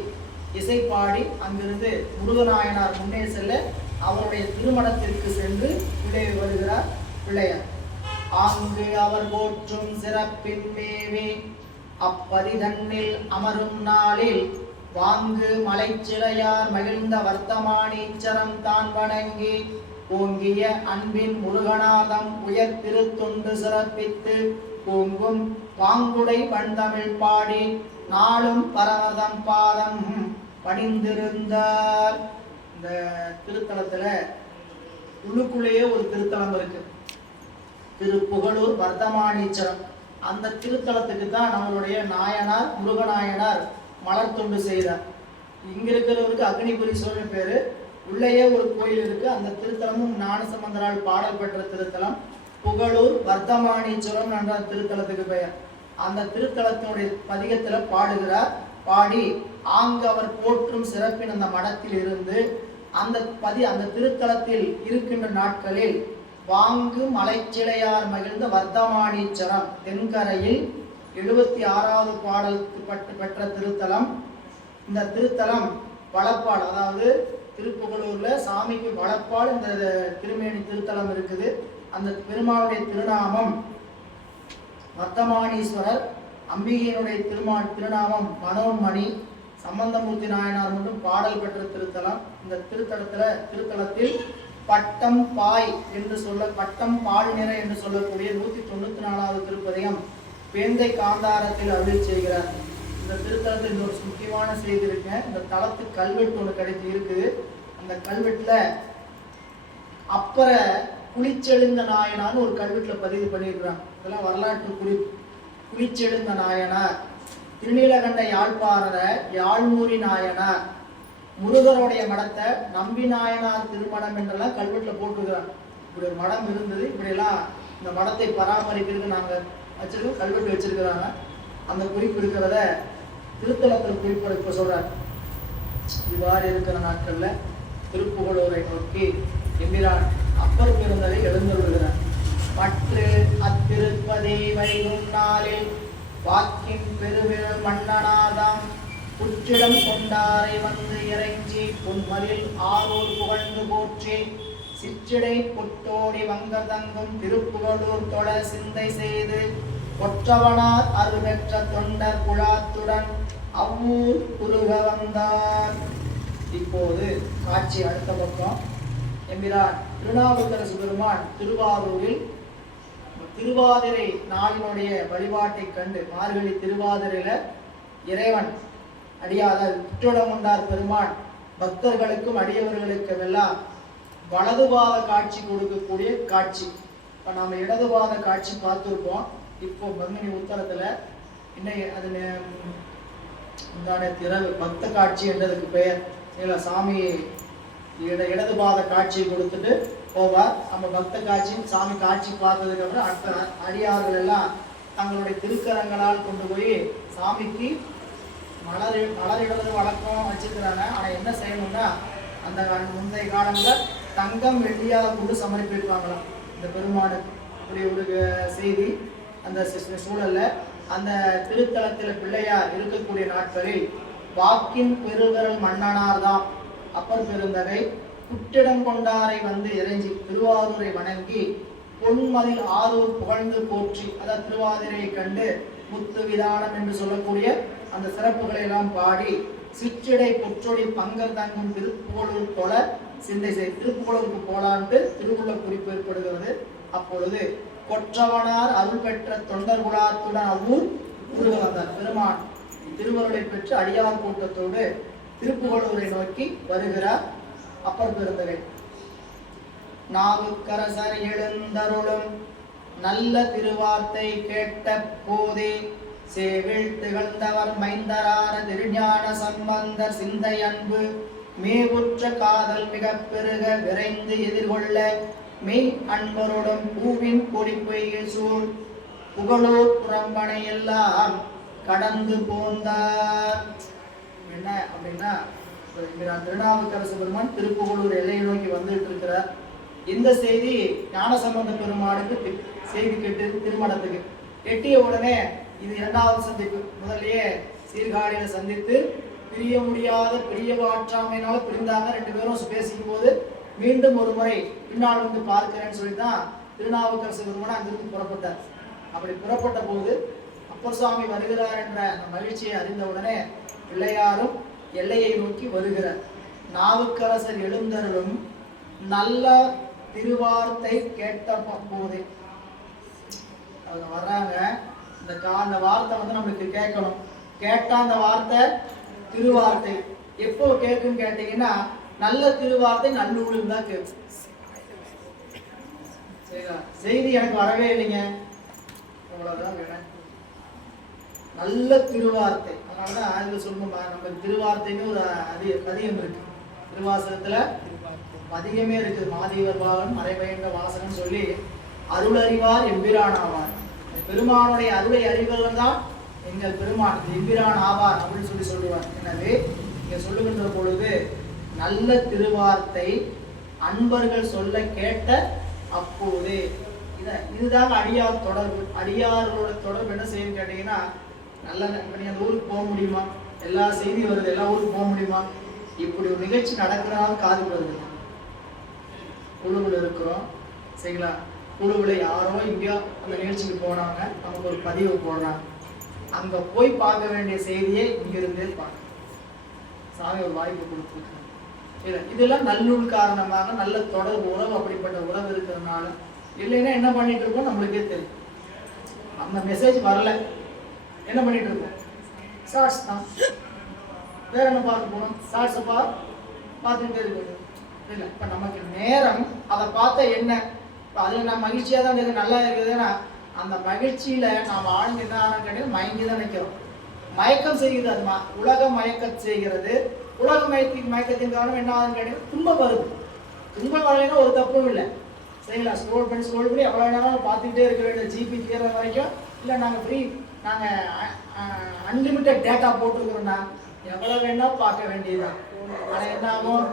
இசைப்பாடி அங்கிருந்து முருகநாயனார் முன்னே செல்ல அவருடைய திருமணத்திற்கு சென்று உள்ளே வருகிறார் பிள்ளையார். ஆங்கு அவர் போற்றும் சிறப்பின் மேவே அப்பதிதன்னில் அமரும் நாளில் வாங்கு மலைச்சிலையார் மகிழ்ந்த வர்த்தமானீச்சரம் தான் வணங்கி ஓங்கிய அன்பின் முருகநாதம் உயர் திருத்தொண்டு சிறப்பித்து ஓங்கும் வாங்குடை பண்தமிழ் பாடி நாளும் பரமதம் பாதம் பணிந்திருந்தார். இந்த திருத்தலத்துல உள்ளுக்குள்ளேயே ஒரு திருத்தலம் இருக்கு. திருப்புகழூர் வர்த்தமானீச்சரம். அந்த திருத்தலத்துக்கு தான் நம்மளுடைய நாயனார் முருகநாயனார் மலர் தொண்டு செய்தார். இங்க இருக்கிறவருக்கு அக்னிபுரீஸ்வரர் பேரு. உள்ளேயே ஒரு கோயில் இருக்கு. அந்த திருத்தலமும் ஞானசம்பந்தரால் பாடல் பெற்ற திருத்தலம். புகழூர் வர்த்தமானீச்சரம் என்ற திருத்தலத்துக்கு பெயர். அந்த திருத்தலத்தினுடைய பதிகத்துல பாடுகிறார். பாடி ஆங்கு அவர் போற்றும் சிறப்பின் அந்த மடத்தில் இருந்து அந்த திருத்தலத்தில் இருக்கின்ற நாட்களில் வாங்கு மலைச்சிலையார் மகிழ்ந்த வர்த்தமானீச்சரம் தென்கரையில் 76வது பாடல் பெற்ற திருத்தலம். இந்த திருத்தலம் வளப்பாடு, அதாவது திருப்புகழூர்ல சாமிக்கு வளப்பாடு இந்த திருமேனி திருத்தலம் இருக்குது. அந்த பெருமாளுடைய திருநாமம் வர்த்தமானீஸ்வரர். அம்பிகையினுடைய திருநாமம் மனோன்மணி. சம்பந்தமூர்த்தி நாயனார் மட்டும் பாடல் பெற்ற திருத்தலம். இந்த திருத்தலத்தில் பட்டம் பாய் என்று பட்டம் பால் நிற என்று சொல்லக்கூடிய 194வது திருப்பதிகம் பேந்தை காந்தாரத்தில் அருள் செய்கிறார். இந்த திருத்தலத்தில் இன்னொரு முக்கியமான செய்தி இருக்கு. இந்த தலத்து கல்வெட்டு ஒன்று கிடைத்து இருக்குது. அந்த கல்வெட்டுல அப்பற குளிச்செழுந்த நாயனார் ஒரு கல்வெட்டுல பதிவு பண்ணியிருக்கிறாங்க. இதெல்லாம் வரலாற்று குளிச்செழுந்த நாயனார், திருநீலகண்ட யாழ்ப்பாணர யாழ்மூரி நாயனார், முருகருடைய மடத்தை நம்பி நாயனார் திருமணம் என்றெல்லாம் கல்வெட்டுல போட்டுருக்கிறாங்க. இப்படி ஒரு மடம் இருந்தது, இப்படியெல்லாம் இந்த மடத்தை பராமரிக்கிறதுக்கு நாங்க வச்சிருக்கோம், கல்வெட்டு வச்சிருக்கிறாங்க. அந்த குறிப்பு இருக்கிறத திருத்தலத்தில் குறிப்பு இப்ப சொல்றாரு. இவ்வாறு இருக்கிற நாட்கள்ல திருப்புகழூரை நோக்கி எம்பிரான் அப்பர் பெருந்தகை எழுந்தருள்கிறார். மற்ற அத்திருப்பதி வைகும் நாளில் வாக்கின் பெருவிரல் மன்னனாதாம் புற்றிடம் கொண்டாரை வந்து இறைஞ்சி பொன்மலில் ஆரூர் புகழ்ந்து போற்றி சிற்றிடை பொட்டோடி வங்கதங்கும் திருப்புகழூர் தொழ சிந்தை செய்து ஒற்றவனார் அருபெற்ற தொண்டர் குழாத்துடன் அவ்வூர் குறுக வந்தார். இப்போது காட்சி அடுத்த பக்கம். எம்பிரான் திருநாவுக்கரசு பெருமான் திருவாரூரில் திருவாதிரை நாளினுடைய வழிபாட்டை கண்டு, மார்கழி திருவாதிரையில இறைவன் அடியாத புற்றடமுண்டார் பெருமான் பக்தர்களுக்கும் அடியவர்களுக்கும் எல்லாம் வலதுபாத காட்சி கொடுக்கக்கூடிய காட்சி. இப்ப நாம இடதுபாத காட்சி பார்த்திருப்போம். இப்போ பங்குனி உத்தரத்துல இன்னும் அது உண்டான திறவு பக்த காட்சி என்றதுக்கு பெயர். சாமி இடதுபாத காட்சியை கொடுத்துட்டு போவார். நம்ம பக்த காட்சி சாமி காட்சி பார்த்ததுக்கு அப்புறம் அடுத்த அடியார்கள் எல்லாம் தங்களுடைய திருக்கரங்களால் கொண்டு போய் சாமிக்கு மலரிடுறது வழக்கம் வச்சிருக்கிறாங்க. ஆனா என்ன செய்யணும்னா, அந்த முந்தைய காலங்கள்ல தங்கம் வெள்ளியாக கொண்டு சமர்ப்பிப்பாங்களாம் இந்த பெருமானுக்கு. இப்படி ஒரு செய்தி அந்த சூழல்ல அந்த திருத்தலத்தில் பிள்ளையார் இருக்கக்கூடிய நாட்களில் வாக்கின் பெருவிரல் மன்னனார் தான் அப்பர் பெருந்தகை புற்றிடம் கொண்டாரை வந்து இறைஞ்சி திருவாரூரை வணங்கி பொன்மதில் ஆரூர் புகழ்ந்து போற்றி, அதாவது திருவாதிரையை கண்டு முத்து விதானம் என்று சொல்லக்கூடிய அந்த சிறப்புகளை எல்லாம் பாடி சிற்றிடை பொற்றொடி பங்கர் தங்கும் திருப்புகழூர் போல சிந்தை செய். திருப்புகழூருக்கு போலான்ட்டு திருக்குள்ள குறிப்பு ஏற்படுகிறது. அப்பொழுது கொற்றவனார் அருள் பெற்ற தொண்டர் குலாத்துடன் அவ்வூர் குறுக வந்தார். பெருமான் திருவருளை பெற்று அடியார் கூட்டத்தோடு திருப்புகழூரை நோக்கி வருகிறார் அப்பர் பெருந்தகை. நாவுக்கரசர் எழுந்தருளும் நல்ல திருவார்த்தை கேட்ட போதே சேவில் திகழ்ந்தவர் மைந்தரான திருஞான சம்பந்தர் சிந்தை அன்பு மேவுற்ற காதல் மிக பெருக விரைந்து எதிர்கொள்ள மெய் அன்பருடன் பூவின் கொடிப்பொய்கை சூழ் புகழூர் புறம்பனை எல்லாம் கடந்து போந்தார். என்ன அப்படின்னா, திருநாவுக்கரசு பெருமான் திருப்புகழூர் எல்லையை நோக்கி வந்துட்டு இருக்கிறார். இந்த செய்தி ஞானசம்பந்த பெருமானுக்கு செய்தி கேட்டு திருமணத்துக்கு எட்டிய உடனே இது இரண்டாவது சந்திப்பு. முதல்லயே சீர்காழியில சந்தித்து பிரிய முடியாத பெரிய ஆற்றாமையினால பிரிந்தாங்க. ரெண்டு பேரும் பேசிக்கும் போது மீண்டும் ஒரு முறை பின்னால் வந்து பார்க்கிறேன்னு சொல்லிதான் திருநாவுக்கரசு பெருமான் அங்கிருந்து புறப்பட்டார். அப்படி புறப்பட்ட போது அப்பர் சுவாமி வருகிறார் என்ற அந்த மகிழ்ச்சியை அறிந்த உடனே பிள்ளையாரும் எல்லையை நோக்கி வருகிறார். நாவுக்கரசர் எழுந்தருளும் நல்ல திருவார்த்தை கேட்ட போதே அவங்க வர்றாங்க. அந்த வார்த்தை வந்து நம்மளுக்கு கேட்கணும். கேட்டா அந்த வார்த்தை திருவார்த்தை எப்போ கேட்கும் கேட்டீங்கன்னா, நல்ல திருவார்த்தை நல்லூரில் தான் கேட்கும். சரிங்களா? செய்தி எனக்கு வரவே இல்லைங்க, அவ்வளவுதான் வேணும். நல்ல திருவார்த்தை. அதனாலதான் ஆய்வு சொல்லணும், நம்ம திருவார்த்தைன்னு ஒரு அதிகம் இருக்கு. திருவாசகத்துல அதிகமே இருக்கு. மாதீவர் பாகன் மறைவைன்ற வாசகன் சொல்லி அருள் அறிவார் எம்பிரான் ஆவார். பெருமானுடைய அருளை அறிவர்கள் தான் எங்கள் பெருமான் எம்பிரான் ஆவார் அப்படின்னு சொல்லி சொல்லுவார். எனவே இங்க சொல்லுகின்ற பொழுது நல்ல திருவார்த்தை அன்பர்கள் சொல்ல கேட்ட அப்போது இதுதான் அடியார் தொடர்பு. அடியார்களோட தொடர்பு என்ன செய்யும் கேட்டீங்கன்னா, நல்ல அந்த ஊருக்கு போக முடியுமா? எல்லா செய்தி வருது, எல்லா ஊருக்கு போக முடியுமா? இப்படி ஒரு நிகழ்ச்சி நடக்கிறனால காது வருது. குழுவில் இருக்கிறோம், சரிங்களா? குழுவில் யாரோ இங்கேயோ அந்த நிகழ்ச்சிக்கு போனாங்க, நமக்கு ஒரு பதிவு போடுறாங்க. அங்க போய் பார்க்க வேண்டிய செய்தியை இங்கிருந்தே பார்க்க சாமி ஒரு வாய்ப்பு கொடுத்துருக்காங்க. இதெல்லாம் நல்லூர் காரணமாக நல்ல தொடர்பு உறவு, அப்படிப்பட்ட உறவு இருக்கிறதுனால. இல்லைன்னா என்ன பண்ணிட்டு இருக்கோம் நம்மளுக்கே தெரியும். அந்த மெசேஜ் வரல, என்ன பண்ணிட்டு இருக்கோம்? ஷார்ட்ஸ் தான். வேற என்ன பார்க்க போகணும்? ஷார்ட்ஸை பார்த்துக்கிட்டே இருக்கணும். இல்லை, இப்போ நமக்கு நேரம் அதை பார்த்தா என்ன, இப்போ அதில் நான் மகிழ்ச்சியாக தான் இருக்குது, நல்லா இருக்குதுன்னா அந்த மகிழ்ச்சியில் நாம் ஆழ்ந்து என்ன ஆனது மயங்கி தான் நிற்கிறோம். மயக்கம் செய்யுது, அது உலக மயக்கம் செய்கிறது. உலக மயக்கத்தின் காரணம் என்ன ஆகுதுன்னு கேட்டீங்கன்னா துன்பம் வருது. துன்பம் வரலைன்னா ஒரு தப்பும் இல்லை, சரிங்களா? ஸ்க்ரோல் பண்ணி எவ்வளோ நேரம் பார்த்துக்கிட்டே இருக்க வேண்டிய, ஜிபி தீர்ற வரைக்கும். இல்லை நாங்கள் ஃப்ரீ, நாங்கள் அன்லிமிட்டட் டேட்டா போட்டுருக்குறோன்னா எவ்வளோ வேணாலும் பார்க்க வேண்டியதுதான். ஆனால் என்ன ஆகும்?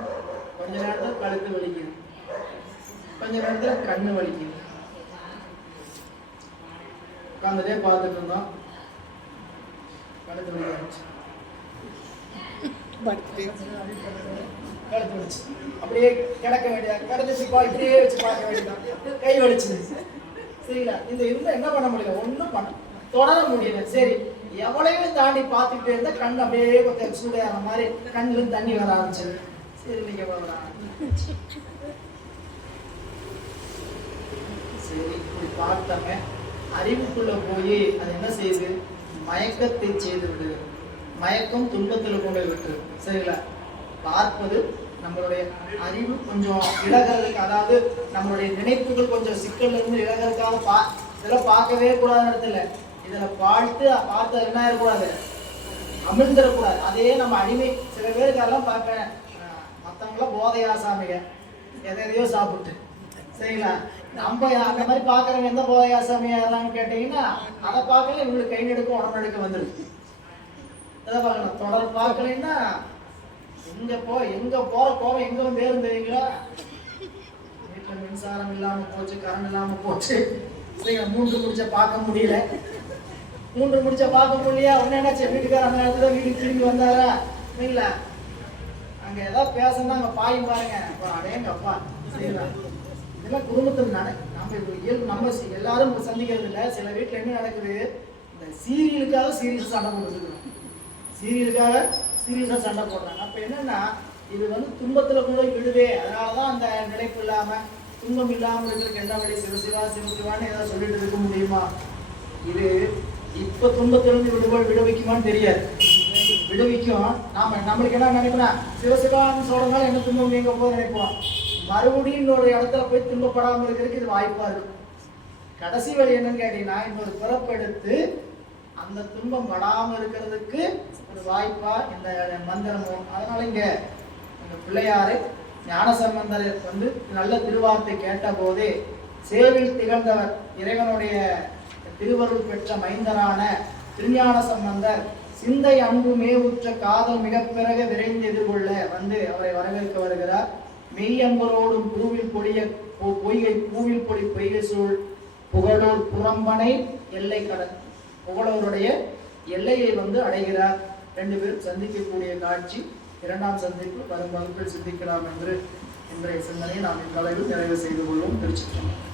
கொஞ்ச நேரத்தில் கழுத்து வலிக்குது, கொஞ்ச நேரத்தில் கண்ணு வலிக்குது. உட்காந்துட்டே பார்த்துட்டு இருந்தோம், கழுத்து வலிக்க ஆரம்பிச்சு, கழுத்து வலிச்சு அப்படியே கிடக்க வேண்டியதா, கிடச்சி இப்படியே வச்சு பார்க்க வேண்டியதான், கை வலிச்சு. சரிங்களா? இந்த இருந்தால் என்ன பண்ண முடியல, ஒன்றும் பண்ண தொடர முடியல. சரி, எவ்வளவு தாண்டி பார்த்துக்கிட்டே இருந்தா கண் அப்படியே கொஞ்சம் சூடான மாதிரி கண்ணுல தண்ணி வர ஆரம்பிச்சது. சரி, நீங்க சரி இப்படி பார்த்தவங்க அறிவுக்குள்ள போய் அது என்ன செய்யுது? மயக்கத்தை செய்து விடுது. மயக்கம் துன்பத்தில் கொண்டு விட்டு. சரிங்களா? பார்ப்பது நம்மளுடைய அறிவு கொஞ்சம் இழகிறதுக்கு, அதாவது நம்மளுடைய நினைப்புகள் கொஞ்சம் சிக்கல்ல இருந்து இழகிறதுக்காக இதெல்லாம் பார்க்கவே கூடாத இடத்துல இதில் பார்த்து என்ன இருக்கக்கூடாது, அமிழ்ந்துடக்கூடாது. அதே நம்ம அடிமை. சில பேருக்கெல்லாம் பார்ப்பேன், மற்றவங்களாம் போதையாசாமிங்க, எதையோ சாப்பிட்டு. சரிங்களா? நம்ம அந்த மாதிரி பார்க்குறவங்க எந்த போதையாசாமியாரான்னு கேட்டீங்கன்னா அதை பார்க்கல இவங்களுக்கு கை நெடுக்கும் உடம்பு எடுக்க வந்துருக்கு. எதை பார்க்கலாம்? தொடர் பார்க்கலன்னா எங்க போற கோவம் எங்க வந்து ஏறும் தெரியுங்களா? வீட்டில் மின்சாரம் இல்லாம போச்சு, கரண்ட் இல்லாம போச்சு. சரிங்களா? 3 முடிச்ச பார்க்க முடியல. 3 முடிச்ச பார்க்க முடியலையா? ஒன்னு என்னாச்சு, வீட்டுக்கார அந்த நேரத்துல வீட்டுக்கு திரும்பி வந்தாரா? இல்லைங்களா? அங்க ஏதாவது பேசணும்னா அங்க பாயும் பாருங்க, அடேங்க அப்பா. சரிங்களா? இதெல்லாம் குடும்பத்தில் நம்ம எல்லாரும் சந்திக்கிறது இல்லை. சில வீட்டுல என்ன நடக்குது, இந்த சீரியலுக்காக சீரியஸா சண்டை போட்டுருக்கோம், சீரியலுக்காக சீரியஸா சண்டை போடுறாங்க. அப்ப என்னன்னா இது வந்து துன்பத்துல கூட விடுதே. அதனாலதான் அந்த நிலைப்பு இல்லாம துன்பம் இல்லாம இருக்கிறதுக்கு என்ன வழி? சிவசிவா சிவசிவான்னு ஏதாவது சொல்லிட்டு இருக்க முடியுமா? இது இப்ப துன்பத்திலிருந்து விடுவிக்குமான்னு தெரியாது. விடுவிக்கும். நம்மளுக்கு என்ன நினைப்போம், சிவசிவான்னு சொல்றதுனால என்ன துன்பம் நீங்க போது நினைப்போம். மறுபடியும் இன்னொரு இடத்துல போய் துன்பப்படாமல் இருக்கிறதுக்கு இது வாய்ப்பா இருக்கும். கடைசி வழி என்னன்னு கேட்டீங்கன்னா இன்னொரு பிறப்பெடுத்து அந்த துன்பம் படாமல் இருக்கிறதுக்கு ஒரு வாய்ப்பா இந்த மந்திரமும். அதனால இங்க பிள்ளையாரு ஞானசம்பந்தர் வந்து நல்ல திருவார்த்தை கேட்ட போதே சேவில் திகழ்ந்தவர் இறைவனுடைய திருவருள் பெற்ற மைந்தரான திருஞான சம்பந்தர் சிந்தை அன்பு மேவுற்ற காதல் மிக பிறகு விரைந்து எதிர்கொள்ள வந்து அவரை வரவேற்க வருகிறார். மெய்யம்பரோடும் பூவில் பொழிய பொய்கை பூவில் பொழி பொய்கை சூழ் புகழூர் புறம்பனை எல்லை கடல். புகழூருடைய எல்லையை வந்து அடைகிறார். 2 பேரும் சந்திக்கக்கூடிய காட்சி. 2ஆம் சந்திப்பு வரும் வகுப்பில் சிந்திக்கலாம் என்று இன்றைய சிந்தனையை நாம் இந்தளவில் நிறைவு செய்து கொள்வோம். திருச்சிற்றம்பலம்.